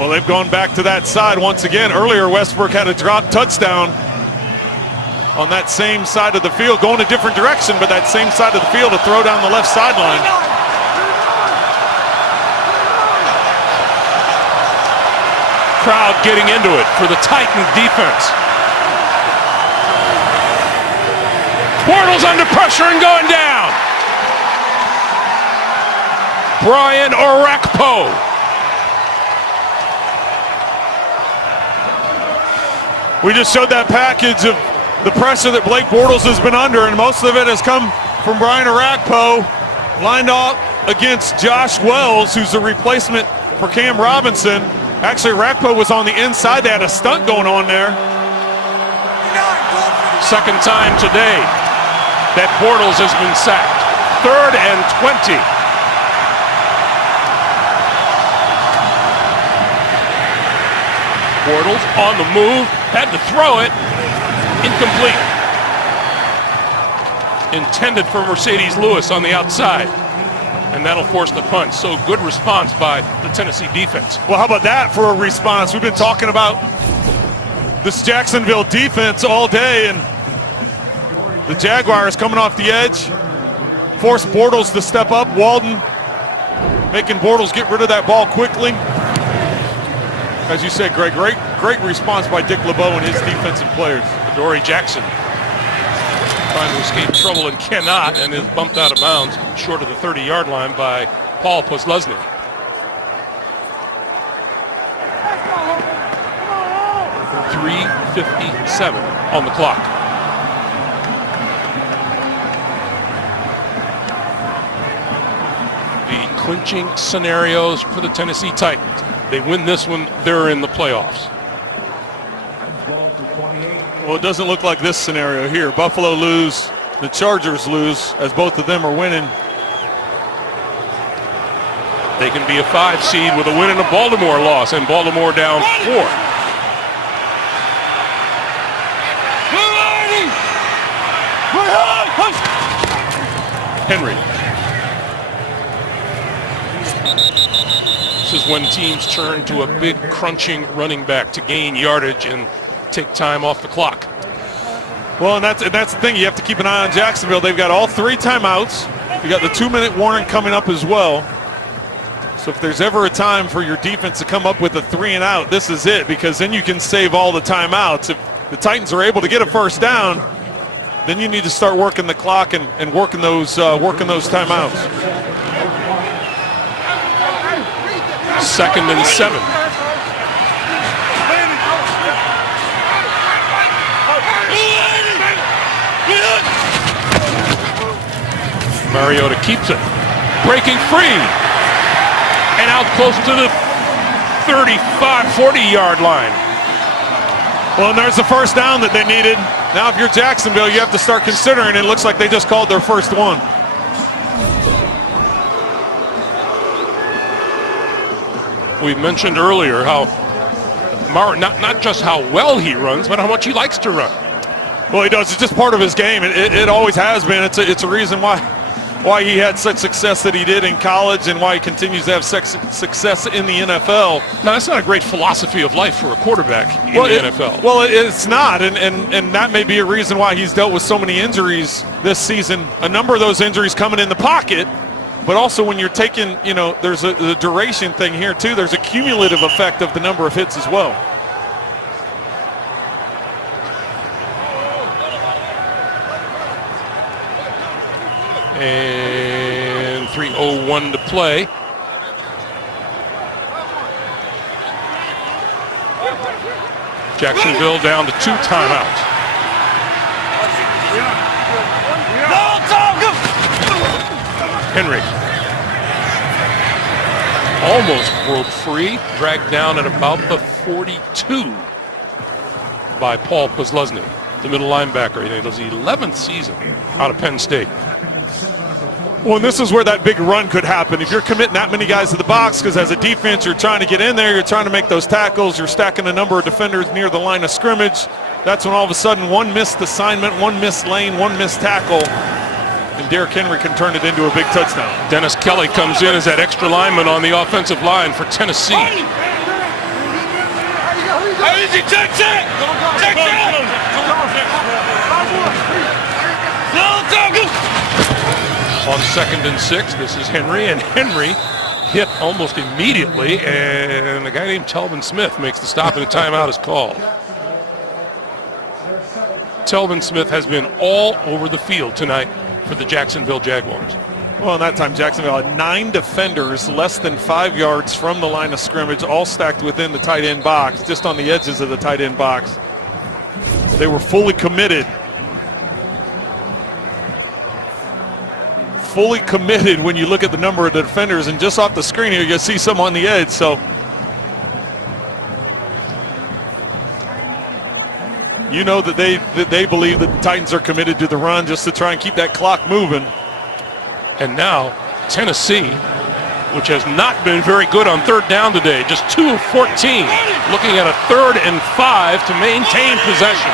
Well, they've gone back to that side once again. Earlier, Westbrook had a drop touchdown on that same side of the field, going a different direction, but that same side of the field to throw down the left sideline. Crowd getting into it for the Titan defense. Bortles under pressure and going down. Brian Orakpo. We just showed that package of the pressure that Blake Bortles has been under, and most of it has come from Brian Orakpo, lined up against Josh Wells, who's a replacement for Cam Robinson. Actually, Orakpo was on the inside. They had a stunt going on there. Second time today that Bortles has been sacked. 3rd and 20. Bortles on the move, had to throw it, incomplete. Intended for Mercedes Lewis on the outside, and that'll force the punt. So good response by the Tennessee defense. Well, how about that for a response? We've been talking about this Jacksonville defense all day, and the Jaguars coming off the edge, force Bortles to step up. Walden making Bortles get rid of that ball quickly. As you said, Greg, great response by Dick LeBeau and his defensive players. Adoree Jackson trying to escape trouble and cannot, and is bumped out of bounds short of the 30-yard line by Paul Posluszny. .357 on the clock. The clinching scenarios for the Tennessee Titans. They win this one, they're in the playoffs. Well, it doesn't look like this scenario here. Buffalo lose, the Chargers lose, as both of them are winning. They can be a 5 seed with a win and a Baltimore loss, and Baltimore down 4. Henry. This is when teams turn to a big crunching running back to gain yardage and take time off the clock. Well, and that's the thing. You have to keep an eye on Jacksonville. They've got all 3 timeouts. You got the 2-minute warning coming up as well. So if there's ever a time for your defense to come up with a 3 and out, this is it, because then you can save all the timeouts. If the Titans are able to get a first down, then you need to start working the clock and working those timeouts. 2nd and 7. Mariota keeps it, breaking free, and out close to the 35, 40-yard line. Well, and there's the first down that they needed. Now, if you're Jacksonville, you have to start considering. It looks like they just called their first one. We mentioned earlier how not just how well he runs, but how much he likes to run. Well, he does. It's just part of his game. It always has been. It's a reason why he had such success that he did in college and why he continues to have success in the NFL. Now, that's not a great philosophy of life for a quarterback in the NFL. Well, it's not, and that may be a reason why he's dealt with so many injuries this season. A number of those injuries coming in the pocket, but also when you're taking, there's a duration thing here too. There's a cumulative effect of the number of hits as well. And 3:01 to play. Jacksonville down to 2 timeouts. Henry almost broke free, dragged down at about the 42 by Paul Posluszny, the middle linebacker. It was his 11th season out of Penn State. Well, and this is where that big run could happen. If you're committing that many guys to the box, because as a defense, you're trying to get in there, you're trying to make those tackles, you're stacking a number of defenders near the line of scrimmage. That's when all of a sudden one missed assignment, one missed lane, one missed tackle, and Derrick Henry can turn it into a big touchdown. Dennis Kelly comes in as that extra lineman on the offensive line for Tennessee. On 2nd and 6, this is Henry, and Henry hit almost immediately, and a guy named Telvin Smith makes the stop, and a timeout is called. Telvin Smith has been all over the field tonight for the Jacksonville Jaguars. Well, in that time, Jacksonville had 9 defenders less than 5 yards from the line of scrimmage, all stacked within the tight end box, just on the edges of the tight end box. They were fully committed. Fully committed when you look at the number of the defenders, and just off the screen here, you see some on the edge. So you know that they believe that the Titans are committed to the run just to try and keep that clock moving. And now Tennessee, which has not been very good on 3rd down today, just 2 of 14, looking at a 3rd and 5 to maintain possession.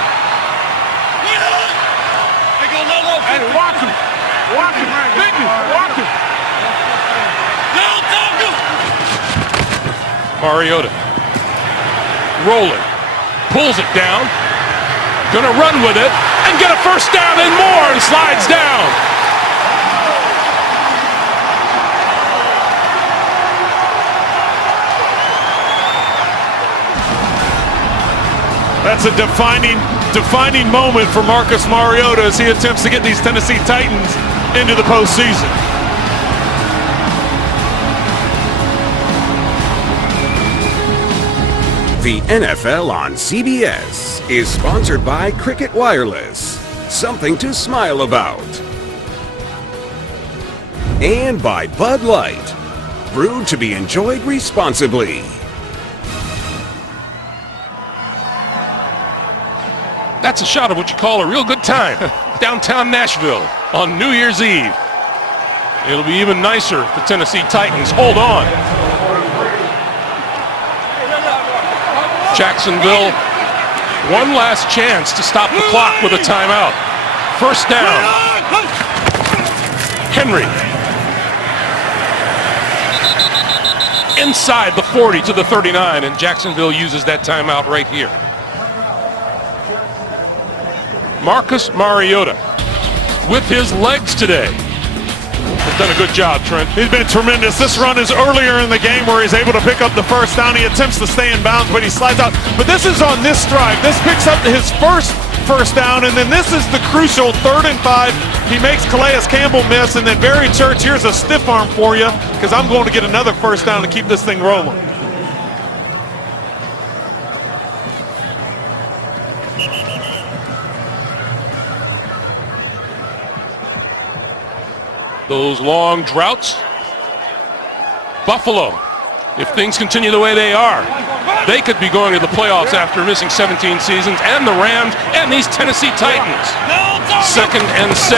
Mariota rolling, pulls it down, gonna run with it and get a first down and more, and slides down. That's a defining moment for Marcus Mariota as he attempts to get these Tennessee Titans into the postseason. The NFL on CBS is sponsored by Cricket Wireless, something to smile about. And by Bud Light, brewed to be enjoyed responsibly. That's a shot of what you call a real good time. Downtown Nashville on New Year's Eve. It'll be even nicer if the Tennessee Titans hold on. Jacksonville, one last chance to stop the clock with a timeout. First down. Henry. Inside the 40 to the 39, and Jacksonville uses that timeout right here. Marcus Mariota with his legs today. Has done a good job, Trent. He's been tremendous. This run is earlier in the game where he's able to pick up the first down. He attempts to stay in bounds, but he slides out. But this is on this drive. This picks up his first down, and then this is the crucial 3rd and 5. He makes Calais Campbell miss, and then Barry Church, here's a stiff arm for you, because I'm going to get another first down to keep this thing rolling. Those long droughts. Buffalo, if things continue the way they are, they could be going to the playoffs after missing 17 seasons, and the Rams and these Tennessee Titans. 2nd and 6.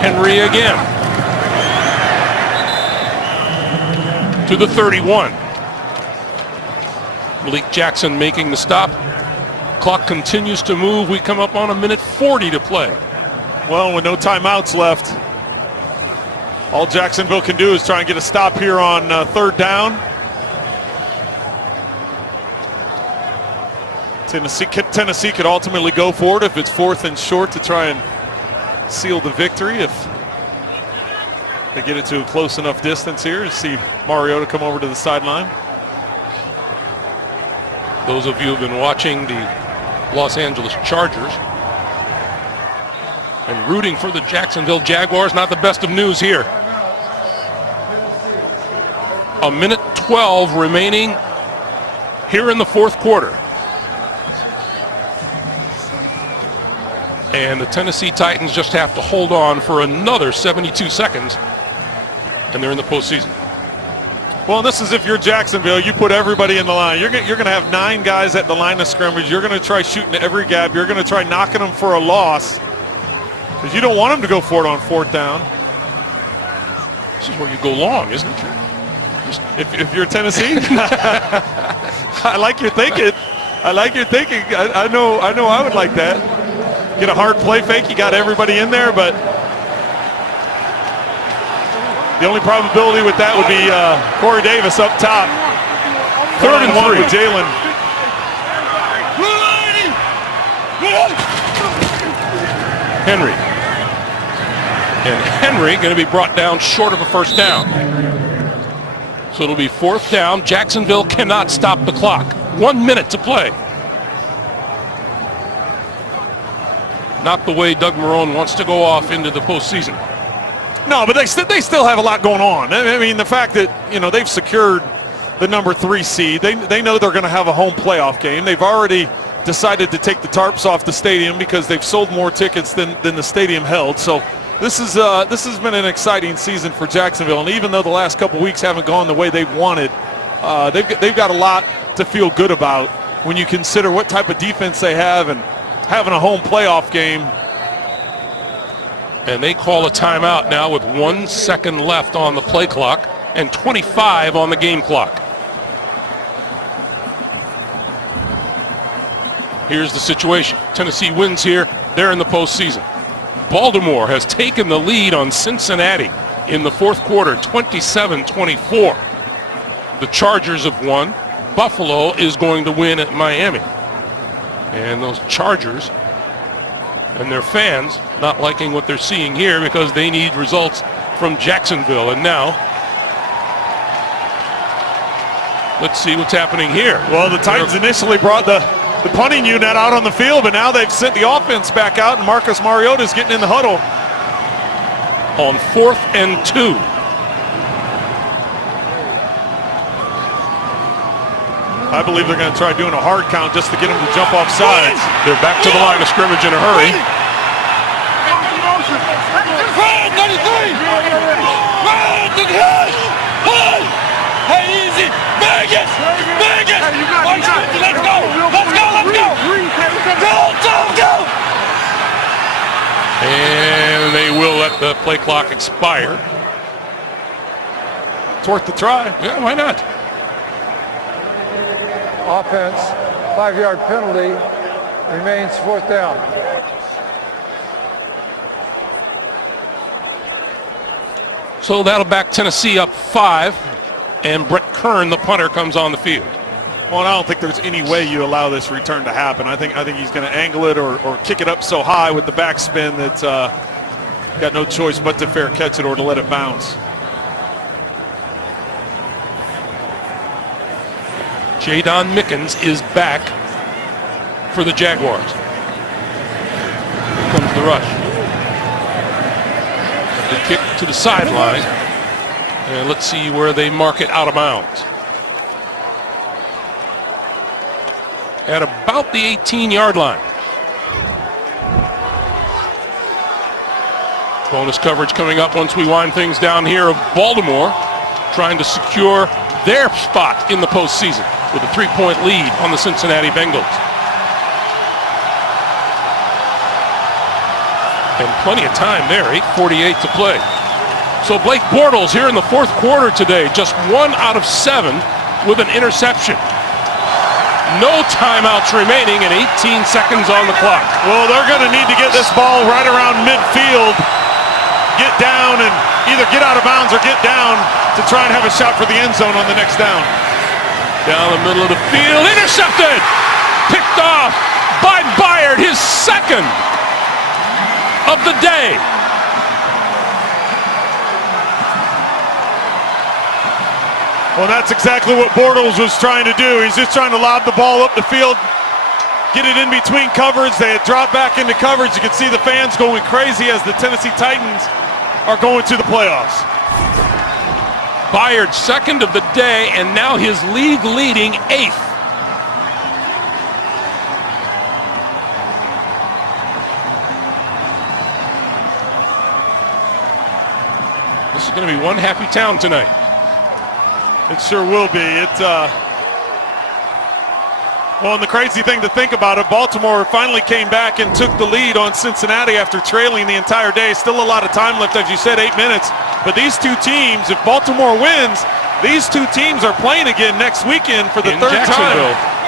Henry again. To the 31. Malik Jackson making the stop. Clock continues to move. We come up on 1:40 to play. Well, with no timeouts left, all Jacksonville can do is try and get a stop here on 3rd down. Tennessee could ultimately go for it if it's 4th and short to try and seal the victory. If they get it to a close enough distance here to see Mariota come over to the sideline. Those of you who have been watching the Los Angeles Chargers and rooting for the Jacksonville Jaguars, not the best of news here. 1:12 remaining here in the 4th quarter. And the Tennessee Titans just have to hold on for another 72 seconds, and they're in the postseason. Well, this is if you're Jacksonville, you put everybody in the line. You're going to have 9 guys at the line of scrimmage. You're going to try shooting every gap. You're going to try knocking them for a loss, because you don't want them to go for it on 4th down. This is where you go long, isn't it? If you're Tennessee, I like your thinking. I know I would like that. Get a hard play fake. You got everybody in there, but the only probability with that would be Corey Davis up top. 3rd and 3 with Jalen. Henry. And Henry going to be brought down short of a first down. So it'll be 4th down. Jacksonville cannot stop the clock. 1 minute to play. Not the way Doug Marrone wants to go off into the postseason. No, but they still have a lot going on. I mean, the fact that, they've secured the number 3 seed, they know they're going to have a home playoff game. They've already decided to take the tarps off the stadium because they've sold more tickets than the stadium held. So this has been an exciting season for Jacksonville, and even though the last couple weeks haven't gone the way they've wanted, they've got a lot to feel good about when you consider what type of defense they have and having a home playoff game. And they call a timeout now with 1 second left on the play clock and 25 on the game clock. Here's the situation. Tennessee wins here. They're in the postseason. Baltimore has taken the lead on Cincinnati in the 4th quarter, 27-24. The Chargers have won. Buffalo is going to win at Miami. And those Chargers and their fans not liking what they're seeing here because they need results from Jacksonville. And now, let's see what's happening here. Well, the Titans initially brought the punting unit out on the field, but now they've sent the offense back out, and Marcus Mariota's getting in the huddle. On 4th and 2. I believe they're going to try doing a hard count just to get him to jump off sides. They're back to the line of scrimmage in a hurry. Hey, easy! Vegas! Vegas! Let's go! Let's go! Let's go! Go! Go! Go! let the play clock expire. It's worth the try. Yeah, why not? Offense, 5-yard penalty, remains 4th down. So that'll back Tennessee up 5, and Brett Kern, the punter, comes on the field. Well, I don't think there's any way you allow this return to happen. I think he's going to angle it or kick it up so high with the backspin that got no choice but to fair catch it or to let it bounce. Jadon Mickens is back for the Jaguars. Here comes the rush. The kick to the sideline. And let's see where they mark it out of bounds. At about the 18-yard line. Bonus coverage coming up once we wind things down here of Baltimore, trying to secure their spot in the postseason with a 3-point lead on the Cincinnati Bengals. And plenty of time there, 8:48 to play. So Blake Bortles here in the 4th quarter today, just 1 out of 7 with an interception. No timeouts remaining and 18 seconds on the clock. Well, they're going to need to get this ball right around midfield, get down and either get out of bounds or get down to try and have a shot for the end zone on the next down. Down the middle of the field, intercepted! Picked off by Byard, his 2nd of the day. Well, that's exactly what Bortles was trying to do. He's just trying to lob the ball up the field, get it in between coverage. They had dropped back into coverage. You can see the fans going crazy as the Tennessee Titans are going to the playoffs. Byard, 2nd of the day, and now his league-leading 8th. This is going to be one happy town tonight. It sure will be. Well, and the crazy thing to think about it, Baltimore finally came back and took the lead on Cincinnati after trailing the entire day. Still a lot of time left, as you said, 8 minutes. But these two teams, if Baltimore wins, these two teams are playing again next weekend for the 3rd time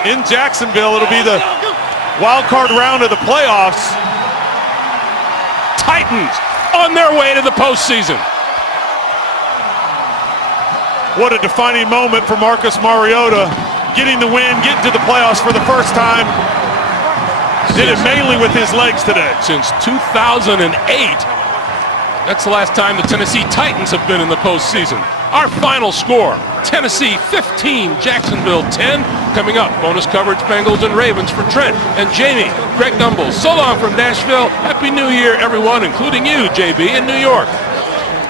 in Jacksonville. It'll be the wild card round of the playoffs. Titans on their way to the postseason. What a defining moment for Marcus Mariota, getting the win, getting to the playoffs for the first time. Did it mainly with his legs today. Since 2008, that's the last time the Tennessee Titans have been in the postseason. Our final score, Tennessee 15, Jacksonville 10. Coming up, bonus coverage, Bengals and Ravens for Trent and Jamie. Greg Gumbel, so long from Nashville. Happy New Year, everyone, including you, JB, in New York.